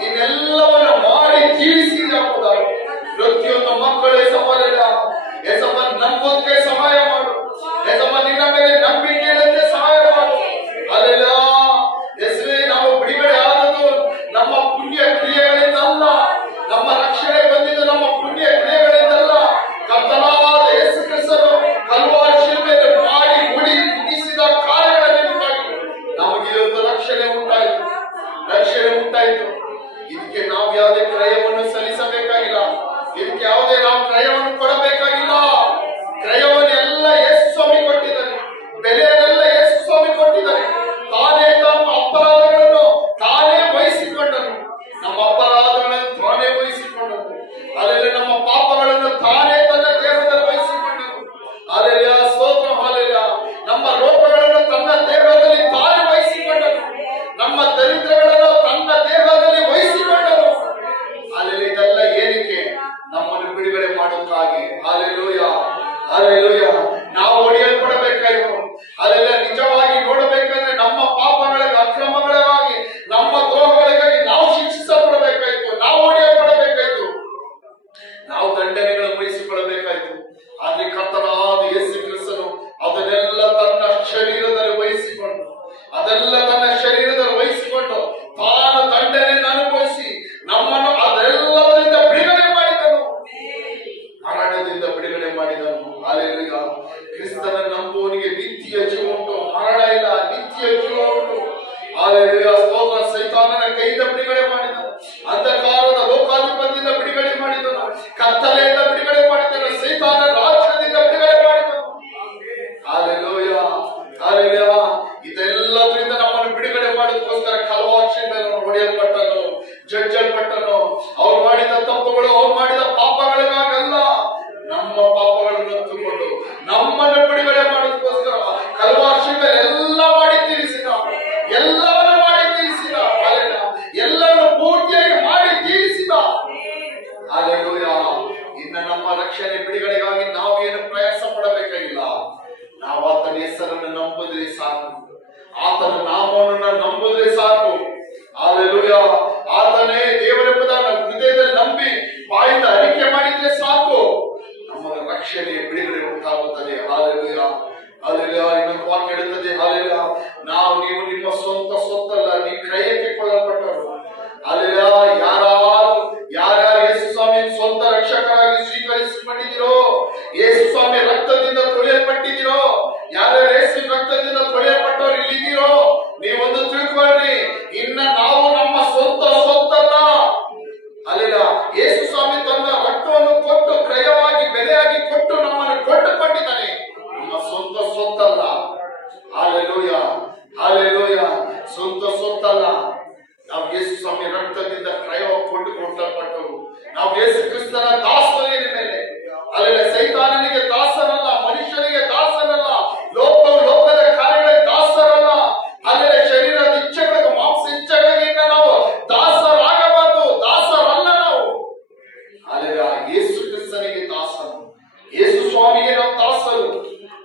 ನೀನೆಲ್ಲವನ್ನು ಮಾಡಿ ತೀರಿಸಿದ್ದೆ ಎಂಬುದಾಗಿ ಪ್ರತಿಯೊಂದು ಮಕ್ಕಳು ಯೇಸಪ್ಪ ನಂಬೋದಕ್ಕೆ ಸಹಾಯ ಮಾಡು. ಯೇಸಪ್ಪ ನಿನ್ನ ಮೇಲೆ ನಂಬಿಕೆ ಇಡಕ್ಕೆ ಸಹಾಯ ಮಾಡು. ಅಲ್ಲೆಲ್ಲ ಯೇಸುವೇ, ನಾವು ಬಿಡುಗಡೆ ಆದದ್ದು ನಮ್ಮ ಪುಣ್ಯ ಕ್ರಿಯೆಗಳಿಂದಲ್ಲ, ನಮ್ಮ ರಕ್ಷಣೆ ಬಂದಿದ್ದು ನಮ್ಮ ಪುಣ್ಯ ಕ್ರಿಯೆಗಳಿಂದಲ್ಲ. ಕರ್ತನಾದ ಯೇಸು ಕ್ರಿಸ್ತನು ಕಲ್ವಾರಿ ಶಿಲುಬೆಯಲ್ಲಿ ಮಾಡಿ ಮುಗಿಸಿದ ಕಾರ್ಯಗಳ ನಿಮಿತ್ತವಾಗಿ ನಮಗೆ ಇವತ್ತು ರಕ್ಷಣೆ ಉಂಟಾಯಿತು, ರಕ್ಷಣೆ ಉಂಟಾಯಿತು. ಇದಕ್ಕೆ ನಾವು ಯಾವುದೇ ಕ್ರಯವನ್ನು ಸಲ್ಲಿಸಬೇಕಾಗಿಲ್ಲ, ಇದಕ್ಕೆ ಯಾವುದೇ ನಾವು ಕ್ರಯವನ್ನು ಕೊಡಬೇಕಾಗಿಲ್ಲ. ಕ್ರಯವನ್ನೆಲ್ಲ ಯೇಸು ಸ್ವಾಮಿ ಕೊಟ್ಟಿದ್ದಾನೆ, ಬೆಲೆಯನ್ನೆಲ್ಲ ಯೇಸು ಸ್ವಾಮಿ ಕೊಟ್ಟಿದ್ದಾನೆ. ತಾನೇ ತಮ್ಮ ಅಪರಾಧಗಳನ್ನು ತಾನೇ ವಹಿಸಿಕೊಂಡನು, ನಮ್ಮ ಅಪರಾಧಗಳನ್ನು ತಾನೇ ವಹಿಸಿಕೊಂಡನು. ಅಲ್ಲೆಲ್ಲ ನಮ್ಮ ಪಾಪಗಳನ್ನು ತಾನೇ ತನ್ನ ದೇಹದಲ್ಲಿ ವಹಿಸಿಕೊಂಡನು. ಅಲ್ಲೆಲ್ಲ ಸ್ತೋತ್ರ, ಹಾಲೆಲ್ಲ ನಮ್ಮ ರೋಗಗಳನ್ನು ತನ್ನ ದೇಹದಲ್ಲಿ ತಾನೇ ವಹಿಸಿಕೊಂಡನು, ನಮ್ಮ ದರಿದ್ರಗಳನ್ನು ತನ್ನ ದೇಹದಲ್ಲಿ ವಹಿಸಿಕೊಂಡನು. ಅಲ್ಲೆಲ್ಲ ಇದೆಲ್ಲ ಏನಕ್ಕೆ? ನಮ್ಮನ್ನು ಬಿಡುಗಡೆ ಮಾಡೋಕ್ಕಾಗಿ. Hallelujah, hallelujah. ನಾವು ಹೊಡೆಯಲ್ಪಡಬೇಕಾಯ್ತು. ಅಲ್ಲೆಲ್ಲ ನಿಜವಾಗಿ ನೋಡಬೇಕಂದ್ರೆ ನಮ್ಮ ಪಾಪಗಳಿಗೆ, ಅಕ್ರಮಗಳಿಗಾಗಿ, ನಮ್ಮ ದ್ರೋಹಗಳಿಗಾಗಿ ನಾವು ಶಿಕ್ಷಿಸಲ್ಪಡಬೇಕಾಯ್ತು, ನಾವು ಹೊಡೆಯಲ್ಪಡಬೇಕಾಯ್ತು, ನಾವು ದಂಡನೆಗಳನ್ನು ವಹಿಸಿಕೊಳ್ಳಬೇಕಾಯ್ತು. ಆದ್ರೆ ಕರ್ತನಾದ ಯೇಸು ಕ್ರಿಸ್ತನು ಅದನ್ನೆಲ್ಲ ತನ್ನ ಶರೀರದಲ್ಲಿ ವಹಿಸಿಕೊಂಡು, ಅದೆಲ್ಲ ತನ್ನ ಶರೀರದಲ್ಲಿ ವಹಿಸಿಕೊಂಡು ತಾನು ದಂಡನೆಯನ್ನು ಅನುಭವಿಸಿ ನಮ್ಮನ್ನು ಅದೆಲ್ಲದರಿಂದ ಬಿಡುಗಡೆ ಮಾಡಿದನು, ಮರಣದಿಂದ ಬಿಡುಗಡೆ ಮಾಡಿದನು. ಹಾಲೆಲೂಯಾ. ಕ್ರಿಸ್ತನ ನಂಬುವನಿಗೆ ನಿತ್ಯ ಜೀವ ಉಂಟು, ಮರಣ ಇಲ್ಲ, ನಿತ್ಯ ಜೀವ ಉಂಟು. ಹಾಲೆಲೂಯಾ, ಸ್ತೋತ್ರ. ಸೈತಾನನ ಕೈಯಿಂದ ಬಿಡುಗಡೆ ಮಾಡಿದನು, ಅಂಧಕಾರದ ಲೋಕಾಧಿಪತಿಯಿಂದ ಬಿಡುಗಡೆ ಮಾಡಿದನು, ಕತ್ತಲೆಯಿಂದ ಬಿಡುಗಡೆ ಮಾಡಿದನು, ಸೈತಾನ ರಾಜ್ಯದಿಂದ ಬಿಡುಗಡೆ ಮಾಡಿದನು. Hallelujah, hallelujah. ಇದೆಲ್ಲದರಿಂದ ನಮ್ಮನ್ನು ಬಿಡುಗಡೆ ಮಾಡೋದಕ್ಕೋಸ್ಕರ ಕಲ್ವಾರಿ ಶಿಲುಬೆಯಲ್ಲಿ ಹೊಡೆಯಲ್ಪಟ್ಟನು, ಜಜ್ಜಲ್ಪಟ್ಟನು. ಅವ್ರು ಮಾಡಿದ ತಪ್ಪುಗಳು, ಅವ್ರು ಮಾಡಿದ ಪಾಪಗಳಿಗಾಗಲ್ಲ, ನಮ್ಮ ಪಾಪಗಳನ್ನು ಹೊತ್ತುಕೊಂಡು ನಮ್ಮನ್ನು ಬಿಡುಗಡೆ ಮಾಡೋದಕ್ಕೋಸ್ಕರ ಕಲ್ವಾರಿ ಶಿಲುಬೆಯಲ್ಲಿ ಎಲ್ಲ ಮಾಡಿ ತೀರಿಸಿದ, ಎಲ್ಲವನ್ನು ಮಾಡಿ ತೀರಿಸಿದ. ಎಲ್ಲವನ್ನು ಪೂರ್ತಿಯಾಗಿ ಮಾಡಿ ತೀರಿಸಿದ. ಹಾಲೆಲೂಯಾ. ಇನ್ನು ನಮ್ಮ ರಕ್ಷಣೆ ಬಿಡುಗಡೆಗಾಗಿ ನಾವೇನು ಪ್ರಯಾಸ ಪಡಬೇಕಾಗಿಲ್ಲ. ನಾವು ಆತನ ಹೆಸರನ್ನು ನಂಬಿದ್ರೆ ಸಾಕು, ಆತನ ನಾಮವನ್ನು ನಂಬಿದ್ರೆ ಸಾಕು. ಹಾಲೆಲೂಯಾ. ಆತನೇ ದೇವರೆಂಬುದನ್ನು ಹೃದಯದಲ್ಲಿ ನಂಬಿ ಬಾಯಿಂದ ಅರಿಕೆ ಮಾಡಿದ್ರೆ ಸಾಕು, ನಮ್ಮ ರಕ್ಷಣೆ ಬಿಡುಗಡೆ ಉಂಟಾಗುತ್ತದೆ. Hallelujah, hallelujah. ಇನ್ನೊಂದು ವಾಕ್ಯ ಹೇಳುತ್ತದೆ, ಹಾಲೆಲೂಯಾ, ನೀವು ನಿಮ್ಮ ಸ್ವಂತ ಸ್ವತ್ತಲ್ಲ, ನೀವು ಕ್ರಯಕ್ಕೆ ಕೊಳ್ಳಲ್ಪಟ್ಟವರು. ಹಾಲೆಲೂಯಾ. ಯಾರ್ಯಾರು ಯೇಸು ಸ್ವಾಮಿ ಸ್ವಂತ ರಕ್ಷಕರಾಗಿ ಸ್ವೀಕರಿಸಿಕೊಂಡಿದ್ದೀರೋ, ಯೇಸು ಸ್ವಾಮಿ ರಕ್ತದಿಂದ ತೊಳೆಯಲ್ಪಟ್ಟಿದ್ದೀರೋ, ಯಾರ್ಯಾರು ಯೇಸು ರಕ್ತದಿಂದ ತೊಳೆಯಲ್ಪಟ್ಟವರು ಇಲ್ಲಿದ್ದೀರೋ, ನೀವೊಂದು ತಿಳ್ಕೊಳ್ರಿ, ಇನ್ನ ನಾವು ನಮ್ಮ ಸ್ವಂತ ಸ್ವತ್ತಲ್ಲ. ಹಾಲೆಲೂಯಾ. ಯೇಸು ಸ್ವಾಮಿ ತನ್ನ ರಕ್ತವನ್ನು ಕೊಟ್ಟು ಕ್ರಯವಾಗಿ ಬೆಲೆಯಾಗಿ ಕೊಟ್ಟು ನಮ್ಮನ್ನು ಕೊಂಡುಕೊಂಡಿದ್ದಾನೆ, ನಮ್ಮ ಸ್ವಂತ ಸ್ವತ್ತಲ್ಲ. Hallelujah, hallelujah. ಸ್ವಂತ ಸ್ವತ್ತಲ್ಲ, ನಾವು ಯೇಸು ಸ್ವಾಮಿ ರಕ್ತದಿಂದ ಕ್ರಯವಾಗಿ ಕೊಂಡುಕೊಳ್ಳಲ್ಪಟ್ಟರು. ನಾವು ಯೇಸು ಕ್ರಿಸ್ತನ ದಾಸರೇ ಮೇಲೆ. ಅಲ್ಲೆಲ್ಲ ಸೈತಾನನಿಗೆ ದಾಸರಲ್ಲ, ಮನುಷ್ಯನಿಗೆ ದಾಸರಲ್ಲ, ಲೋಕದ ಕಾರ್ಯಗಳಿಗೆ ದಾಸರಲ್ಲ. ಅಲ್ಲೆಲ್ಲ ಶರೀರದ ಇಚ್ಛೆಗಳಿಗೆ, ಮಾಂಸ ಇಚ್ಛೆಗಳಿಗೆ ನಾವು ದಾಸರಾಗಬಾರದು, ದಾಸರಲ್ಲ ನಾವು. ಅಲ್ಲೆಲ್ಲ ಯೇಸು ಕ್ರಿಸ್ತನಿಗೆ ದಾಸರು, ಯೇಸು ಸ್ವಾಮಿಗೆ ನಾವು ದಾಸರು.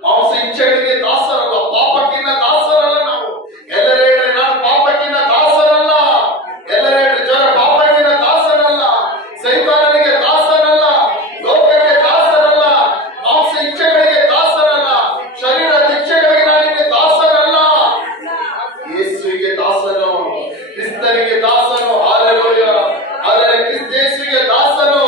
ಮಾಂಸ ಇಚ್ಛೆಗಳಿಗೆ ದಾಸರಲ್ಲ, ಪಾಪಕ್ಕಿನ್ನ ದಾಸರಲ್ಲ ನಾವು. ಎಲ್ಲರ ನಾನು ಪಾಪಕ್ಕಿನ್ನ ದಾಸರಲ್ಲ, ಎಲ್ಲರ ಜನ ಪಾಪಕ್ಕಿನ್ನ ದಾಸರಲ್ಲ, ಸೈತಾನನಿಗೆ ದಾಸರಲ್ಲ, ಲೋಕಕ್ಕೆ ದಾಸರಲ್ಲ, ಮಾಂಸ ಇಚ್ಛೆಗಳಿಗೆ ದಾಸರಲ್ಲ, ಶರೀರದ ಇಚ್ಛೆಗಳಿಗೆ ನಾನಿಗೆ ದಾಸರಲ್ಲ. ಯೇಸುವಿಗೆ ದಾಸನು, ಕ್ರಿಸ್ತನಿಗೆ ದಾಸನು. ಹಾಲೆಲೂಯಾ. ಆದರೆ ಕ್ರಿಸ್ತ ಯೇಸುವಿಗೆ ದಾಸನು.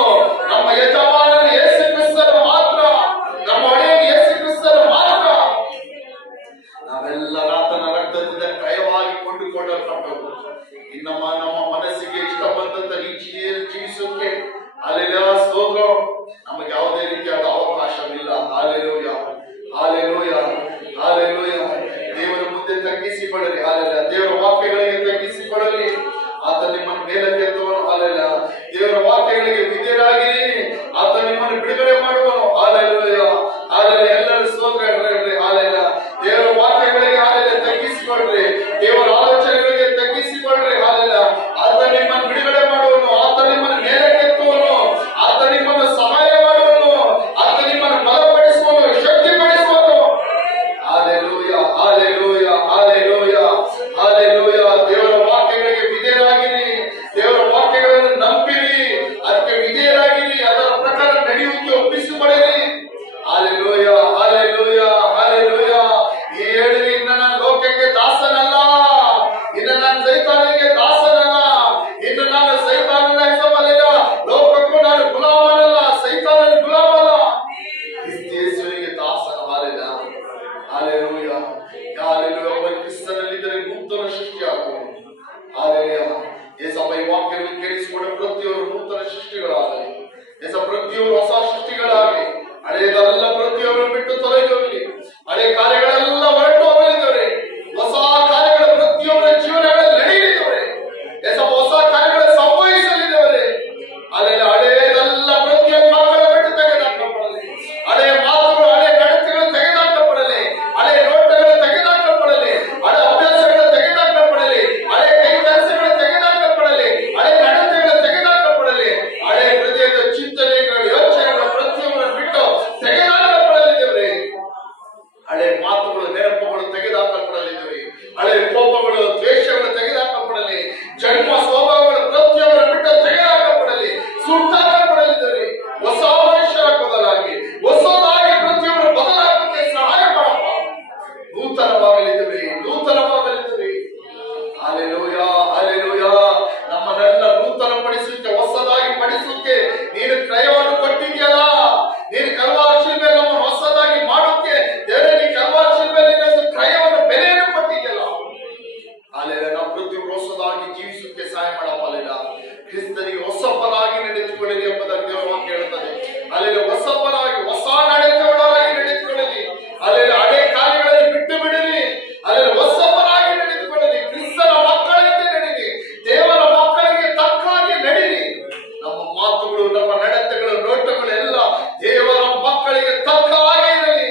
ಮಾತುಗಳು, ನಮ್ಮ ನಡತೆಗಳು, ನೋಟಗಳು ಎಲ್ಲ ದೇವರ ಮಕ್ಕಳಿಗೆ ತಕ್ಕ ಹಾಗೆ ಇರಲಿ.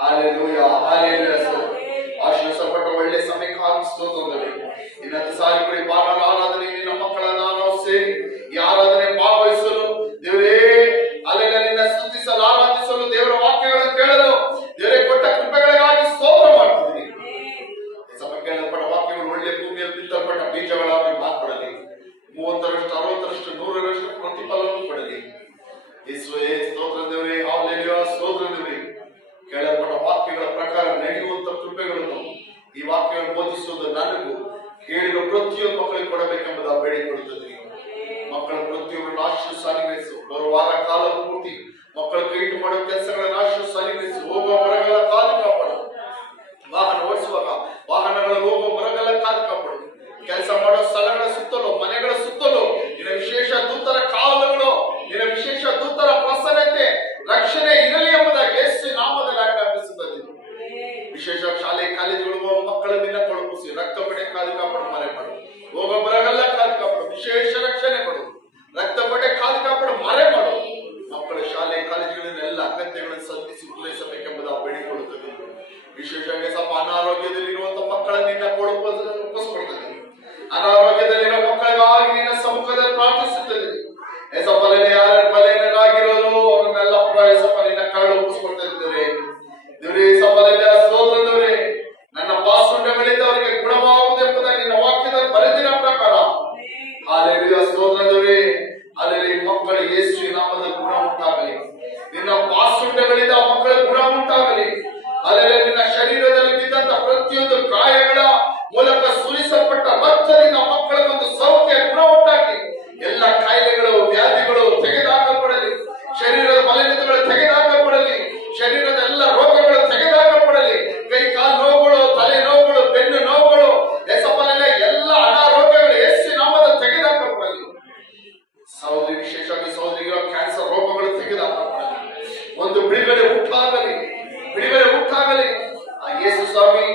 Hallelujah, hallelujah. ಆಶ್ವಾಸಪಟ್ಟ ಒಳ್ಳೆ ಸಮಯಕ್ಕಾಗಿ ಸ್ತೋತ್ರದಲ್ಲಿ ಇನ್ನೊಂದು ಸಾರಿ ಕೂಡ ಈ ಬಾರ ಆರಾಧನೆ ನಿನ್ನ ಮಕ್ಕಳನ್ನ ನಾವು ಸೇರಿ ಈ ಆರಾಧನೆ ಭಾಗವಹಿಸಲು ದೇವರೇ ಅಲೆಲ್ಲ ನಿನ್ನ ಸ್ತುತಿಸಲು ಆರಾಧಿಸಲು ದೇವರ ವಾಕ್ಯಗಳನ್ನು ಕೇಳಲು ದೇವರೇ ಕೊಟ್ಟ ಕೃಪೆಗಳಿಗಾಗಿ ಸ್ತೋತ್ರ ಮಾಡ್ತಿದ್ದೀನಿ. ಸಭೆ ಕೇಳಲ್ಪಟ್ಟ ವಾಕ್ಯಗಳು ಒಳ್ಳೆ ಭೂಮಿಯಲ್ಲಿ ಬಿತ್ತಲ್ಪಟ್ಟ ಬೀಜಗಳಾಗಿ ಮಾರ್ಪಡಲಿ. 30ರಷ್ಟು 60ರಷ್ಟು 100ರಷ್ಟು ಪ್ರತಿಫಲವನ್ನು ಪಡಲಿ. ಯೇಸುವೇ ಸ್ತೋತ್ರ ದೇವರೇ, ಹಾಲೆಲೂಯಾ, ಸ್ತೋತ್ರ ದೇವರೇ. ಕೇಳಲ್ಪಟ್ಟ ವಾಕ್ಯಗಳ ಪ್ರಕಾರ ನಡೆಯುವಂತ ಕೃಪೆಗಳನ್ನು ಈ ವಾಕ್ಯಗಳನ್ನು ಬೋಧಿಸುವುದು ನನಗೂ ಕೇಳಿರುವ ಪ್ರತಿಯೊಂದು ಮಕ್ಕಳಿಗೆ ಕೊಡಬೇಕೆಂಬುದು ಬೇಡಿಕೊಳ್ಳುತ್ತದೆ. ಮಕ್ಕಳ ಪ್ರತಿಯೊಬ್ಬರನ್ನು ಆಶೀರ್ವದಿಸು, ಅನುಗ್ರಹಿಸು. ಬರುವ ವಾರ ಕಾಲ ಪೂರ್ತಿ ಮಕ್ಕಳ ಕೈಟು ಮಾಡುವ ಕೆಲಸಗಳನ್ನು ಆಶೀರ್ವದಿಸು, ಅನುಗ್ರಹಿಸು. ಹೋಗುವ ಬರಗಳ ಕಾದು ಕಾಪಾಡು. ವಾಹನ ಓಡಿಸುವಾಗ ವಾಹನಗಳ ಹೋಗುವ ಬರಗಳ ಕಾದು ಕಾಪಾಡು. ಕೆಲಸ ಮಾಡುವ ಸ್ಥಳಗಳ ಸುತ್ತಲೂ, ಮನೆಗಳ ಸುತ್ತಲೂ ನಿನ್ನ ವಿಶೇಷ ದೂತರ ಕಾವಲುಗಳು, ನಿನ್ನ ವಿಶೇಷ ದೂತರ ಪ್ರಸನ್ನತೆ, ರಕ್ಷಣೆ ಇರಲಿ ಎಂಬುದಾಗಿ ಯೇಸು ನಾಮದಲ್ಲಿ ಆಜ್ಞಾಪಿಸುತ್ತದೆ. ವಿಶೇಷ ಶಾಲೆ ಕಾಲೇಜುಗಳು ಮಕ್ಕಳನ್ನ ಕೊಡುಪಿಸಿ ರಕ್ತ ಪಡೆ ಕಾದು ಕಾಪಾಡು, ಮರೆ ಮಾಡು. ಹೋಗ ಬರಗಲ್ಲ ಕಾದು ಕಾಪಾಡು, ವಿಶೇಷ ರಕ್ಷಣೆ ಕೊಡು. ರಕ್ತ ಪಡೆ ಕಾದು ಕಾಪಾಡು, ಮರೆ ಮಾಡು. ಮಕ್ಕಳ ಶಾಲೆ ಕಾಲೇಜುಗಳಿಂದ ಎಲ್ಲ ಅಗತ್ಯಗಳನ್ನು ಸಂಧಿಸಿ ಪೂರೈಸಬೇಕೆಂಬುದು ಬೇಡಿಕೊಳ್ಳುತ್ತದೆ. ವಿಶೇಷವಾಗಿ ಸ್ವಲ್ಪ ಅನಾರೋಗ್ಯದಲ್ಲಿರುವಂತಹ ಮಕ್ಕಳನ್ನ ನಿನ್ನ ಒಪ್ಪಿಸ್ಕೊಡ್ತದೆ. ಅನಾರೋಗ್ಯದಲ್ಲಿರುವ ಮಕ್ಕಳಿಗಾಗಿ ನಿನ್ನ ಸಮ್ಮುಖದಲ್ಲಿ ಪ್ರಾರ್ಥಿಸುತ್ತದೆ. ಯಾರ ಬಲಹೀನರಾಗಿರೋದು ಅವ್ರನ್ನೆಲ್ಲ ನಿನ್ನ ಕರಳು ಒಪ್ಪಿಸ್ಕೊಡ್ತಾ ಇದ್ದಾರೆ. ದೇವರೇ ಸಫಲತೆ ಸ್ತೋತ್ರದವರೇ, ನನ್ನ ಬಾಸುಂಡಗಳಿಂದ ಅವರಿಗೆ ಗುಣವಾಗುವುದೆಂಬುದಾಗಿ ನಿನ್ನ ವಾಕ್ಯದಲ್ಲಿ ಬರೆದಿರೋ ಪ್ರಕಾರ ಹಾಲೆಲೂಯಾ, ಸ್ತೋತ್ರದವರೇ. ಅಲ್ಲಲ್ಲಿ ಮಕ್ಕಳ ಯೇಸುವಿನ ನಾಮದಲ್ಲಿ ಗುಣ ಉಂಟಾಗಲಿ. ನಿನ್ನ ಬಾಸುಂಡಗಳಿಂದ ಮಕ್ಕಳ ಗುಣ ಉಂಟಾಗಲಿ. ಅಲ್ಲಲ್ಲಿ ನಿನ್ನ ಶರೀರದಲ್ಲಿ ಬಿದ್ದಂತ ಪ್ರತಿಯೊಂದು ಗಾಯಗಳ ಮೂಲಕ ಸುರಿಸಲ್ಪಟ್ಟ ರಕ್ತದಿಂದ ಮಕ್ಕಳಿಗೊಂದು ಸೌಖ್ಯ ಗುಣ ಉಂಟಾಗಿ ಎಲ್ಲ ಕಾಯಿಲೆಗಳು, ವ್ಯಾಧಿಗಳು ತೆಗೆದುಹಾಕಲ್ಪಡಲಿ. ಶರೀರದ ಬಲಹೀನತೆಗಳು ತೆಗೆದುಹಾಕಲ್ಪಡಲಿ. ಶರೀರದ ಎಲ್ಲ ರೋಗಗಳು ತೆಗೆದುಹಾಕಲ್ಪಡಲಿ. ಕೈ ಕಾಲು ನೋವುಗಳು, ತಲೆ ನೋವುಗಳು, ಬೆನ್ನು ನೋವುಗಳು, ಹೆಸಪಲೆಲ್ಲ ಎಲ್ಲ ಅನಾರೋಗ್ಯಗಳು ಯೇಸು ನಾಮದಲ್ಲಿ ತೆಗೆದುಹಾಕಲ್ಪಡಲಿ. ಸಹೋದರಿ, ವಿಶೇಷವಾಗಿ ಸಹೋದರಿಗಳ ಕ್ಯಾನ್ಸರ್ ರೋಗಗಳು ತೆಗೆದುಹಾಕಲ್ಪಡಲಿ. ಒಂದು ಬಿಡುಗಡೆ ಉಂಟಾಗಲಿ, ಬಿಡುಗಡೆ ಉಂಟಾಗಲಿ. ಯೇಸು ಸ್ವಾಮಿ,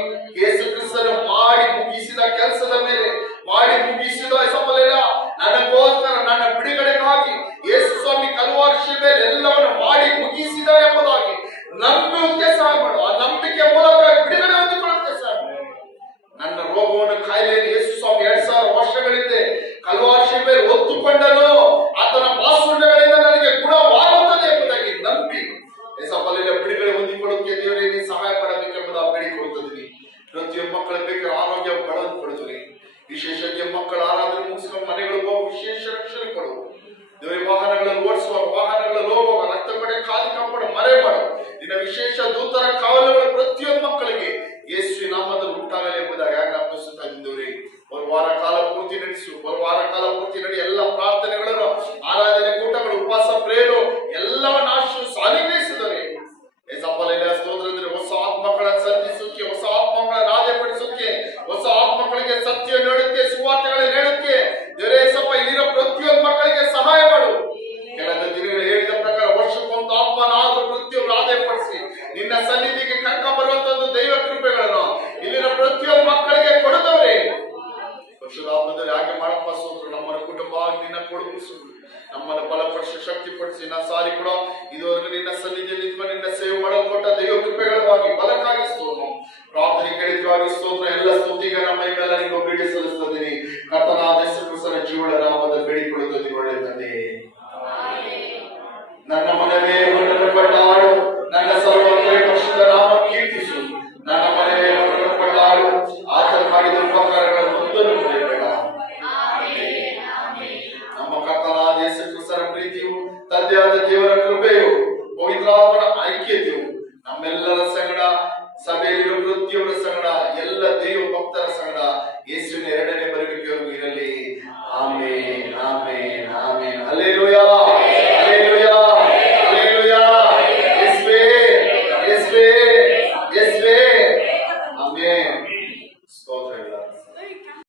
ಯೇಸು ಕ್ರಿಸ್ತನು ಮಾಡಿ ಮುಗಿಸಿದ ಕೆಲಸದ ಮೇಲೆ, ಮಾಡಿ ಮುಗಿಸಿದ ಹೆಸಪಲೆಲ್ಲ ನನಗೋಸ್ಕರ ನನ್ನ ಬಿಡುಗಡೆಗಾಗಿ ಯೇಸು ಸ್ವಾಮಿ ಕಲ್ವಾರಿ ಶಿಲುಬೆಯಲ್ಲಿ ಎಲ್ಲವನ್ನು ಮಾಡಿ ಮುಗಿಸಿದ ಎಂಬುದಾಗಿ ನಂಬುವುದಕ್ಕೆ ಸಹಾಯ ಮಾಡು. ಆ ನಂಬಿಕೆ ಮೂಲಕ ಬಿಡುಗಡೆ ಹೊಂದಿಕೊಳ್ಳುತ್ತೆ ಸರ್. ನನ್ನ ರೋಗವನ್ನು, ಕಾಯಿಲೆಯನ್ನು ಯೇಸು ಸ್ವಾಮಿ 2000 ವರ್ಷಗಳಿಂದ ಕಲ್ವಾರಿ ಶಿಲುಬೆಯಲ್ಲಿ ಹೊತ್ತುಕೊಂಡನು. ಆತನ ಬಾಸುಂಡಗಳಿಂದ ನನಗೆ ಗುಣವಾಗುತ್ತದೆ ಎಂಬುದಾಗಿ ನಂಬಿ ಹೆಸಪಲೆಲ್ಲ ಬಿಡುಗಡೆ ಹೊಂದಿಕೊಳ್ಳುವುದಕ್ಕೆ ದೇವರೇ ನೀನು ಸಹಾಯ ಮಾಡಬೇಕೆಂಬುದು ಬೇಡಿಕೊಳ್ಳುತ್ತದೆ. ಪ್ರತಿಯೊಬ್ಬ ಮಕ್ಕಳ ಬೇಕಾದ ಆರೋಗ್ಯ ಬಲವನ್ನು ಕೊಡುತ್ತದೆ. ವಿಶೇಷವಾಗಿ ಮಕ್ಕಳ ಆರಾಧನೆ ಮುಗಿಸಿದ ಮನೆಗಳಿಗೆ ಹೋಗಿ ವಿಶೇಷ ರಕ್ಷಣೆ ಕೊಡು. ದೇವರೇ ವಾಹನಗಳಲ್ಲಿ ಓಡಿಸುವಾಗ, ವಾಹನಗಳಲ್ಲಿ ಹೋಗುವಾಗ ರಕ್ತ ಪಡೆ ಕಾದು ಕಾಪಾಡು, ಮರೆ ಮಾಡು. ನಿನ್ನ ವಿಶೇಷ ದೂತರ ಕಾವಲುಗಳು ಪ್ರತಿಯೊಂದು ಮಕ್ಕಳಿಗೆ ಯೇಸುವಿನ ನಾಮದಲ್ಲಿ ಉಂಟಾಗಲಿ ಎಂಬುದಾಗಿ ಆಜ್ಞಾಪಿಸುತ್ತಾ ಇದ್ದೇವೆ. ಒಂದು ವಾರ ಕಾಲ ಪೂರ್ತಿ ನಡೆಸು. ಒಂದು ವಾರ ಕಾಲ ಪೂರ್ತಿ ನಡಿ ಎಲ್ಲ ಪ್ರಾರ್ಥನೆಗಳನ್ನು, ಆರಾಧನೆ ಕೂಟಗಳು, ಉಪವಾಸ ಪ್ರೇರು ಎಲ್ಲವನ್ನ ಆಶೀರ್ವದಿಸಿ ಅನುಗ್ರಹಿಸಿದರೆ ಸ್ತೋತ್ರದಲ್ಲಿ ಹೊಸ ಆತ್ಮಗಳನ್ನು ಸಂಧಿಸೋಕೆ, ಹೊಸ ಆತ್ಮಗಳನ್ನು ಆದಾಯಪಡಿಸೋಕೆ, ಹೊಸ ಆತ್ಮಗಳಿಗೆ ಸತ್ಯ ನೀಡುತ್ತೆ, ಸುವಾರ್ತೆಗಳನ್ನು ನೀಡುತ್ತೆ. ದೇವರೇ ಸಪ್ಪ ಇಲ್ಲಿರೋ ಪ್ರತಿಯೊಂದು ಮಕ್ಕಳಿಗೆ ಸಹಾಯ ಮಾಡು. ಕೆಲವು ದಿನಗಳು ಹೇಳಿದ ಪ್ರಕಾರ ವರ್ಷಕ್ಕೊಂದು ಆತ್ಮನಾದ್ರೂ ಪ್ರತಿಯೊಬ್ಬರು ಆದಾಯಪಡಿಸಿ ನಿನ್ನ ಸನ್ನಿಧಿಗೆ ಕರ್ಕ ಬರುವಂತ ಒಂದು ದೈವ ಕೃಪೆಗಳನ್ನು ಇಲ್ಲಿನ ಪ್ರತಿಯೊಂದು ಮಕ್ಕಳಿಗೆ ಕೊಡುತ್ತವರೇ. ಪರಿಶುದ್ಧಾತ್ಮದಲ್ಲಿ ಹಾಗೆ ಮಾಡಪ್ಪ ಸ್ತೋತ್ರ. ನಮ್ಮನ್ನು ಕುಟುಂಬವಾಗಿ ನಿನ್ನ ಕೊಡುಗಿಸು, ನಮ್ಮನ್ನು ಬಲಪಡಿಸಿ ಶಕ್ತಿಪಡಿಸಿ ನಾ ಸಾರಿ ಕೂಡ ಇದುವರೆಗೂ ನಿನ್ನ ಸನ್ನಿಧಿಯಲ್ಲಿ ನಿಂತ್ಕೊಂಡು ನಿನ್ನ ಸೇವೆ ಮಾಡಲ್ಪಟ್ಟ ದೈವ ಕೃಪೆಗಳವಾಗಿ ಬಲಕ್ಕಾಗಿ ಸ್ತೋತ್ರ. ಪ್ರಾರ್ಥನೆ ಕೇಳಿದ್ವಾಗಿ ಸ್ತೋತ್ರ. ಎಲ್ಲ ಸ್ತುತಿಗೆ ನಮ್ಮ ಮೇಲೆ ನಿಮಗೆ ಒಬ್ಬಿಗೆ ಸಲ್ಲಿಸುತ್ತೀನಿ. ಕರ್ತನಾದ ಯೇಸು ಕ್ರಿಸ್ತನ ಜೀವನ ನಾಮದಲ್ಲಿ ಬೇಡಿಕೊಳ್ಳುತ್ತದೆ. ಒಳ್ಳೆಯ ತಂದೆ, ನನ್ನ ಮನವೇ ಹೊರಟುಪಟ್ಟಾಡು, ನನ್ನ ಸರ್ವೋತ್ತಮ ಪರಿಶುದ್ಧ ನಾಮ ಕೀರ್ತಿಸು. ನನ್ನ ಮನವೇ ಹೊರಟುಪಟ್ಟಾಡು, ಆತನು ಮಾಡಿದ ಉಪಕಾರಗಳನ್ನು ಒಂದನ್ನು ಮರೆಯಬೇಡ. ನಮ್ಮ ಕರ್ತನಾದ ಯೇಸು ಕ್ರಿಸ್ತನ ಪ್ರೀತಿಯು, ತಂದೆಯಾದ ದೇವರ ಕೃಪೆಯು,